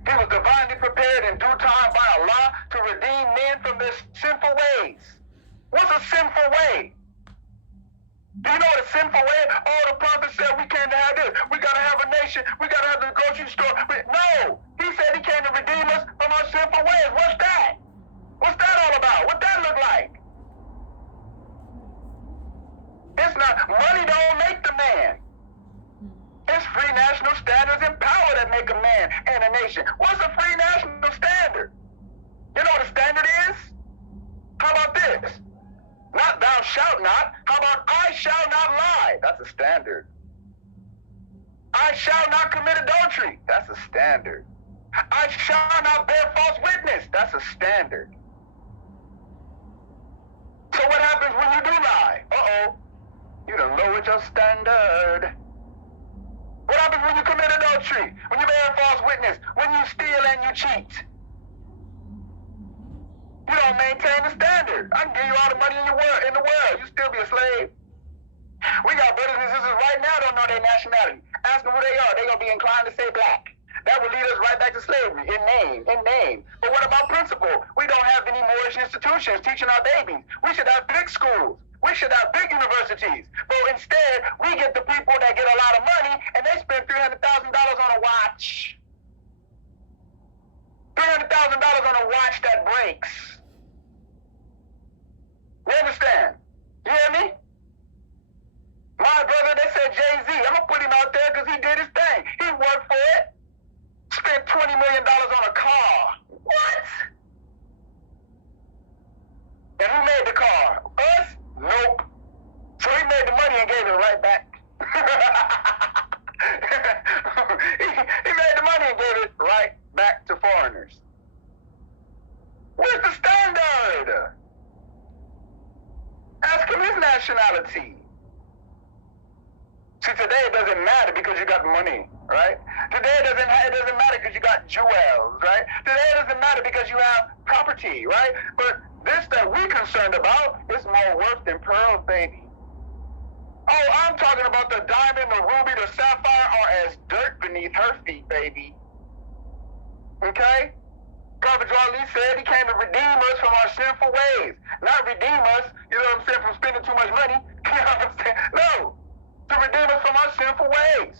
He was divinely prepared in due time by Allah to redeem men from their sinful ways. What's a sinful way? Do you know what a sinful way? Oh, the prophet said we came to have this. We got to have a nation. We got to have the grocery store. No. He said he came to redeem us from our sinful ways. What's that? What's that all about? What that look like? It's not, money don't make the man. It's free national standards and power that make a man and a nation. What's a free national standard? You know what a standard is? How about this? Not thou shalt not. How about I shall not lie? That's a standard. I shall not commit adultery. That's a standard. I shall not bear false witness. That's a standard. So what happens when you do lie? Uh-oh. You done lowered your standard. What happens when you commit adultery? When you bear false witness? When you steal and you cheat? You don't maintain the standard. I can give you all the money in the world. You still be a slave. We got brothers and sisters right now don't know their nationality. Ask them who they are. They're going to be inclined to say black. That will lead us right back to slavery in name. But what about principle? We don't have any Moorish institutions teaching our babies. We should have big schools. We should have big universities. But instead, we get the people that get a lot of money and they spend $300,000 on a watch. $300,000 on a watch that breaks. You understand? You hear me? My brother, they said Jay-Z. I'm going to put him out there because he did his thing. He worked for it. Spent $20 million on a car. What? And who made the car? Us? Nope. So he made the money and gave it right back. he made the money and gave it right back to foreigners. Where's the standard? Ask him his nationality. See, today it doesn't matter because you got money, right? Today it doesn't matter because you got jewels, right? Today it doesn't matter because you have property, right? But this that we're concerned about is more worth than pearls, baby. Oh, I'm talking about the diamond, the ruby, the sapphire are as dirt beneath her feet, baby. Okay? Prophet Ali said he came to redeem us from our sinful ways. Not redeem us, you know what I'm saying, from spending too much money. You know what I'm saying? No. To redeem us from our sinful ways.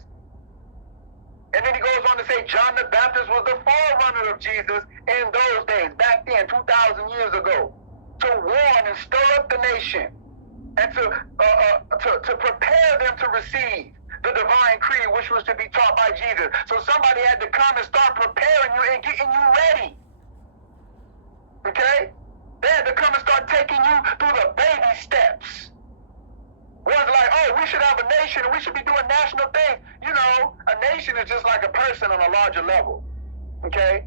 And then he goes on to say John the Baptist was the forerunner of Jesus in those days, back then, 2,000 years ago, to warn and stir up the nation and to prepare them to receive the divine creed which was to be taught by Jesus. So somebody had to come and start preparing you and getting you ready. Okay? They had to come and start taking you through the baby steps. Was like, oh, we should have a nation and we should be doing national things. You know, a nation is just like a person on a larger level. Okay?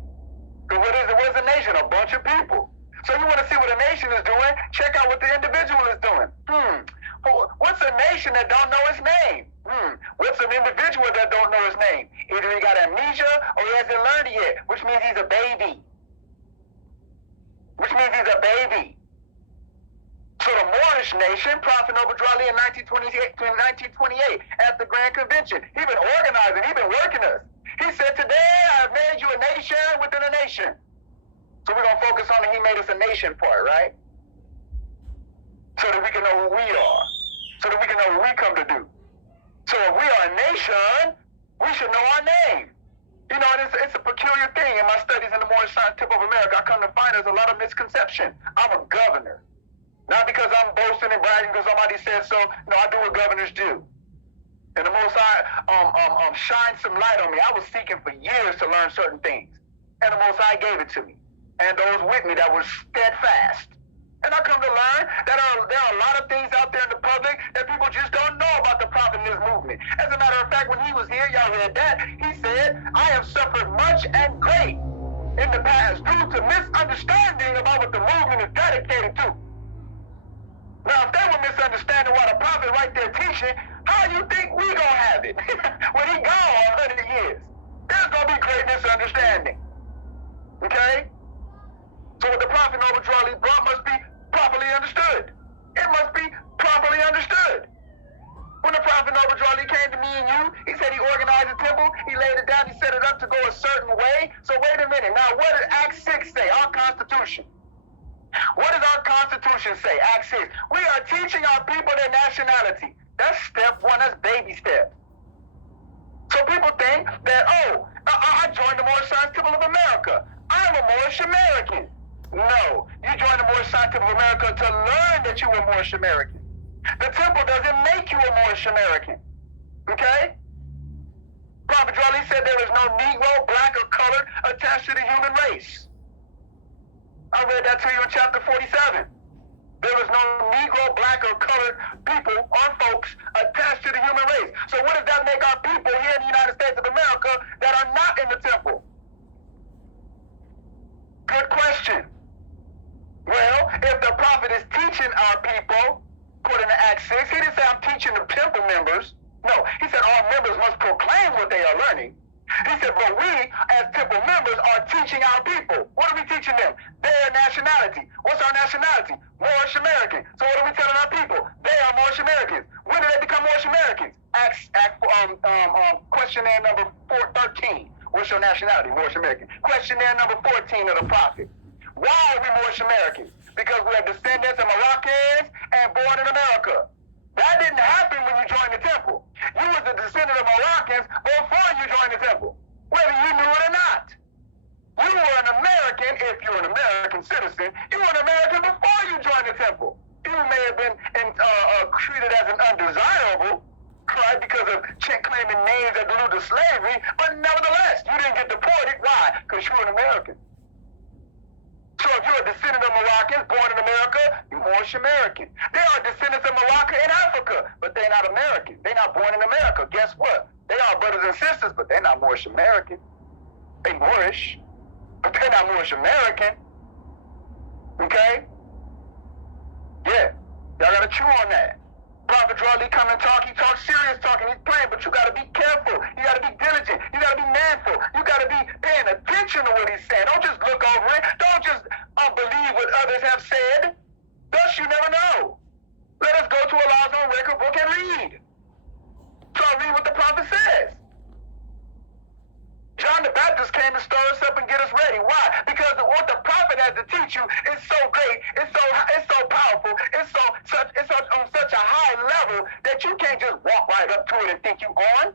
Because what is a nation? A bunch of people. So you want to see what a nation is doing? Check out what the individual is doing. What's a nation that don't know its name? What's an individual that don't know his name? Either he got amnesia or he hasn't learned it yet, which means he's a baby. So the Moorish nation, Prophet Noble-Drawley in 1928 at the Grand Convention, he been organizing, he been working us. He said, today I have made you a nation within a nation. So we're going to focus on the he made us a nation part, right? So that we can know who we are. So that we can know what we come to do. So if we are a nation, we should know our name. You know, and it's a peculiar thing. In my studies in the Moorish Science Tip of America, I come to find there's a lot of misconception. I'm a governor. Not because I'm boasting and bragging because somebody said so. No, I do what governors do. And the Most High shined some light on me. I was seeking for years to learn certain things. And the Most High gave it to me. And those with me that was steadfast. And I come to learn that there are a lot of things out there in the public that people just don't know about the Prophet and his movement. As a matter of fact, when he was here, y'all read that, he said, I have suffered much and great in the past due to misunderstanding about what the movement is dedicated to. Now, if they were misunderstanding what a prophet right there teaching, how you think we gonna have it when he gone 100 years? There's gonna be great misunderstanding. Okay? So what the Prophet Noble-Drawley brought must be properly understood. It must be properly understood. When the Prophet Noble-Drawley came to me and you, he said he organized a temple, he laid it down, he set it up to go a certain way. So wait a minute. Now, what did Acts 6 say? Our Constitution. What does our Constitution say? Acts 6. We are teaching our people their nationality. That's step one. That's baby step. So people think that, I joined the Moorish Science Temple of America. I'm a Moorish American. No. You joined the Moorish Science Temple of America to learn that you were Moorish American. The temple doesn't make you a Moorish American. Okay? Prophet Drawley said there is no Negro, black, or colored attached to the human race. I read that to you in chapter 47. There is no Negro, black, or colored people or folks attached to the human race. So what does that make our people here in the United States of America that are not in the temple? Good question. Well, if the prophet is teaching our people, according to Acts 6, he didn't say I'm teaching the temple members. No, he said all members must proclaim what they are learning. He said, but we, as temple members, are teaching our people. What are we teaching them? Their nationality. What's our nationality? Moorish American. So what are we telling our people? They are Moorish Americans. When did they become Moorish Americans? Questionnaire number 13. What's your nationality? Moorish American. Questionnaire number 14 of the prophet. Why are we Moorish Americans? Because we are descendants of Moroccans and born in America. That didn't happen when you joined the temple. You was a descendant of Moroccans before you joined the temple, whether you knew it or not. You were an American, if you're an American citizen, you were an American before you joined the temple. You may have been treated as an undesirable, right, because of claiming names that allude to slavery, but nevertheless, you didn't get deported. Why? Because you were an American. So if you're a descendant of Moroccans born in America, you're Moorish American. They are descendants of Morocco in Africa, but they're not American. They're not born in America. Guess what? They are brothers and sisters, but they're not Moorish American. They Moorish, but they're not Moorish American. Okay? Yeah. Y'all gotta chew on that. Prophet Lee come and talk, he talks serious talking, he's praying, but you gotta be careful, you gotta be diligent, you gotta be manful, you gotta be paying attention to what he's saying. Don't just look over it, don't just believe what others have said. Thus you never know. Let us go to Allah's own record book and read. So I read what the prophet says. John the Baptist came to stir us up and get us ready. Why? Because what the prophet has to teach you is so great, it's so powerful, it's on such a high level that you can't just walk right up to it and think you on.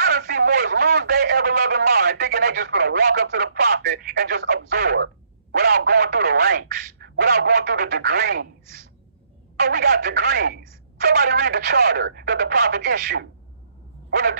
I done seen Moors lose their ever-loving mind thinking they just gonna walk up to the prophet and just absorb without going through the ranks, without going through the degrees. Oh, we got degrees. Somebody read the charter that the prophet issued. When a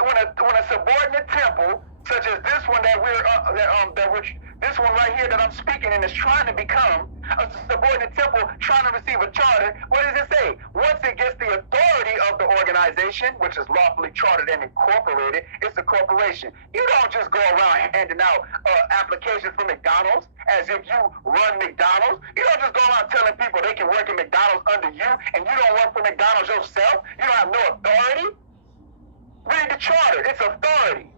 subordinate temple, such as this one this one right here that I'm speaking in is trying to become a subordinate temple, trying to receive a charter, what does it say? Once it gets the authority of the organization, which is lawfully chartered and incorporated, it's a corporation. You don't just go around handing out applications for McDonald's as if you run McDonald's. You don't just go around telling people they can work in McDonald's under you and you don't work for McDonald's yourself. You don't have no authority. Read the charter. It's authority.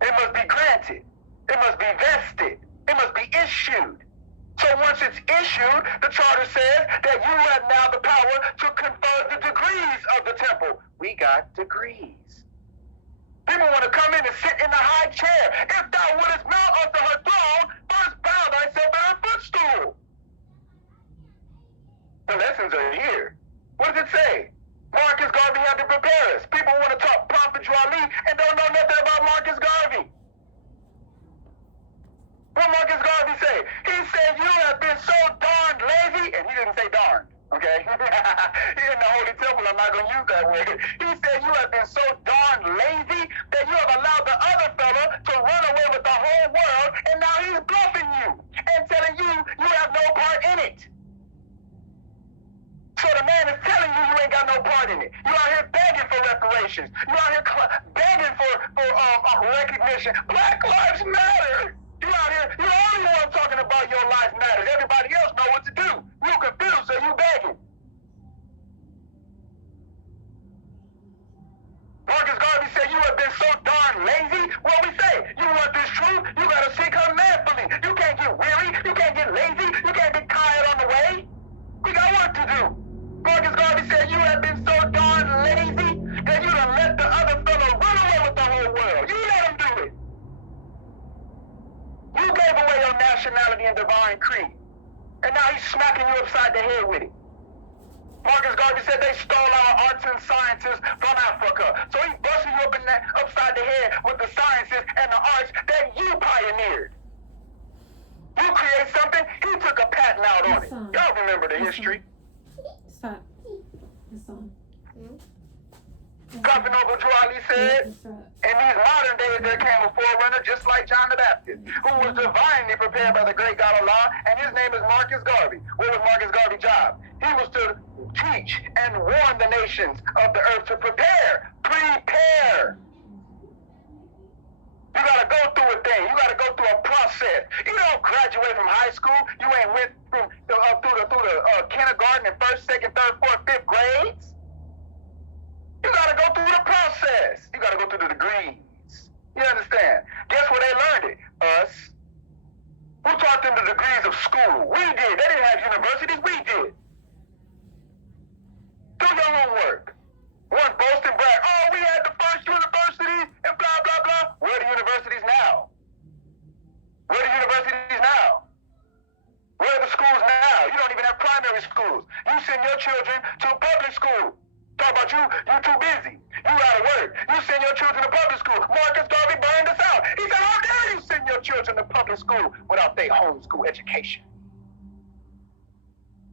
It must be granted. It must be vested. It must be issued. So once it's issued, the charter says that you have now the power to confer the degrees of the temple. We got degrees. People want to come in and sit in the high chair. If thou wouldest mount unto her throne, first bow thyself at her footstool. The lessons are here. What does it say? Marcus Garvey had to prepare us. People want to talk Prophet Lee and don't know nothing about Marcus Garvey. What Marcus Garvey say? He said, you have been so darned lazy, and he didn't say darned, okay? He in the Holy Temple, I'm not going to use that word. He said, you have been so darned lazy that you have allowed the other fella to run away with the whole world, and now he's bluffing you and telling you you have no part in it. So the man is telling you you ain't got no part in it. You out here begging for reparations. You out here begging for recognition. Black Lives Matter. You out here, you're the only one talking about your life matters. Everybody else know what to do. You confused, so you begging. Vargas Bey said you have been so darn lazy. What we say? You want this truth? You gotta seek her manfully. You can't get weary. You can't get lazy. You can't get tired on the way. We got work to do. Vargas Bey said you have been so darn lazy that you done let the other fellow run away with the whole world. You let him do it. You gave away your nationality and divine creed. And now he's smacking you upside the head with it. Vargas Bey said they stole our arts and sciences from Africa. So he's busting you upside the head with the sciences and the arts that you pioneered. You create something, he took a patent out on it. Y'all remember the history. Stop. It's on. Prophet Noble Ali said, in these modern days there came a forerunner just like John the Baptist, who was divinely prepared by the great God Allah, and his name is Marcus Garvey. What was Marcus Garvey's job? He was to teach and warn the nations of the earth to prepare. Prepare. You gotta go through a thing. You gotta go through a process. You don't graduate from high school. You ain't went through the kindergarten and first, second, third, fourth, fifth grades. You gotta go through the process. You gotta go through the degrees. Yeah, school. We did. They didn't have universities. We did. Do your homework. One boast and brag, oh, we had the first university and blah, blah, blah. Where are the universities now? Where are the universities now? Where are the schools now? You don't even have primary schools. You send your children to public school. Talk about you too busy. You out of work. You send your children to public school. Marcus Garvey burned us out. He said, how dare you send your children to public school without their homeschool education?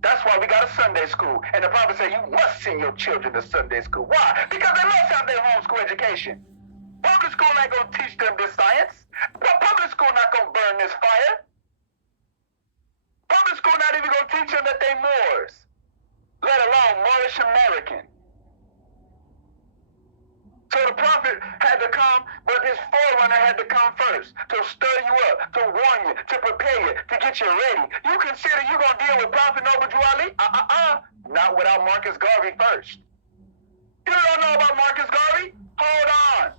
That's why we got a Sunday school. And the prophet said, you must send your children to Sunday school. Why? Because they must have their homeschool education. Public school ain't going to teach them this science. Public school not going to burn this fire. Public school not even going to teach them that they Moors, let alone Moorish American. So the prophet had to come, but his forerunner had to come first to stir you up, to warn you, to prepare you, to get you ready. You consider you're going to deal with Prophet Noble Drew Ali? Not without Marcus Garvey first. You don't know about Marcus Garvey? Hold on.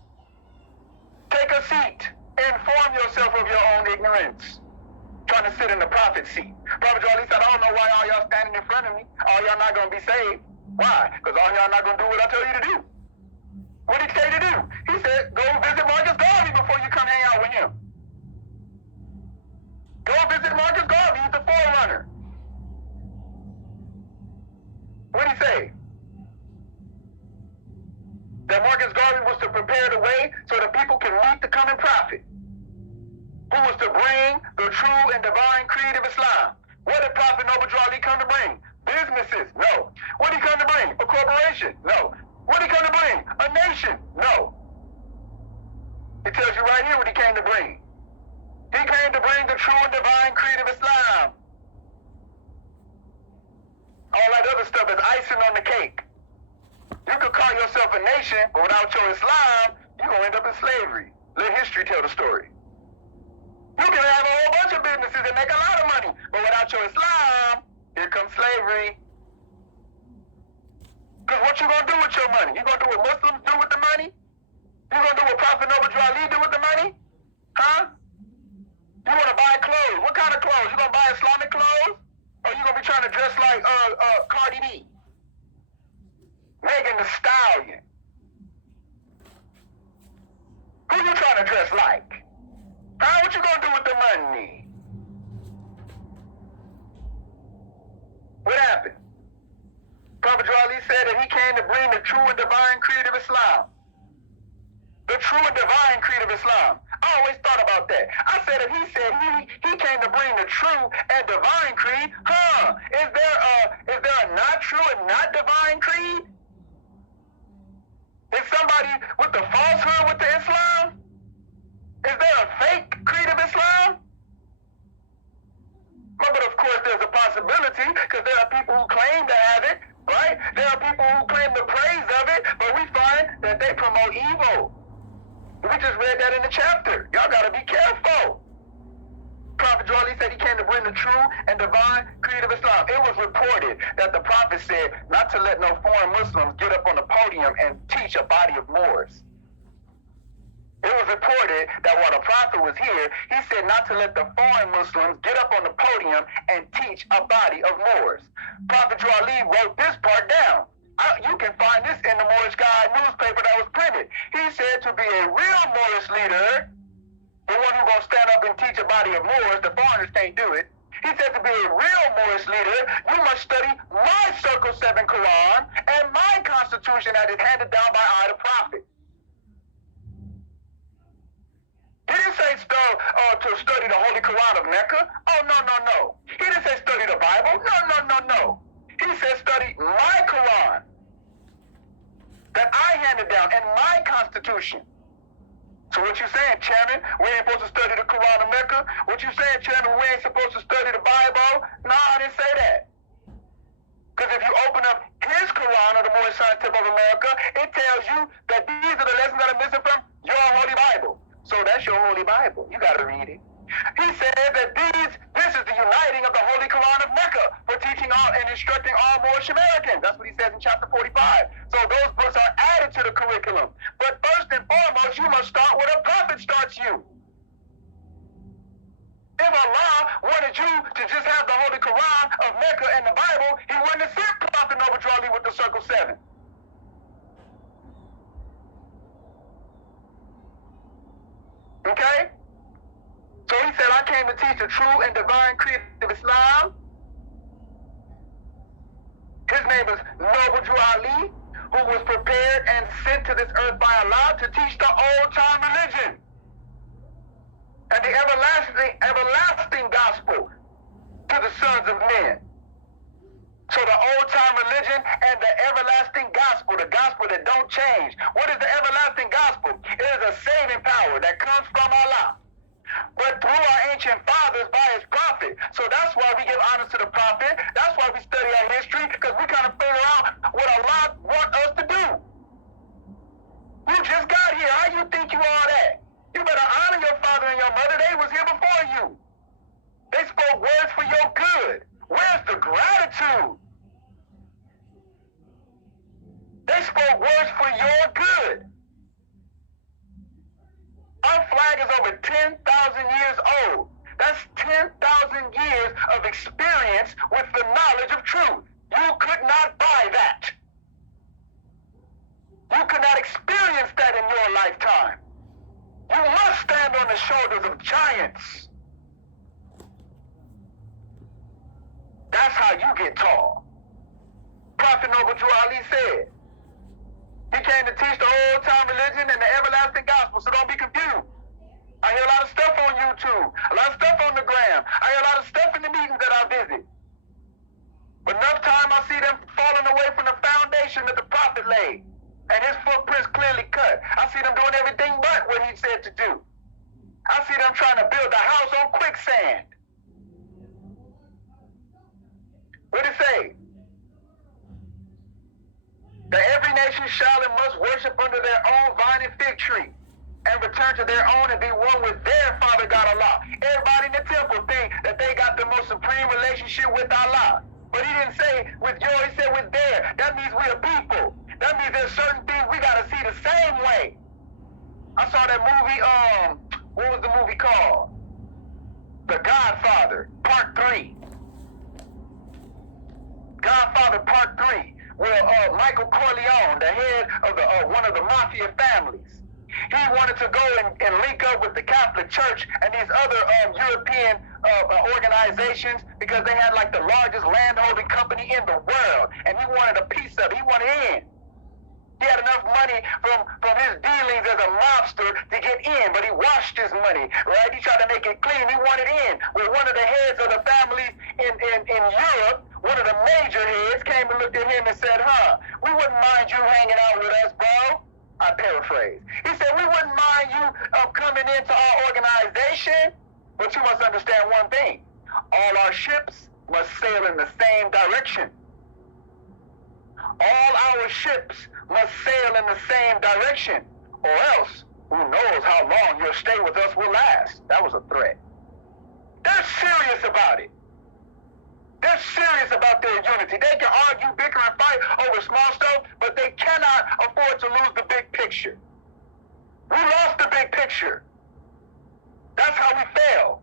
Take a seat. Inform yourself of your own ignorance. Trying to sit in the prophet's seat. Prophet Drew Ali said, I don't know why all y'all standing in front of me. All y'all not going to be saved. Why? Because all y'all not going to do what I tell you to do. What did he say to do? He said, go visit Marcus Garvey before you come hang out with him. Go visit Marcus Garvey. He's the forerunner. What did he say? That Marcus Garvey was to prepare the way so that people can meet the coming prophet, who was to bring the true and divine creed of Islam. What did Prophet Noble Drew Ali come to bring? Businesses? No. What did he come to bring? A corporation? No. What did he come to bring? A nation? No. It tells you right here what he came to bring. He came to bring the true and divine creed of Islam. All that other stuff is icing on the cake. You could call yourself a nation, but without your Islam, you're going to end up in slavery. Let history tell the story. You can have a whole bunch of businesses that make a lot of money, but without your Islam, here comes slavery. Because what you going to do with your money? You going to do what Muslims do with the money? You going to do what Prophet Noble Drew Ali do with the money? Huh? You want to buy clothes. What kind of clothes? You going to buy Islamic clothes? Or you going to be trying to dress like Cardi B? Megan Thee Stallion. Who you trying to dress like? Huh? What you going to do with the money? What happened? Prophet Drew Ali said that he came to bring the true and divine creed of Islam. The true and divine creed of Islam. I always thought about that. I said if he said he came to bring the true and divine creed, is there a not true and not divine creed? Is somebody with the falsehood with the Islam? Is there a fake creed of Islam? But of course there's a possibility, because there are people who claim to have it, right? There are people who claim the praise of it, but we find that they promote evil. We just read that in the chapter. Y'all gotta be careful. Prophet Drew Ali said he came to bring the true and divine creed of Islam. It was reported that the prophet said not to let no foreign Muslims get up on the podium and teach a body of Moors. It was reported that while the prophet was here, he said not to let the foreign Muslims get up on the podium and teach a body of Moors. Prophet Drew Ali wrote this part down. You can find this in the Moorish Guide newspaper that was printed. He said to be a real Moorish leader, the one who's going to stand up and teach a body of Moors, the foreigners can't do it. He said to be a real Moorish leader, you must study my Circle 7 Koran and my constitution that is handed down by I, the prophet. He didn't say to study the Holy Quran of Mecca. Oh, no. He didn't say study the Bible. No. He said study my Quran that I handed down and my constitution. So what you saying, Chairman? We ain't supposed to study the Quran of Mecca? What you saying, Chairman? We ain't supposed to study the Bible? No, I didn't say that. Because if you open up his Quran of the Moorish Temple of America, it tells you that these are the lessons that are missing from your Holy Bible. So that's your Holy Bible. You got to read it. He said that this is the uniting of the Holy Quran of Mecca for teaching all and instructing all Moorish Americans. That's what he says in chapter 45. So those books are added to the curriculum. But first and foremost, you must start where the prophet starts you. If Allah wanted you to just have the Holy Quran of Mecca and the Bible, he wouldn't have sent Prophet Noble Drew Ali with the Circle 7. Okay? So he said, I came to teach the true and divine creed of Islam. His name is Noble Drew Ali, who was prepared and sent to this earth by Allah to teach the old-time religion and the everlasting gospel to the sons of men. So the old-time religion and the everlasting gospel, the gospel that don't change. What is the everlasting gospel? It is a saving power that comes from Allah, but through our ancient fathers by his prophet. So that's why we give honor to the prophet. That's why we study our history, because we kind of figure out what Allah wants us to do. You just got here. How you think you are that? You better honor your father and your mother. They was here before you. They spoke words for your good. Where's the gratitude? They spoke words for your good. Our flag is over 10,000 years old. That's 10,000 years of experience with the knowledge of truth. You could not buy that. You could not experience that in your lifetime. You must stand on the shoulders of giants. That's how you get tall. Prophet Noble Drew Ali said, he came to teach the old-time religion and the everlasting gospel, so don't be confused. I hear a lot of stuff on YouTube, a lot of stuff on the gram. I hear a lot of stuff in the meetings that I visit. But enough time I see them falling away from the foundation that the prophet laid, and his footprints clearly cut. I see them doing everything but what he said to do. I see them trying to build a house on quicksand. What did it say? That every nation shall and must worship under their own vine and fig tree, and return to their own and be one with their Father God Allah. Everybody in the temple think that they got the most supreme relationship with Allah. But he didn't say with your, he said with their. That means we are people. That means there's certain things we gotta see the same way. I saw that movie, what was the movie called? The Godfather, Part 3. Godfather Part 3. Where Michael Corleone, the head of the one of the mafia families, he wanted to go and link up with the Catholic Church and these other European organizations because they had like the largest landholding company in the world, and he wanted a piece of it. He wanted in. He had enough money from his dealings as a mobster to get in, but he washed his money, right? He tried to make it clean. He wanted in. Well, one of the heads of the families in Europe, one of the major heads, came and looked at him and said, we wouldn't mind you hanging out with us, bro. I paraphrase. He said, we wouldn't mind you coming into our organization, but you must understand one thing. All our ships must sail in the same direction. All our ships must sail in the same direction, or else who knows how long your stay with us will last. That was a threat. They're serious about it. They're serious about their unity. They can argue, bicker, and fight over small stuff, but they cannot afford to lose the big picture. We lost the big picture. That's how we fail.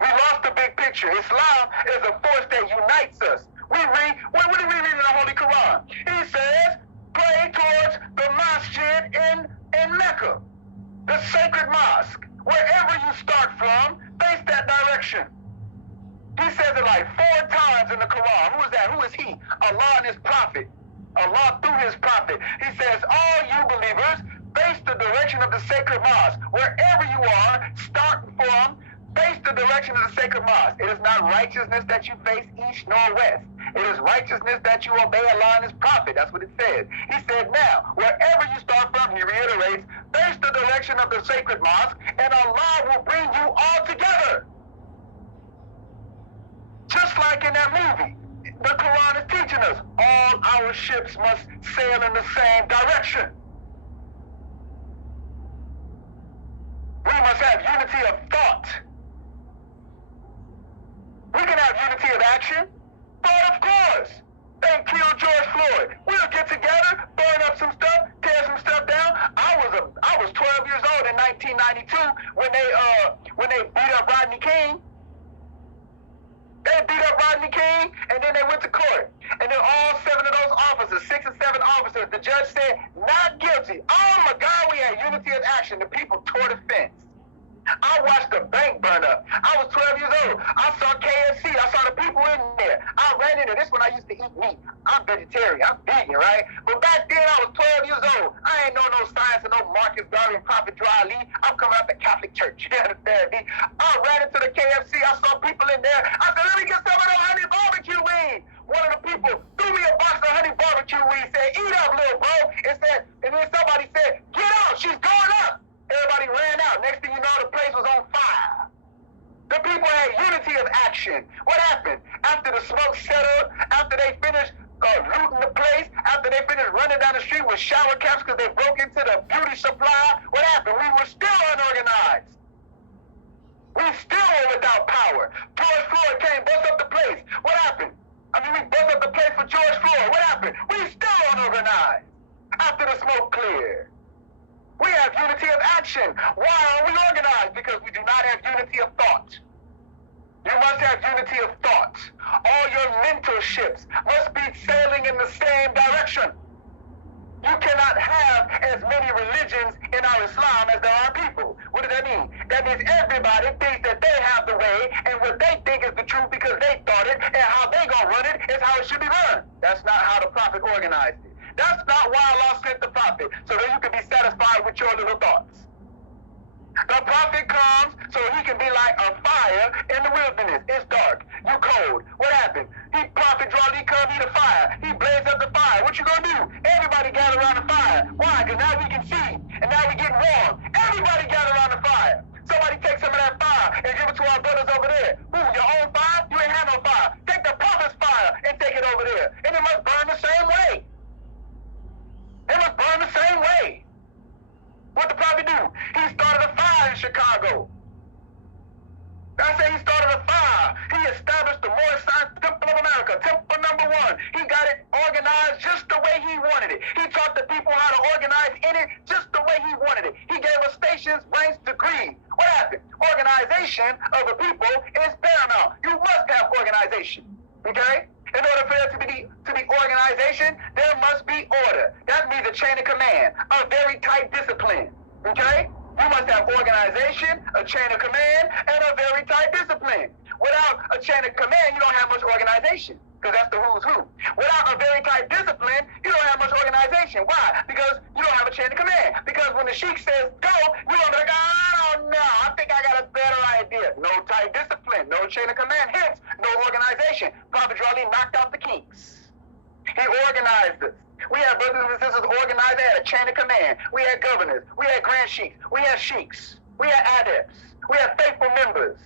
We lost the big picture. Islam is a force that unites us. We read, what do we read in the Holy Quran? He says, pray towards the masjid in Mecca, the sacred mosque. Wherever you start from, face that direction. He says it like 4 times in the Quran. Who is that? Who is he? Allah and his prophet. Allah through his prophet. He says, all you believers, face the direction of the sacred mosque. Wherever you are, start from, face the direction of the sacred mosque. It is not righteousness that you face east nor west. It is righteousness that you obey Allah and his prophet. That's what it says. He said, now, wherever you start from, he reiterates, face the direction of the sacred mosque, and Allah will bring you all together. Just like in that movie, the Quran is teaching us, all our ships must sail in the same direction. We must have unity of thought. We can have unity of action, but of course, they killed George Floyd. We'll get together, burn up some stuff, tear some stuff down. I was 12 years old in 1992 when they beat up Rodney King. They beat up Rodney King, and then they went to court. And then all 7 of those officers, 6 or 7 officers, the judge said, not guilty. Oh my God, we had unity of action. The people tore the fence. I watched the bank burn up. I was 12 years old. I saw KFC. I saw the people in there. I ran into this when I used to eat meat. I'm vegetarian. I'm vegan, right? But back then, I was 12 years old. I ain't know no science and no Marcus Garvey and Prophet Dry Ali. I'm coming out the Catholic Church. You understand me? I ran into the KFC. I saw people in there. I said, let me get some of them honey barbecue wings. One of the people threw me a box of honey barbecue wings, said, eat up, little bro. And then somebody said, get out. She's going up. Everybody ran out. Next thing you know, the place was on fire. The people had unity of action. What happened? After the smoke settled, after they finished looting the place, after they finished running down the street with shower caps because they broke into the beauty supply, what happened? We were still unorganized. We still were without power. George Floyd came, bust up the place. What happened? We bust up the place for George Floyd. What happened? We still unorganized after the smoke cleared. We have unity of action. Why are we organized? Because we do not have unity of thought. You must have unity of thought. All your mental ships must be sailing in the same direction. You cannot have as many religions in our Islam as there are people. What does that mean? That means everybody thinks that they have the way and what they think is the truth because they thought it, and how they gonna run it is how it should be run. That's not how the Prophet organized it. That's not why Allah sent the Prophet, so that you can be satisfied with your little thoughts. The Prophet comes so he can be like a fire in the wilderness. It's dark. You cold. What happened? Prophet Drawley come, he the fire. He blazed up the fire. What you gonna do? Everybody gather around the fire. Why? Because now we can see, and now we get warm. Everybody gather around the fire. Somebody take some of that fire and give it to our brothers over there. Who, your own fire? You ain't have no fire. Take the Prophet's fire and take it over there. And it must burn the same way. It must burn the same way. What the Prophet do? He started a fire in Chicago. I say he started a fire. He established the Moorish Temple of America, Temple number 1. He got it organized just the way he wanted it. He taught the people how to organize in it just the way he wanted it. He gave us stations, ranks, degrees. What happened? Organization of the people is paramount. You must have organization. Okay? In order for there to be organization, there must be order. That means a chain of command, a very tight discipline. Okay? You must have organization, a chain of command, and a very tight discipline. Without a chain of command, you don't have much organization, because that's the who's who. Without a very tight discipline, you don't have much organization. Why? Because you don't have a chain of command. Because when the sheik says go, you're going to be like, I don't know, I think I got a better idea. No tight discipline, no chain of command, hence no organization. Prophet Drawley knocked out the kinks. He organized us. We had brothers and sisters organized. They had a chain of command. We had governors. We had grand sheiks. We had sheiks. We had adepts. We had faithful members.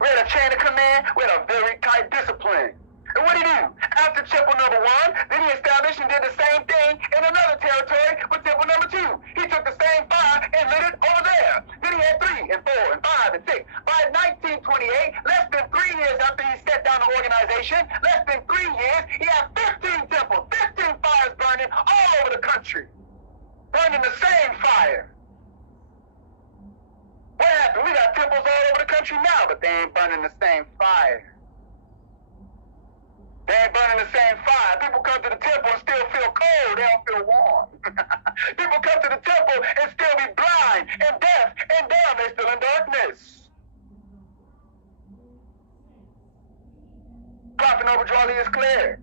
We had a chain of command. We had a very tight discipline. And what did he do? After temple number 1, then he established and did the same thing in another territory with temple number 2. He took the same fire and lit it over there. Then he had 3 and 4 and 5 and 6. By 1928, less than 3 years after he set down the organization, less than 3 years, he had 15 temples, 15 fires burning all over the country. Burning the same fire. What happened? We got temples all over the country now, but they ain't burning the same fire. They ain't burning the same fire. People come to the temple and still feel cold. They don't feel warm. People come to the temple and still be blind and deaf and dumb. They're still in darkness. Prophet Noble Drawley is clear.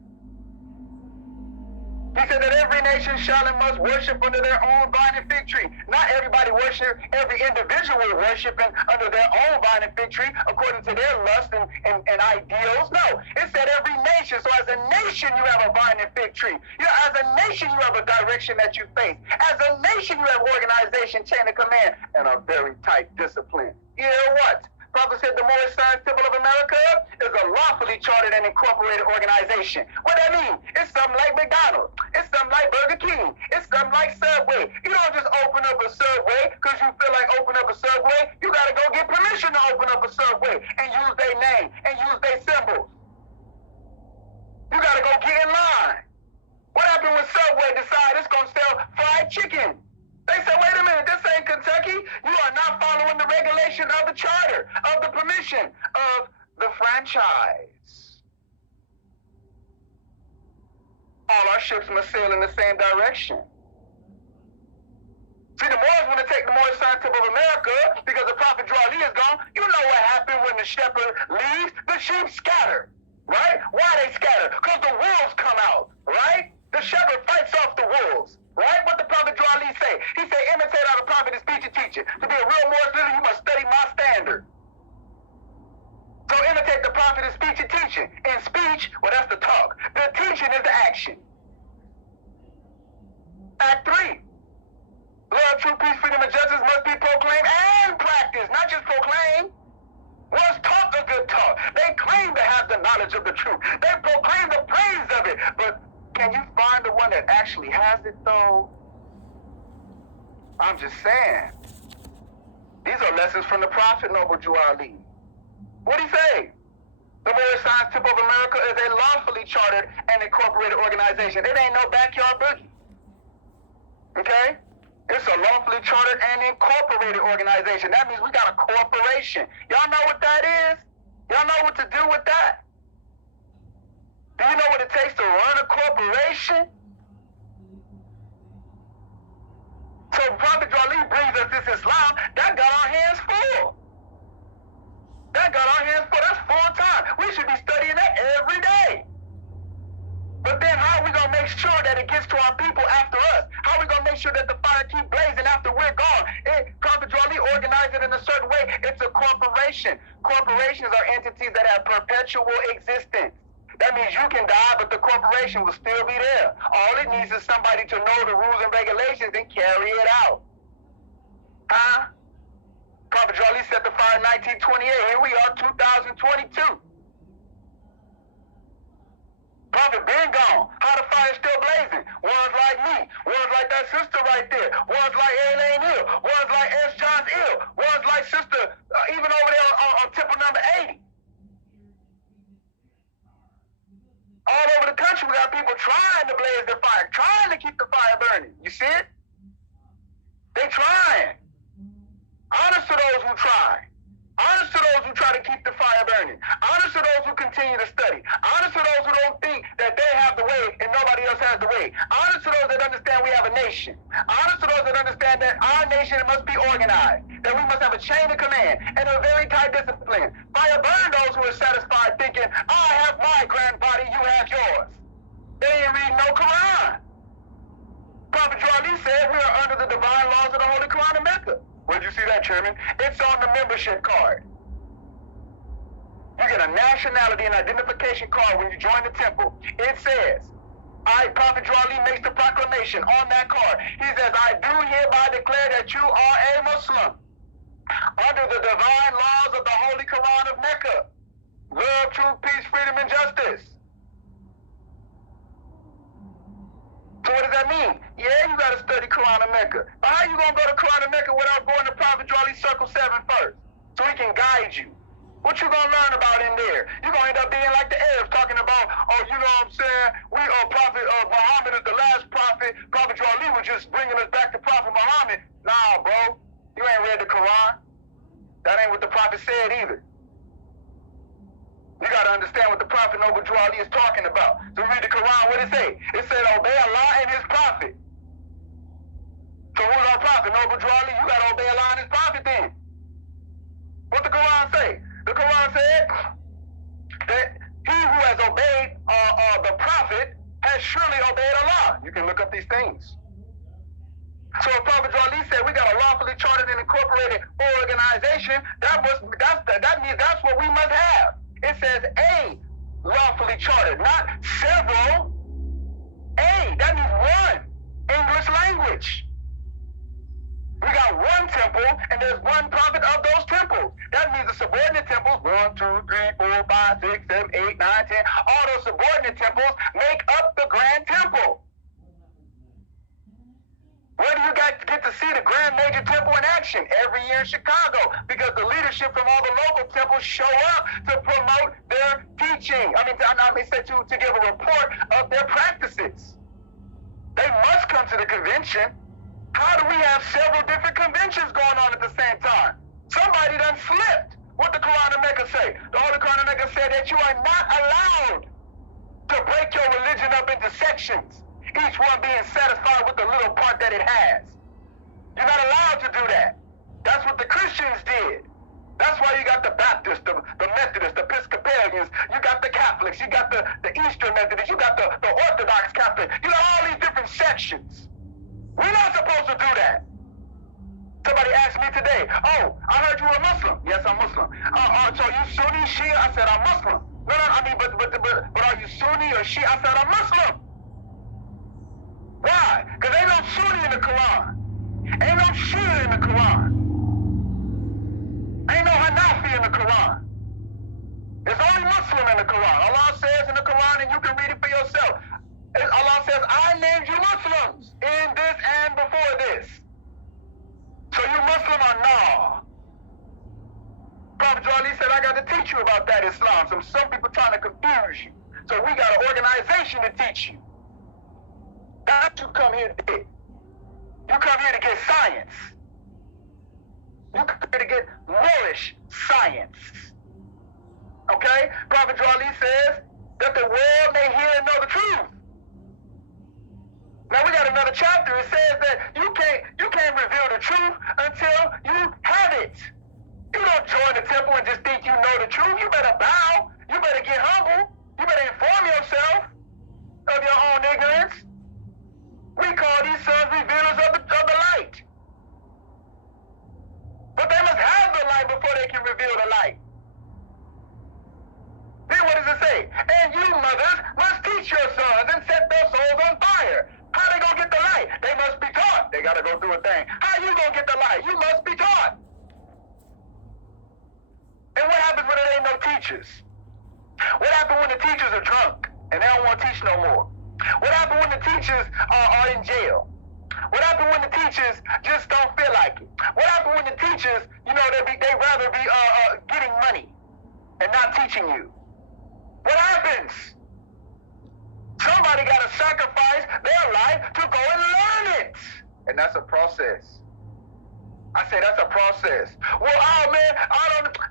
He said that every nation shall and must worship under their own vine and fig tree. Not everybody worship, every individual worshiping under their own vine and fig tree according to their lust and ideals. No, it said every nation. So as a nation, you have a vine and fig tree. As a nation, you have a direction that you face. As a nation, you have organization, chain of command, and a very tight discipline. You know what? Prophet said the Moorish Temple of America is a lawfully chartered and incorporated organization. What that mean? It's something like McDonald's. It's something like Burger King. It's something like Subway. You don't just open up a Subway because you feel like opening up a Subway. You got to go get permission to open up a Subway and use their name and use their symbols. You got to go get in line. What happened when Subway decided it's going to sell franchise. All our ships must sail in the same direction. See, the Moors want to take the Moorish Science Temple of America because the Prophet Ali is gone. You know what happened when the shepherd leaves? The sheep scatter, right? Why they scatter? Because the wolves come out, right? The shepherd fights off the wolves, right? What the Prophet Ali say? He said, imitate how the Prophet is speech and teaching. To be a real Moorish leader, you must study my standard. So imitate the Prophet in speech and teaching. In speech, well, that's the talk. The teaching is the action. Act 3. Love, truth, peace, freedom, and justice must be proclaimed and practiced, not just proclaimed. Once taught a good talk. They claim to have the knowledge of the truth. They proclaim the praise of it. But can you find the one that actually has it, though? I'm just saying. These are lessons from the Prophet, Noble Jew Ali. What'd he say? The Moorish Science Temple of America is a lawfully chartered and incorporated organization. It ain't no backyard boogie. Okay? It's a lawfully chartered and incorporated organization. That means we got a corporation. Y'all know what that is? Y'all know what to do with that? Do you know what it takes to run a corporation? So Prophet Ali brings us this Islam, that got our hands full. That got our hands full. That's full time. We should be studying that every day. But then how are we going to make sure that it gets to our people after us? How are we going to make sure that the fire keeps blazing after we're gone? Prophet Ali organized it in a certain way. It's a corporation. Corporations are entities that have perpetual existence. That means you can die, but the corporation will still be there. All it needs is somebody to know the rules and regulations and carry it out. Huh? Prophet Ali set the fire in 1928. Here we are, 2022. Prophet been gone. How the fire still blazing? Ones like me. Ones like that sister right there. Ones like Elaine Hill. Ones like S. John's Hill. Ones like sister, even over there on temple number 80. All over the country, we got people trying to blaze the fire, trying to keep the fire burning. You see it? They trying. Honest to those who try. Honest to those who try to keep the fire burning. Honest to those who continue to study. Honest to those who don't think that they have the way and nobody else has the way. Honest to those that understand we have a nation. Honest to those that understand that our nation must be organized. That we must have a chain of command and a very tight discipline. Fire burn those who are satisfied thinking, I have my grand body, you have yours. They ain't reading no Koran. Prophet Ali said we are under the divine laws of the Holy Koran of Mecca. Where'd you see that, Chairman? It's on the membership card. You get a nationality and identification card when you join the temple. It says, Prophet Ali makes the proclamation on that card. He says, I do hereby declare that you are a Muslim under the divine laws of the Holy Quran of Mecca. Love, truth, peace, freedom, and justice. So what does that mean? Yeah, you got to study Quran of Mecca. But how you going to go to Quran of Mecca without going to Prophet Ali Circle 7 first? So he can guide you. What you going to learn about in there? You're going to end up being like the Arabs talking about, oh, you know what I'm saying? Prophet Muhammad is the last prophet. Prophet Ali was just bringing us back to Prophet Muhammad. Nah, bro. You ain't read the Quran. That ain't what the prophet said either. You got to understand what the Prophet Noble Jew Ali is talking about. So read the Quran, what it say? It said, obey Allah and his prophet. So who's our prophet? Noble Jew Ali, you got to obey Allah and his prophet then. What the Quran say? The Quran said that he who has obeyed the prophet has surely obeyed Allah. You can look up these things. So if Prophet Ali said we got a lawfully chartered and incorporated organization, that means that's what we must have. It says a lawfully chartered, not several. A, that means one. English language. We got one temple, and there's one prophet of those temples. That means the subordinate temples, 1, 2, 3, 4, 5, 6, 7, 8, 9, 10, all those subordinate temples make up the grand temple. Where do you guys get to see the Grand Major Temple in action? Every year in Chicago, because the leadership from all the local temples show up to promote their teaching. To give a report of their practices. They must come to the convention. How do we have several different conventions going on at the same time? Somebody done slipped. What the Koran and Mecca say? The Holy Koran and Mecca said that you are not allowed to break your religion up into sections, each one being satisfied with the little part that it has. You're not allowed to do that. That's what the Christians did. That's why you got the Baptists, the Methodists, the Episcopalians, you got the Catholics, you got the Eastern Methodists, you got the Orthodox Catholic, you got all these different sections. We're not supposed to do that. Somebody asked me today, oh, I heard you were a Muslim. Yes, I'm Muslim. So you Sunni, Shia? I said, I'm Muslim. No, I mean, but are you Sunni or Shia? I said, I'm Muslim. Why? Because ain't no Sunni in the Quran. Ain't no Shia in the Quran. Ain't no Hanafi in the Quran. There's only Muslim in the Quran. Allah says in the Quran, and you can read it for yourself. Allah says, I named you Muslims in this and before this. So you Muslim or no? Prophet Ali said, I got to teach you about that Islam. Some people trying to confuse you. So we got an organization to teach you. That's what you come here to get. You come here to get science. You come here to get Moorish science. Okay? Prophet Ali says that the world may hear and know the truth. Now we got another chapter. It says that you can't reveal the truth until you have it. You don't join the temple and just think you know the truth. You better bow. You better get humble. You better inform yourself of your own ignorance. We call these sons revealers of the light. But they must have the light before they can reveal the light. Then what does it say? And you mothers must teach your sons and set their souls on fire. How they gonna get the light? They must be taught. They gotta go do a thing. How you gonna get the light? You must be taught. And what happens when there ain't no teachers? What happens when the teachers are drunk and they don't want to teach no more? What happens when the teachers are in jail? What happens when the teachers just don't feel like it? What happens when the teachers, they rather be getting money and not teaching you? What happens? Somebody got to sacrifice their life to go and learn it. And that's a process. I say that's a process. Well, oh man,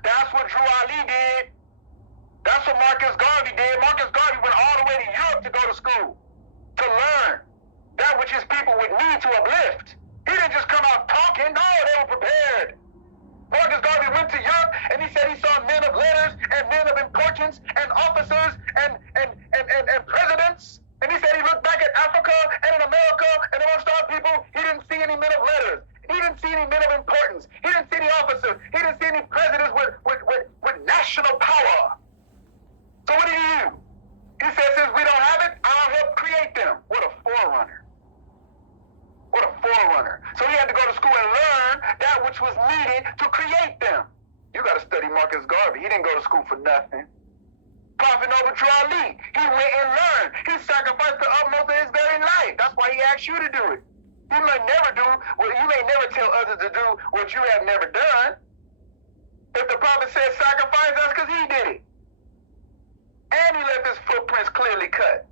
that's what Drew Ali did. That's what Marcus Garvey did. Marcus Garvey went all the way to Europe to go to school, to learn that which his people would need to uplift. He didn't just come out talking. No, they were prepared. Vargas Bey went to Europe and he said he saw men of letters and men of importance and officers and presidents. And he said he looked back at Africa and in America and amongst our people, he didn't see any men of letters. He didn't see any men of importance. He didn't see any officers. He didn't see any presidents with national power. So what did he do? He said, since we don't have it, I'll help create them. What a forerunner. What a forerunner. So he had to go to school and learn that which was needed to create them. You got to study Marcus Garvey. He didn't go to school for nothing. Prophet Noble Drew Ali, he went and learned. He sacrificed the utmost of his very life. That's why he asked you to do it. You may never tell others to do what you have never done. If the prophet said sacrifice, that's because he did it. And he left his footprints clearly cut.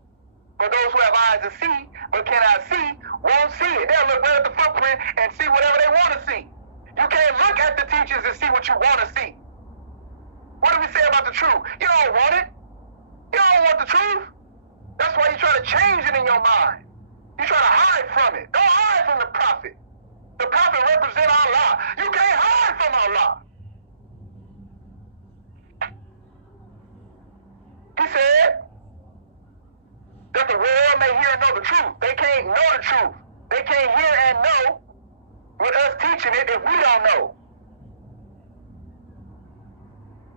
For those who have eyes to see, but cannot see, won't see it. They'll look right at the footprint and see whatever they want to see. You can't look at the teachings and see what you want to see. What do we say about the truth? You don't want it. You don't want the truth. That's why you try to change it in your mind. You try to hide from it. Don't hide from the prophet. The prophet represents Allah. You can't hide from Allah. He said that the world may hear and know the truth. They can't know the truth. They can't hear and know with us teaching it if we don't know.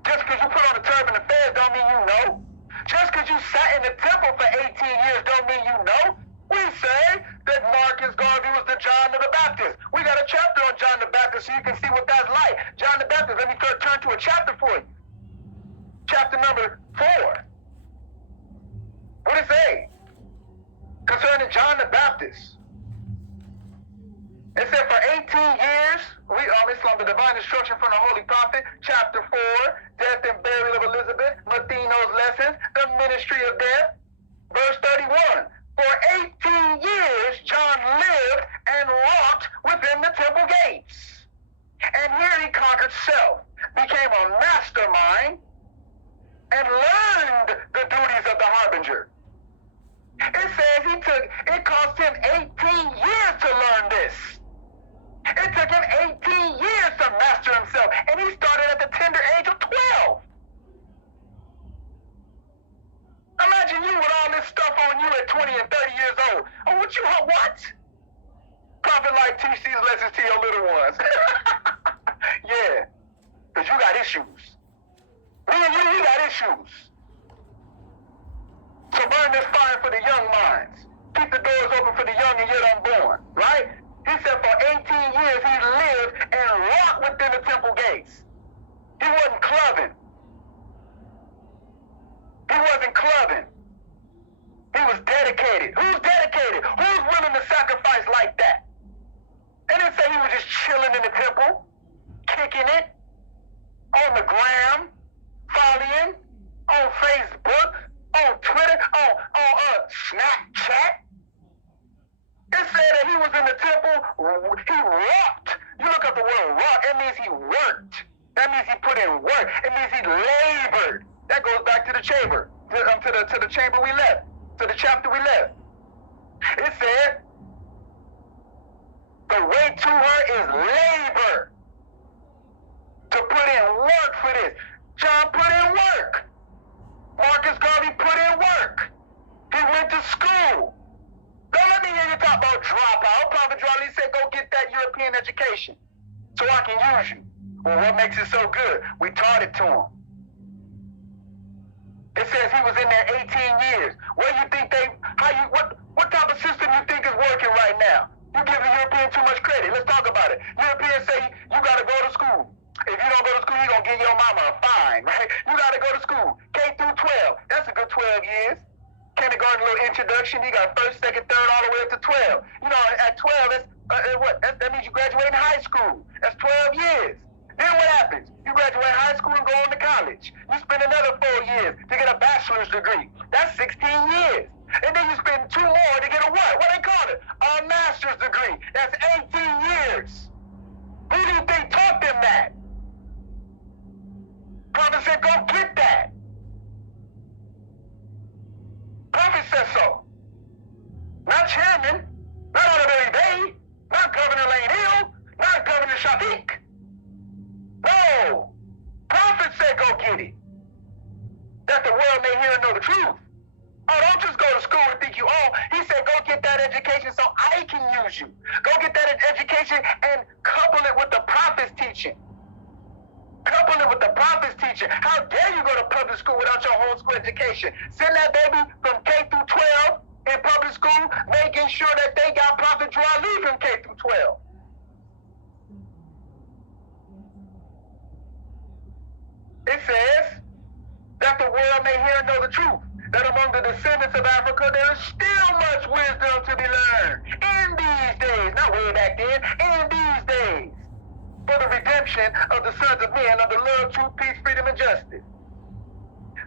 Just because you put on the turban and fez don't mean you know. Just because you sat in the temple for 18 years don't mean you know. We say that Marcus Garvey was the John the Baptist. We got a chapter on John the Baptist so you can see what that's like. John the Baptist, let me turn to a chapter for you. Chapter number 4. What does it say? Concerning John the Baptist. It said for 18 years, Islam, the divine instruction from the Holy Prophet, chapter 4, death and burial of Elizabeth, Mathino's lessons, the ministry of death, verse 31. For 18 years, John lived and walked within the temple gates. And here he conquered self, became a mastermind and learned the duties of the harbinger. It says it cost him 18 years to learn this. It took him 18 years to master himself, and he started at the tender age of 12. Imagine you with all this stuff on you at 20 and 30 years old. Oh, what? Prophet like teach these lessons to your little ones. Yeah, because you got issues. Me and you got issues. So burn this fire for the young minds. Keep the doors open for the young and yet unborn, right? He said for 18 years he lived and walked within the temple gates. He wasn't clubbing. He was dedicated. Who's dedicated? Who's willing to sacrifice like that? They didn't say he was just chilling in the temple, kicking it, on the gram, following, on Facebook, on Twitter, on Snapchat. It said that he was in the temple, he walked. You look up the word walk, it means he worked. That means he put in work. It means he labored. That goes back to the chamber, to the chamber we left, to the chapter we left. It said, the way to her is labor. To put in work for this. John put in work. Marcus Garvey put in work. He went to school. Don't let me hear you talk about dropout. Prophet Charlie said, go get that European education so I can use you. Well, what makes it so good? We taught it to him. It says he was in there 18 years. Where you think what type of system you think is working right now? You give the European too much credit. Let's talk about it. Europeans say you gotta go to school. If you don't go to school, you're gonna give your mama a fine, right? You gotta go to school. K through 12. That's a good 12 years. Kindergarten, little introduction. You got first, second, third, all the way up to 12. You know, at 12, that means you graduate in high school. That's 12 years. Then what happens? You graduate high school and go on to college. You spend another 4 years to get a bachelor's degree. That's 16 years. And then you spend 2 more to get a what? What they call it? A master's degree. That's 18 years. Who do you think taught them that? Prophet said, go get that. Prophet said so. Not chairman, not Arterberry Bey, not Governor Lane Hill, not Governor Shafiq. No. Prophet said, go get it. That the world may hear and know the truth. Oh, don't just go to school and think you own. He said, go get that education so I can use you. Go get that education and couple it with the prophet's teaching. Couple it with the prophet's teaching. How dare you go to public school without your homeschool education? Send that baby from K through 12 in public school, making sure that they got Prophet Draw Lee from K through 12. It says that the world may hear and know the truth. That among the descendants of Africa, there is still much wisdom to be learned. In these days, not way back then, in these days, for the redemption of the sons of men under love, truth, peace, freedom, and justice.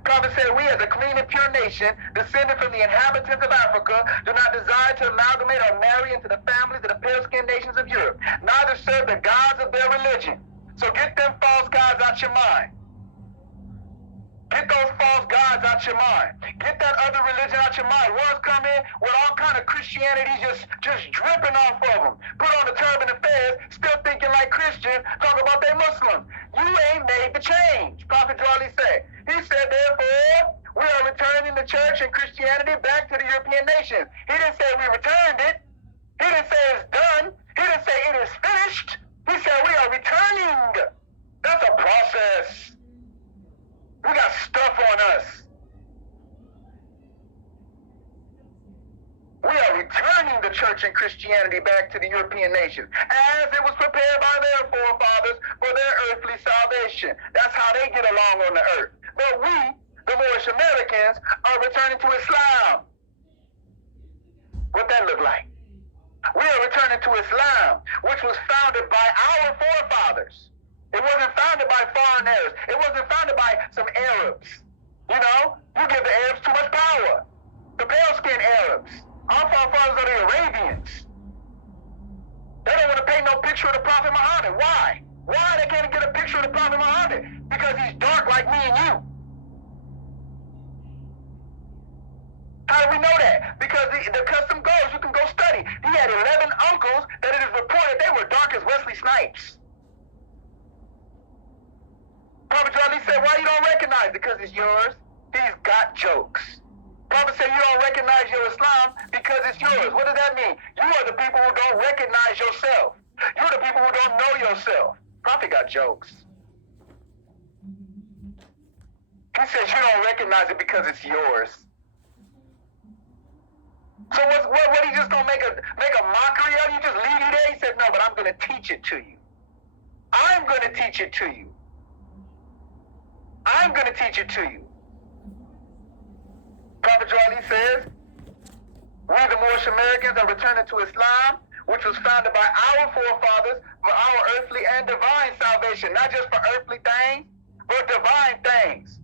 Prophet said, we as a clean and pure nation, descended from the inhabitants of Africa, do not desire to amalgamate or marry into the families of the pale-skinned nations of Europe, neither serve the gods of their religion. So get them false gods out your mind. Get those false gods out your mind. Get that other religion out your mind. Ones come in with all kind of Christianity just dripping off of them. Put on the turban and fez, still thinking like Christians, talk about they Muslims. You ain't made the change, Prophet Charlie said. He said, therefore, we are returning the church and Christianity back to the European nations. He didn't say we returned it. He didn't say it's done. He didn't say it is finished. He said we are returning. That's a process. We got stuff on us. We are returning the church and Christianity back to the European nations as it was prepared by their forefathers for their earthly salvation. That's how they get along on the earth. But we, the Moorish Americans, are returning to Islam. What that look like? We are returning to Islam, which was founded by our forefathers. It wasn't founded by foreigners. It wasn't founded by some Arabs. You know, you give the Arabs too much power. The pale-skinned Arabs. Our forefathers are the Arabians. They don't want to paint no picture of the Prophet Muhammad. Why? Why they can't get a picture of the Prophet Muhammad? Because he's dark like me and you. How do we know that? Because the custom goes, you can go study. He had 11 uncles that it is reported they were dark as Wesley Snipes. Prophet Charlie said, why you don't recognize it? Because it's yours. He's got jokes. Prophet said you don't recognize your Islam because it's yours. What does that mean? You are the people who don't recognize yourself. You're the people who don't know yourself. Prophet got jokes. He says you don't recognize it because it's yours. So what he just gonna make a mockery of you? Just leave you there? He said, no, but I'm gonna teach it to you. I'm gonna teach it to you. I'm gonna teach it to you. Prophet Joali says, we the Moorish Americans are returning to Islam, which was founded by our forefathers for our earthly and divine salvation. Not just for earthly things, but divine things.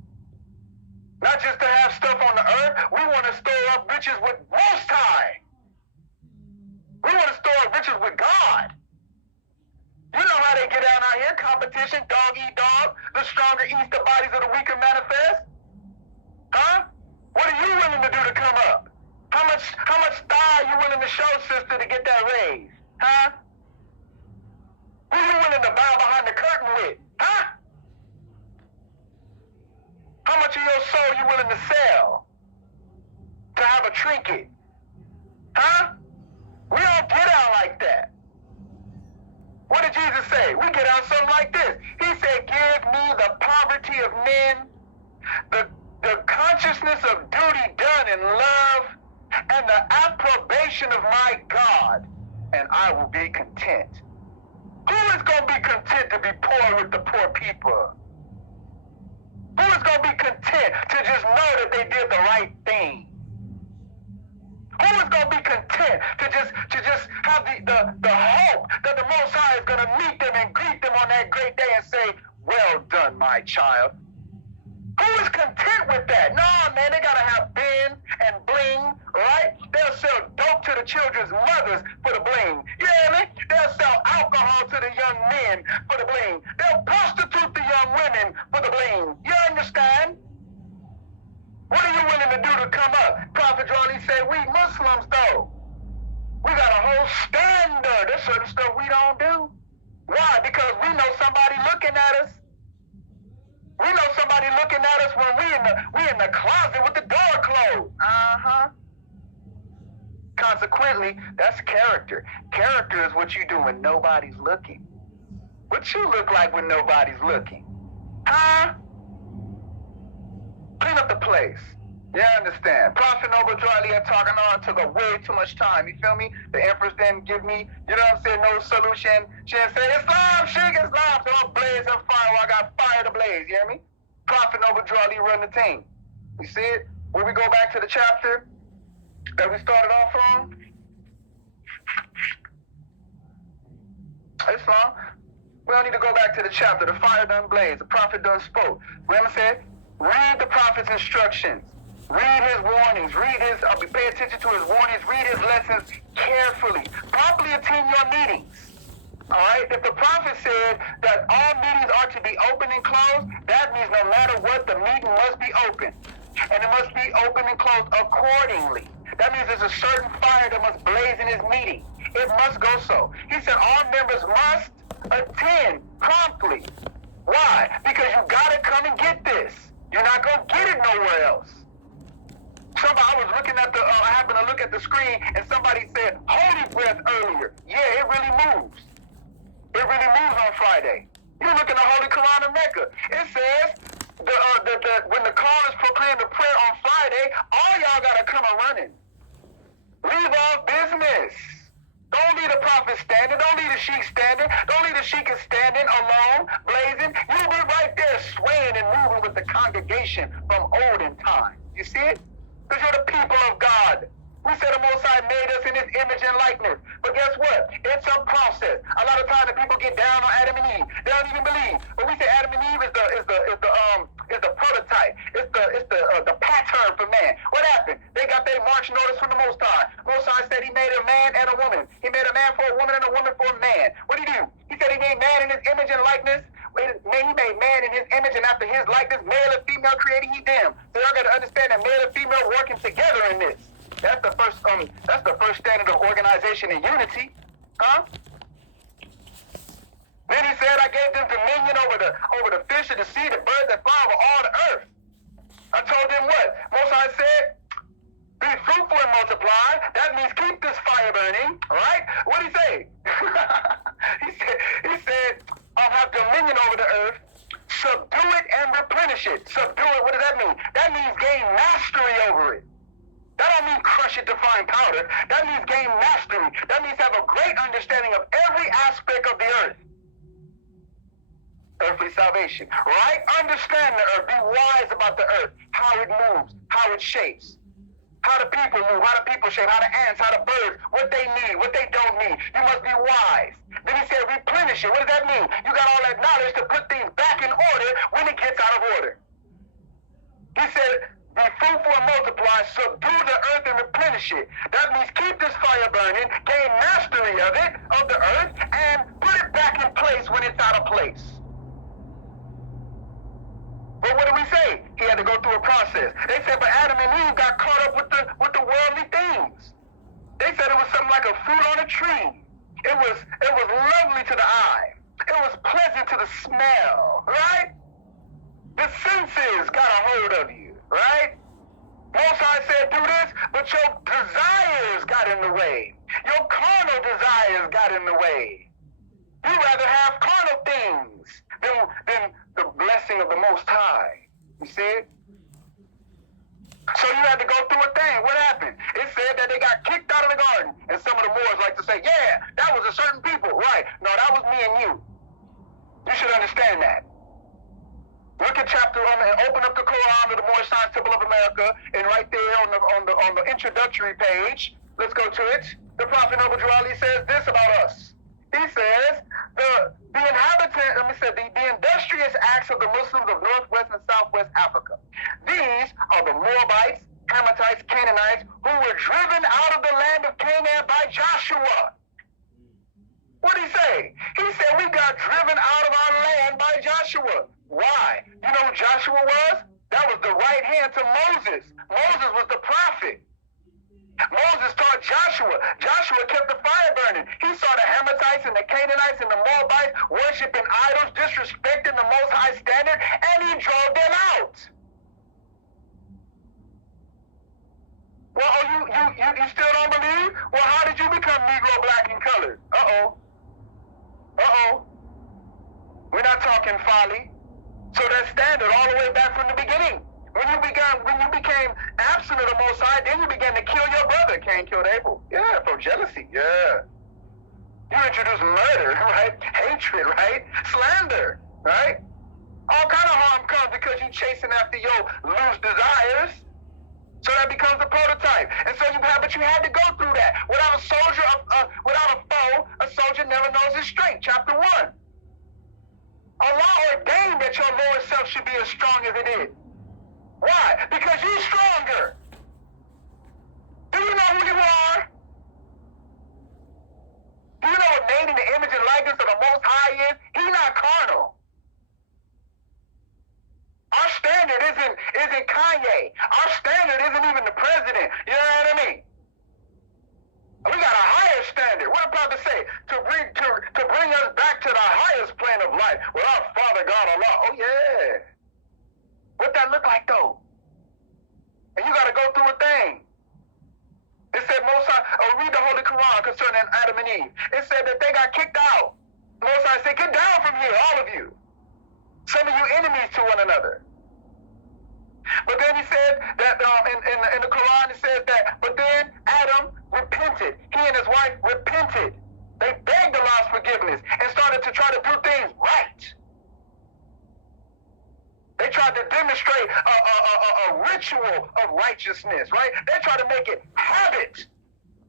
Not just to have stuff on the earth. We want to store up riches with Most High. We want to store up riches with God. You know how they get down out here, competition, dog eat dog. The stronger eats, the bodies of the weaker manifest. Huh? What are you willing to do to come up? How much thigh are you willing to show, sister, to get that raise? Huh? Who are you willing to bow behind the curtain with? Huh? How much of your soul you willing to sell to have a trinket? Huh? We don't get out like that. What did Jesus say? We get out something like this. He said, give me the poverty of men, the consciousness of duty done in love, and the approbation of my God, and I will be content. Who is going to be content to be poor with the poor people? Who is going to be content to just know that they did the right thing? Who is going to be content to just have the hope that the Most High is going to meet them and greet them on that great day and say, well done, my child? Who is content with that? No, man, they got to have bin and bling, right? They'll sell dope to the children's mothers for the bling. You hear me? They'll sell alcohol to the young men for the bling. They'll prostitute the young women for the bling. You understand? What are you willing to do to come up? Prophet Joali said, we Muslims, though, we got a whole standard. There's certain stuff we don't do. Why? Because we know somebody looking at us. We know somebody looking at us when we in the closet with the door closed. Uh-huh. Consequently, that's character. Character is what you do when nobody's looking. What you look like when nobody's looking? Huh? Clean up the place. You understand? Prophet Noble Joali talking on took up way too much time. You feel me? The Empress didn't give me, you know what I'm saying, no solution. She didn't say, Islam, Sheikh, Islam. So I'm blazing fire while I got fire to blaze. You hear me? Prophet Noble Joali run the team. You see it? When we go back to the chapter that we started off on, Islam, we don't need to go back to the chapter. The fire done blazed. The prophet done spoke. Remember said, read the prophet's instructions. Read his warnings. Pay attention to his warnings. Read his lessons carefully. Properly attend your meetings. All right? If the prophet said that all meetings are to be open and closed, that means no matter what, the meeting must be open. And it must be open and closed accordingly. That means there's a certain fire that must blaze in his meeting. It must go so. He said all members must attend promptly. Why? Because you got to come and get this. You're not going to get it nowhere else. I was looking at I happened to look at the screen and somebody said holy breath earlier. Yeah, it really moves. It really moves on Friday. You look in the Holy Koran of Mecca. It says when the call is proclaimed to prayer on Friday, all y'all got to come a running. Leave off business. Don't leave the prophet standing. Don't leave the sheik standing. Don't leave the sheik standing alone, blazing. You be right there swaying and moving with the congregation from olden times. You see it? Because you're the people of God. We said the Most High made us in his image and likeness. But guess what? It's a process. A lot of times the people get down on Adam and Eve. They don't even believe. But we say Adam and Eve is the prototype. It's the pattern for man. What happened? They got their march notice from the Most High. Most High said he made a man and a woman. He made a man for a woman and a woman for a man. What did he do? He said he made man in his image and and likeness. He made man in his image and after his likeness, male and female created he them. So y'all got to understand that male and female working together in this. That's the first standard of organization and unity. Huh? Then he said, I gave them dominion over the fish of the sea, the birds that fly over all the earth. I told them what? Most High said, be fruitful and multiply. That means keep this fire burning, right? What did he say? he said, I'll have dominion over the earth, subdue it and replenish it. Subdue it, what does that mean? That means gain mastery over it. That don't mean crush it to fine powder. That means gain mastery. That means have a great understanding of every aspect of the earth. Earthly salvation, right? Understand the earth. Be wise about the earth, how it moves, how it shapes, how the people move, how the people shape, how the ants, how the birds, what they need, what they don't need. You must be wise. Then he said replenish it. What does that mean? You got all that knowledge to put things back in order when it gets out of order. He said, be fruitful and multiply, subdue the earth and replenish it. That means keep this fire burning, gain mastery of it, of the earth, and put it back in place when it's out of place. But what did we say? He had to go through a process. They said, but Adam and Eve got caught up with the worldly things. They said it was something like a fruit on a tree. It was lovely to the eye. It was pleasant to the smell, right? The senses got a hold of you, right? Most High said do this, but your desires got in the way. Your carnal desires got in the way. You rather have carnal things than the blessing of the Most High. You see it? So you had to go through a thing. What happened? It said that they got kicked out of the garden. And some of the Moors like to say, yeah, that was a certain people. Right. No, that was me and you. You should understand that. Look at open up the Koran of the Moorish Temple of America, and right there on the introductory page, let's go to it. The Prophet Noble Jawali says this about us. He says, the industrious acts of the Muslims of Northwest and Southwest Africa. These are the Moabites, Hamathites, Canaanites, who were driven out of the land of Canaan by Joshua. What did he say? He said, we got driven out of our land by Joshua. Why? You know who Joshua was? That was the right hand to Moses. Moses was the prophet. Moses taught Joshua. Joshua kept the fire burning. He saw the Hamathites and the Canaanites and the Moabites worshiping idols, disrespecting the Most High standard, and he drove them out. Well, you still don't believe? Well, how did you become Negro, black, and colored? We're not talking folly. So that standard all the way back from the beginning. When you became absent of the Most High, then you began to kill your brother. Cain killed Abel. Yeah, from jealousy. Yeah. You introduced murder, right? Hatred, right? Slander, right? All kind of harm comes because you chasing after your loose desires. So that becomes a prototype. And so you had to go through that. Without a soldier, without a foe, a soldier never knows his strength. Chapter 1. Allah ordained that your lower self should be as strong as it is. Why? Because you're stronger. Do you know who you are? Do you know what made in the image and likeness of the Most High is? He's not carnal. Our standard isn't Kanye. Our standard isn't even the president. You know what I mean? We got a higher standard. What I'm about to say, to bring us back to the highest plane of life with our Father God Allah. Oh yeah. What that look like though? And you got to go through a thing. It said read the Holy Quran concerning Adam and Eve. It said that they got kicked out. Most High said, get down from here, all of you. Some of you enemies to one another. But then he said that in the Quran it says that, but then Adam repented. He and his wife repented. They begged Allah's forgiveness and started to try to do things right. They tried to demonstrate a ritual of righteousness, right? They tried to make it habit.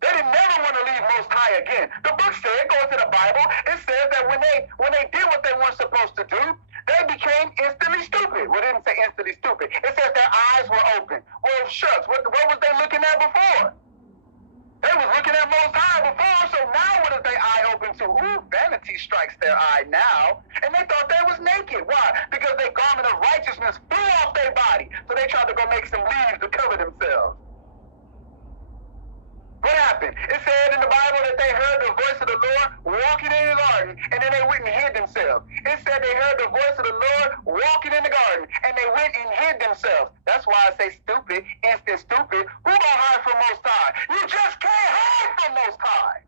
They didn't never want to leave Most High again. The book said, goes to the Bible, it says that when they did what they weren't supposed to do, they became instantly stupid. Well, it didn't say instantly stupid. It says their eyes were open. Well, shucks, what was they looking at before? They was looking at Most High before, so now what is their eye open to? Ooh, vanity strikes their eye now. And they thought they was naked. Why? Because their garment of righteousness flew off their body. So they tried to go make some leaves to cover themselves. What happened? It said in the Bible that they heard the voice of the Lord walking in the garden, and then they went and hid themselves. It said they heard the voice of the Lord walking in the garden, and they went and hid themselves. That's why I say stupid, instant stupid. Who gonna hide from Most High? You just can't hide from Most High.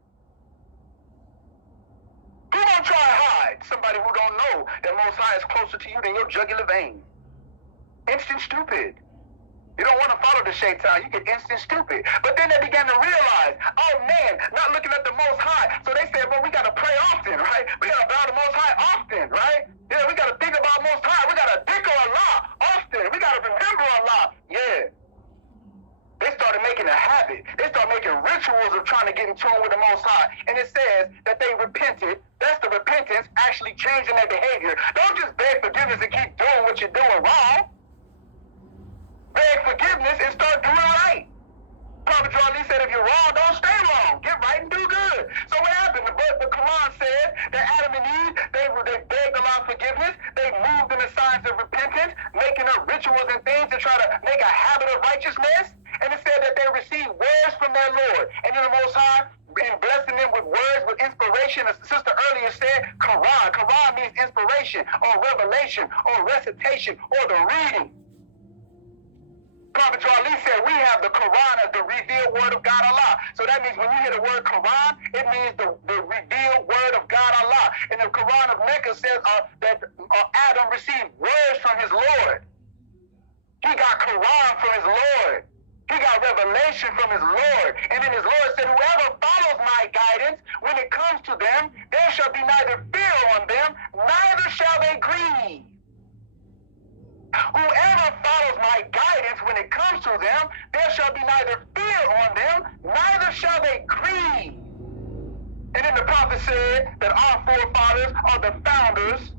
Who gonna try to hide? Somebody who don't know that Most High is closer to you than your jugular vein. Instant stupid. You don't want to follow the shaitan. You get instant stupid. But then they began to realize, oh man, not looking at the Most High. So they said, well, we got to pray often, right? We got to bow the Most High often, right? Yeah, we got to think about Most High. We got to think of Allah often. We got to remember Allah. Yeah. They started making a habit. They started making rituals of trying to get in tune with the Most High. And it says that they repented. That's the repentance, actually changing their behavior. Don't just beg forgiveness and keep doing what you're doing wrong. Beg forgiveness and start doing right. Prophet Ali said, if you're wrong, don't stay wrong. Get right and do good. So what happened? The Koran said that Adam and Eve, they begged Allah forgiveness. They moved in the signs of repentance, making up rituals and things to try to make a habit of righteousness. And it said that they received words from their Lord. And then the Most High, in blessing them with words, with inspiration, as the sister earlier said, Koran. Koran means inspiration or revelation or recitation or the reading. Prophet Ali said we have the Quran as the revealed word of God Allah. So that means when you hear the word Quran, it means the revealed word of God Allah. And the Quran of Mecca says that Adam received words from his Lord. He got Quran from his Lord. He got revelation from his Lord. And then his Lord said, whoever follows my guidance, when it comes to them, there shall be neither fear on them, neither shall they grieve. Whoever follows my guidance when it comes to them, there shall be neither fear on them, neither shall they grieve. And then the prophet said that our forefathers are the founders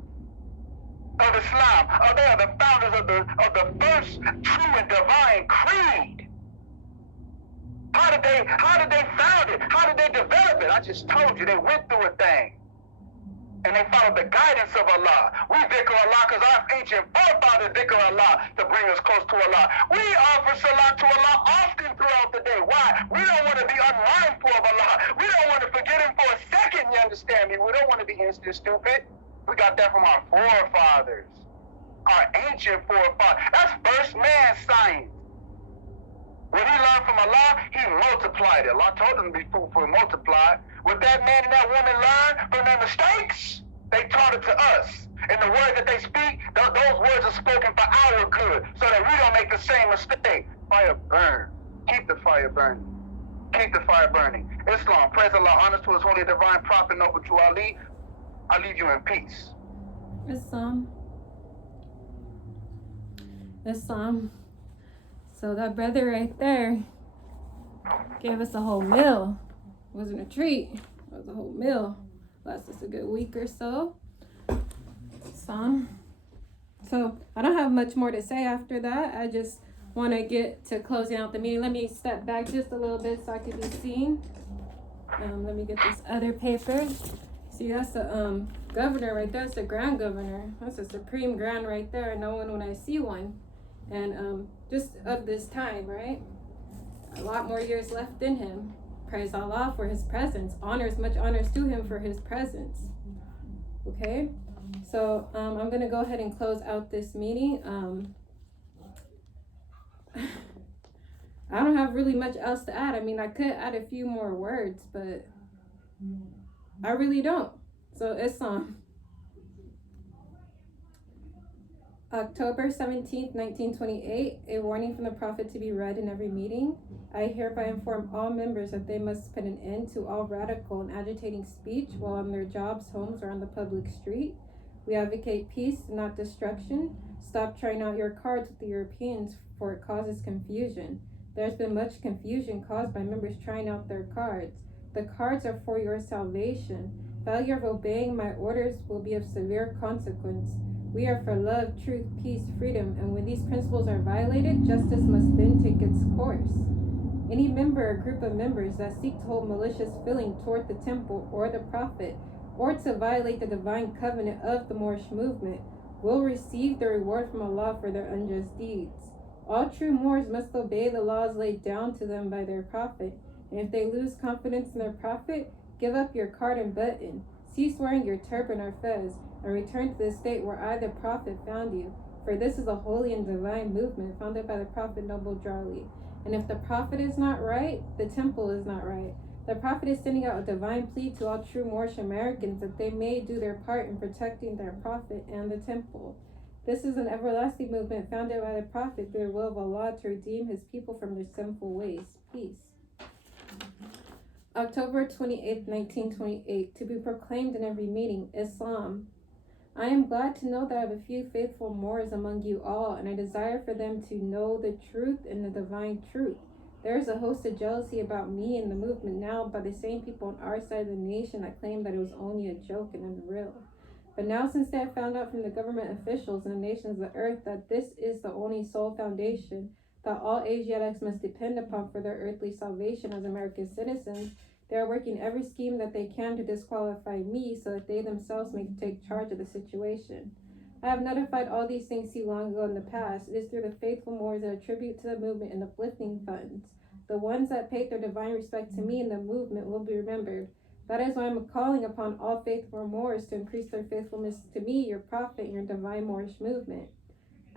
of Islam. They are the founders of the first true and divine creed. How did they found it? How did they develop it? I just told you they went through a thing. And they followed the guidance of Allah. We dhikr Allah because our ancient forefathers dhikr Allah to bring us close to Allah. We offer salat to Allah often throughout the day. Why? We don't want to be unmindful of Allah. We don't want to forget Him for a second, you understand me? We don't want to be instant stupid. We got that from our forefathers. Our ancient forefathers. That's first man science. When he learned from Allah, he multiplied it. Allah told him to be fruitful and multiply. What that man and that woman learned from their mistakes, they taught it to us. And the words that they speak, those words are spoken for our good, so that we don't make the same mistake. Fire burn. Keep the fire burning. Keep the fire burning. Islam, praise Allah, honors to His holy divine prophet, noble to Ali. I leave you in peace. Islam. So that brother right there gave us a whole meal. It wasn't a treat. It was a whole meal. Lasted us a good week or so. So I don't have much more to say after that. I just want to get to closing out the meeting. Let me step back just a little bit so I can be seen. Let me get this other paper. See, that's the governor right there. That's the grand governor. That's a supreme grand right there. No one when I see one. And just of this time, right? A lot more years left in him. Praise Allah for his presence. Much honors to him for his presence. Okay? So I'm going to go ahead and close out this meeting. I don't have really much else to add. I mean, I could add a few more words, but I really don't. So it's October 17th, 1928, a warning from the Prophet to be read in every meeting. I hereby inform all members that they must put an end to all radical and agitating speech while on their jobs, homes, or on the public street. We advocate peace, not destruction. Stop trying out your cards with the Europeans, for it causes confusion. There's been much confusion caused by members trying out their cards. The cards are for your salvation. Failure of obeying my orders will be of severe consequence. We are for love, truth, peace, freedom, and when these principles are violated, justice must then take its course. Any member or group of members that seek to hold malicious feeling toward the temple or the prophet, or to violate the divine covenant of the Moorish movement, will receive the reward from Allah for their unjust deeds. All true Moors must obey the laws laid down to them by their prophet, and if they lose confidence in their prophet, give up your card and button, cease wearing your turban or fez, and return to the state where I, the prophet, found you. For this is a holy and divine movement founded by the prophet Noble Drawley. And if the prophet is not right, the temple is not right. The prophet is sending out a divine plea to all true Moorish Americans that they may do their part in protecting their prophet and the temple. This is an everlasting movement founded by the prophet through the will of Allah to redeem his people from their sinful ways. Peace. October 28, 1928, to be proclaimed in every meeting, Islam. I am glad to know that I have a few faithful Moors among you all, and I desire for them to know the truth and the divine truth. There is a host of jealousy about me and the movement now by the same people on our side of the nation that claim that it was only a joke and unreal. But now, since they have found out from the government officials and the nations of the earth that this is the only sole foundation that all Asiatics must depend upon for their earthly salvation as American citizens, they are working every scheme that they can to disqualify me so that they themselves may take charge of the situation. I have notified all these things to you long ago in the past. It is through the faithful Moors that attribute to the movement and uplifting funds. The ones that paid their divine respect to me and the movement will be remembered. That is why I am calling upon all faithful Moors to increase their faithfulness to me, your prophet, and your divine Moorish movement.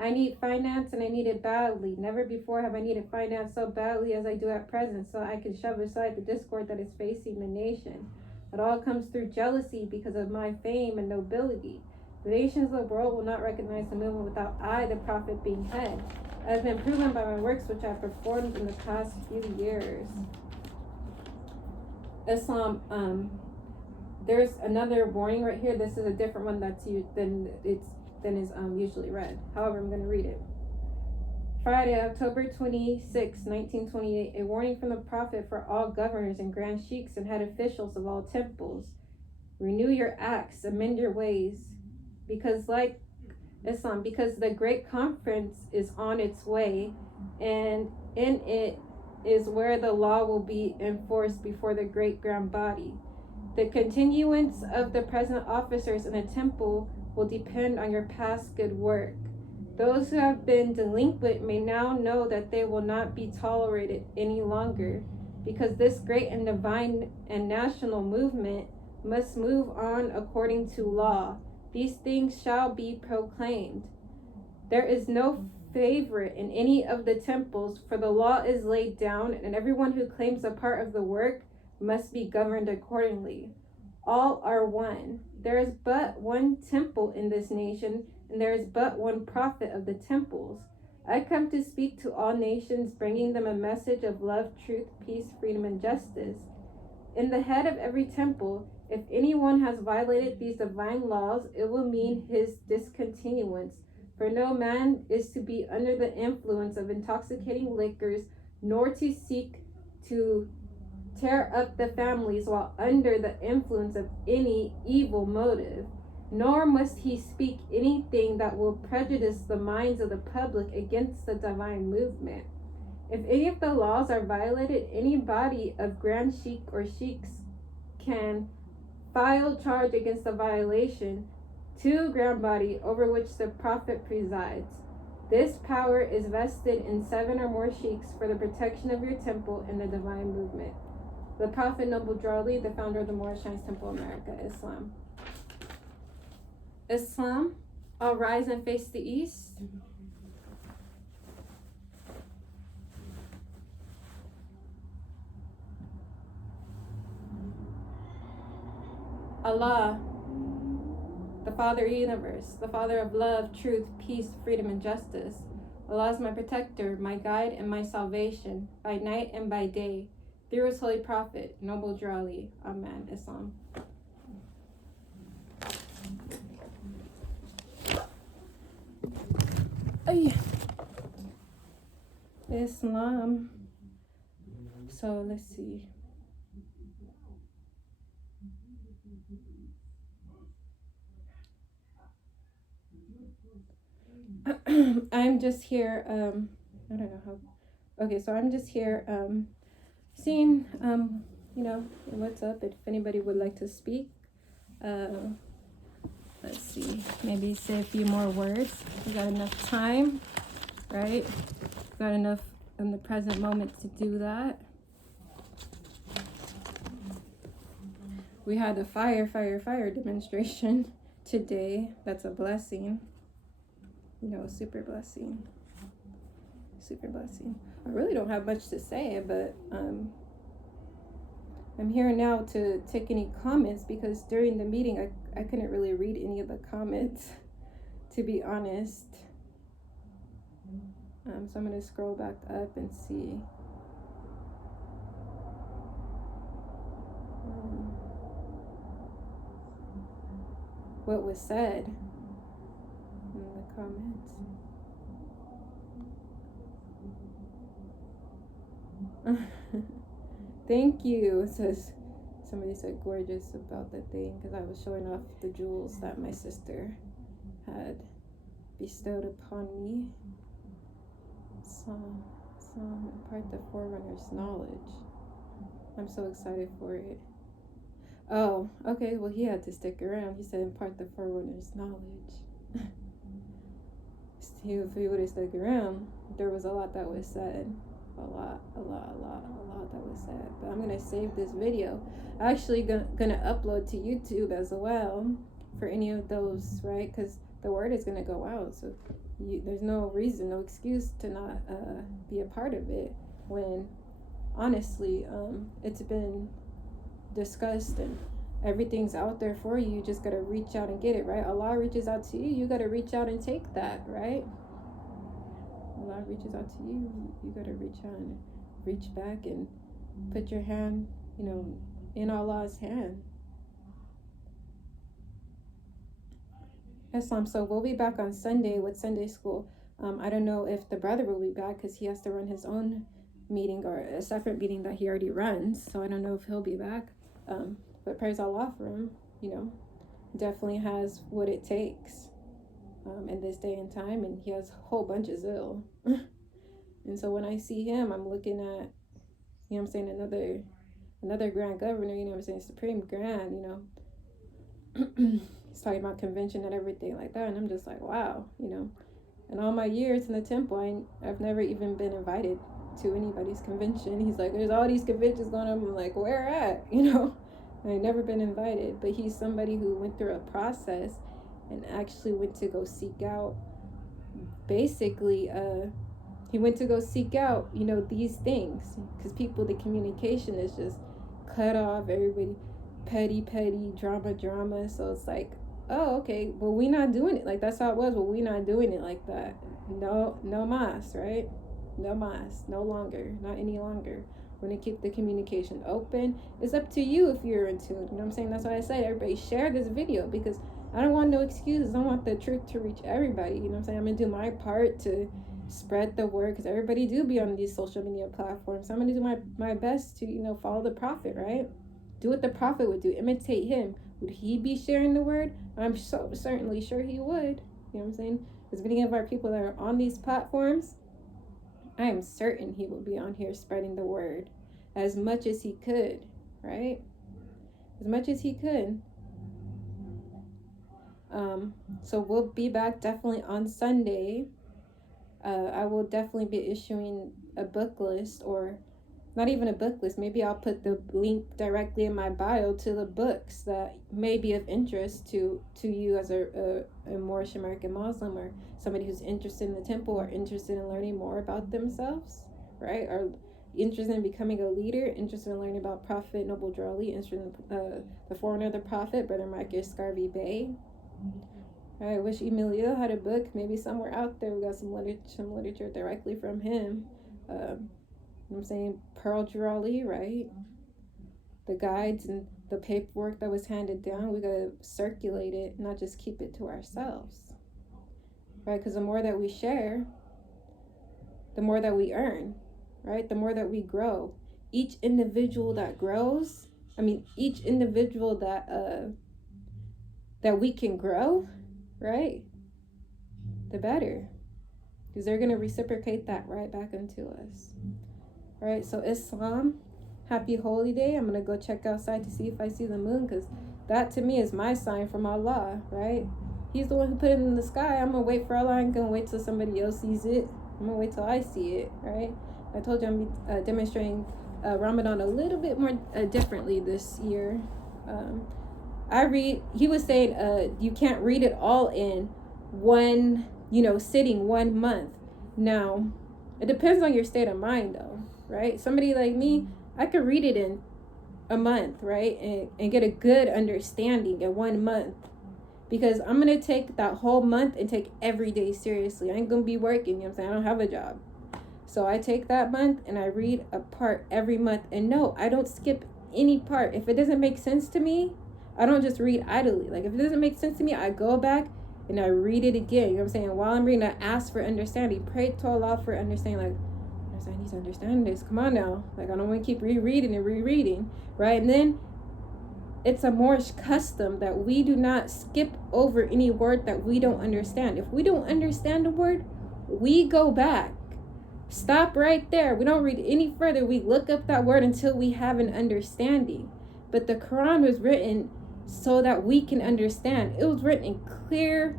I need finance, and I need it badly. Never before have I needed finance so badly as I do at present, so I can shove aside the discord that is facing the nation. It all comes through jealousy because of my fame and nobility. The nations of the world will not recognize the movement without I, the prophet, being head. It has been proven by my works which I have performed in the past few years. Islam, there's another warning right here. This is a different one than is usually read. However, I'm going to read it. Friday, October 26, 1928, a warning from the Prophet for all governors and grand sheiks and head officials of all temples. Renew your acts, amend your ways, because the great conference is on its way, and in it is where the law will be enforced before the great grand body. The continuance of the present officers in the temple will depend on your past good work. Those who have been delinquent may now know that they will not be tolerated any longer, because this great and divine and national movement must move on according to law. These things shall be proclaimed. There is no favorite in any of the temples, for the law is laid down, and everyone who claims a part of the work must be governed accordingly. All are one. There is but one temple in this nation, and there is but one prophet of the temples. I come to speak to all nations, bringing them a message of love, truth, peace, freedom, and justice. In the head of every temple, if anyone has violated these divine laws, it will mean his discontinuance. For no man is to be under the influence of intoxicating liquors, nor to seek to tear up the families while under the influence of any evil motive, nor must he speak anything that will prejudice the minds of the public against the divine movement. If any of the laws are violated, any body of grand sheik or sheiks can file charge against the violation to grand body over which the prophet presides. This power is vested in 7 or more sheiks for the protection of your temple and the divine movement. The Prophet Noble Drawley, the founder of the Moorish Temple America, Islam. Islam, I'll rise and face the east. Allah, the Father of the universe, the Father of love, truth, peace, freedom, and justice. Allah is my protector, my guide, and my salvation, by night and by day. Through his holy prophet, Noble Drawley. Amen. Islam. Islam. So let's see. I'm just here, I don't know how. Okay, so I'm just here seeing, what's up, if anybody would like to speak. Let's see, maybe say a few more words. We got enough time, right? Got enough in the present moment to do that. We had a fire demonstration today. That's a blessing. Super blessing. Super blessing. I really don't have much to say, but I'm here now to take any comments, because during the meeting I couldn't really read any of the comments, to be honest. So I'm going to scroll back up and see. What was said in the comments. Thank you, says somebody. Said gorgeous about the thing, because I was showing off the jewels that my sister had bestowed upon me. Some impart the forerunner's knowledge. I'm so excited for it. Oh, okay, well, he had to stick around. He said impart the forerunner's knowledge. If he would have stuck around, there was a lot that was said. A lot that was said. But I'm gonna save this video. Actually gonna upload to YouTube as well for any of those, right? Because the word is gonna go out, so there's no reason, no excuse to not be a part of it, when honestly it's been discussed and everything's out there for you. You just gotta reach out and get it, right? Allah reaches out to you, you gotta reach out and take that, right? Allah reaches out to you, you gotta reach out and reach back and put your hand, in Allah's hand. Islam. So we'll be back on Sunday with Sunday school. I don't know if the brother will be back, because he has to run his own meeting, or a separate meeting that he already runs. So I don't know if he'll be back. But praise Allah for him. Definitely has what it takes in this day and time, and he has a whole bunch of zeal. And so when I see him, I'm looking at, another grand governor, supreme grand, he's talking about convention and everything like that, and I'm just like, wow, in all my years in the temple, I've never even been invited to anybody's convention. He's like, there's all these conventions going on. I'm like, where at? I've never been invited. But he's somebody who went through a process and actually went to go seek out, basically, he went to go seek out, these things, because the communication is just cut off. Everybody petty drama. So it's like, oh, okay, well, we not doing it like that's how it was. Well, we not doing it like that. No mas, right? No mas, no longer, not any longer. We're gonna keep the communication open. It's up to you if you're into it. That's why I said, everybody share this video, because I don't want no excuses. I want the truth to reach everybody. I'm gonna do my part to spread the word, because everybody do be on these social media platforms. So I'm gonna do my best to follow the prophet, right? Do what the prophet would do. Imitate him. Would he be sharing the word? I'm so certainly sure he would. There's many of our people that are on these platforms. I am certain he will be on here spreading the word as much as he could, right? As much as he could. So we'll be back definitely on Sunday. I will definitely be issuing a book list, or not even a book list. Maybe I'll put the link directly in my bio to the books that may be of interest to you as a Moorish American Muslim, or somebody who's interested in the temple, or interested in learning more about themselves, right? Or interested in becoming a leader, interested in learning about Prophet Noble Drawley, interested in the forerunner of the Prophet, Brother Vargas Bey. I wish Emilio had a book, maybe somewhere out there. We got some literature directly from him. Pearl Drawley, right? The guides and the paperwork that was handed down, we gotta circulate it, not just keep it to ourselves, right? Because the more that we share, the more that we earn, right? The more that we grow. Each individual that grows, each individual that we can grow, right? The better, because they're gonna reciprocate that right back into us. Right, so Islam, happy holy day. I'm going to go check outside to see if I see the moon, because that to me is my sign from Allah, right? He's the one who put it in the sky. I'm going to wait for Allah. I'm going to wait till somebody else sees it. I'm going to wait till I see it, right? I told you I'm demonstrating Ramadan a little bit more differently this year. He was saying you can't read it all in one, sitting, 1 month. Now, it depends on your state of mind, though, right? Somebody like me, I could read it in a month, right? And get a good understanding in 1 month. Because I'm going to take that whole month and take every day seriously. I ain't going to be working, I don't have a job. So I take that month and I read a part every month. And no, I don't skip any part. If it doesn't make sense to me, I don't just read idly. Like, if it doesn't make sense to me, I go back and I read it again. While I'm reading, I ask for understanding. Pray to Allah for understanding. Like, I need to understand this. Come on now. Like, I don't want to keep rereading and rereading, right? And then it's a Moorish custom that we do not skip over any word that we don't understand. If we don't understand a word, we go back. Stop right there. We don't read any further. We look up that word until we have an understanding. But the Quran was written so that we can understand. It was written in clear,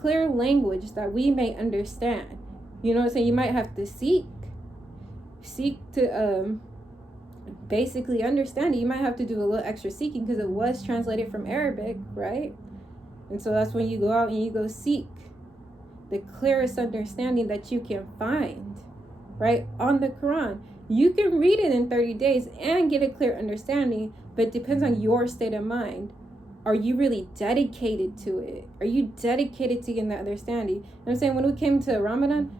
clear language that we may understand. You might have to seek to basically understand it. You might have to do a little extra seeking because it was translated from Arabic, right? And so that's when you go out and you go seek the clearest understanding that you can find, right, on the Quran. You can read it in 30 days and get a clear understanding, but it depends on your state of mind. Are you really dedicated to it? Are you dedicated to getting that understanding? When we came to Ramadan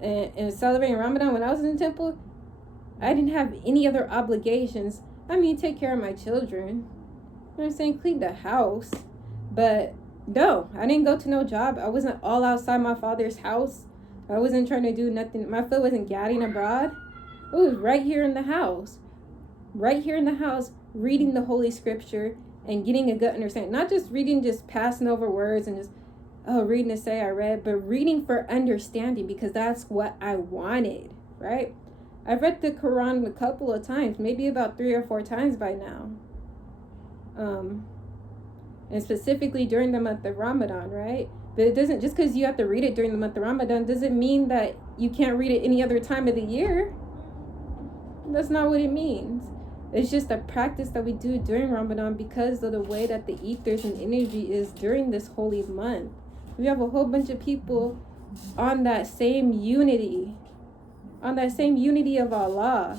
and celebrating Ramadan, when I was in the temple, I didn't have any other obligations. Take care of my children. Clean the house. But no, I didn't go to no job. I wasn't all outside my father's house. I wasn't trying to do nothing. My foot wasn't gadding abroad. It was right here in the house. Right here in the house, reading the Holy Scripture and getting a good understanding. Not just reading, just passing over words and just, reading to say I read, but reading for understanding, because that's what I wanted, right? I've read the Quran a couple of times, maybe about 3 or 4 times by now. And specifically during the month of Ramadan, right? But it doesn't, just because you have to read it during the month of Ramadan doesn't mean that you can't read it any other time of the year. That's not what it means. It's just a practice that we do during Ramadan because of the way that the ethers and energy is during this holy month. We have a whole bunch of people on that same unity of Allah,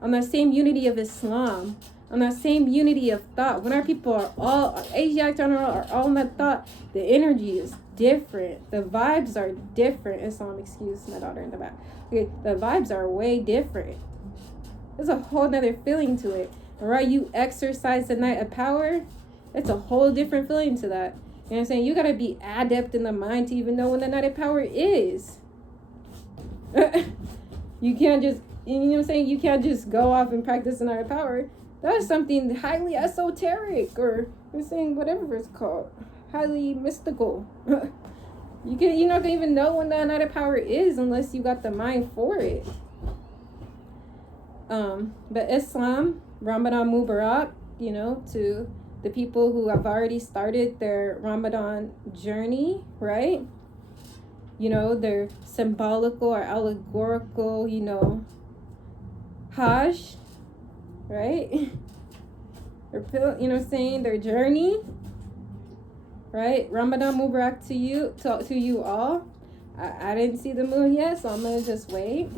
on that same unity of Islam, on that same unity of thought. When our people are all, Asiatic are all in that thought, the energy is different. The vibes are different. Islam, excuse my daughter in the back. Okay, the vibes are way different. There's a whole nother feeling to it. And right, you exercise the night of power, it's a whole different feeling to that. You know what I'm saying? You gotta be adept in the mind to even know when the night of power is. You can't just, you can't just go off and practice the night of power. That's something highly esoteric, or whatever it's called, highly mystical. You're not gonna even know when the night of power is unless you got the mind for it. But Islam, Ramadan Mubarak, to the people who have already started their Ramadan journey, right? Their symbolical or allegorical, Hajj, right? Their journey, right? Ramadan Mubarak to you all. I didn't see the moon yet, so I'm gonna just wait.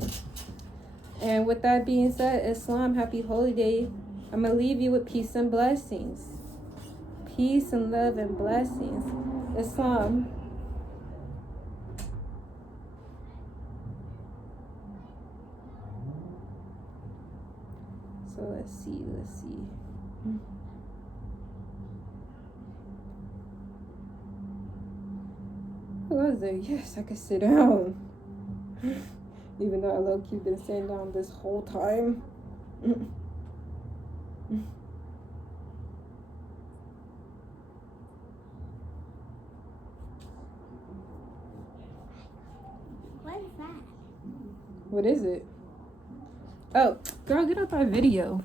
And with that being said, Islam, happy holy day. I'm gonna leave you with peace and blessings. Peace and love and blessings. Islam. So let's see. Who was there? Yes, I could sit down. Even though I low-key been sitting down this whole time. What is that? What is it? Oh, Girl, get out that video.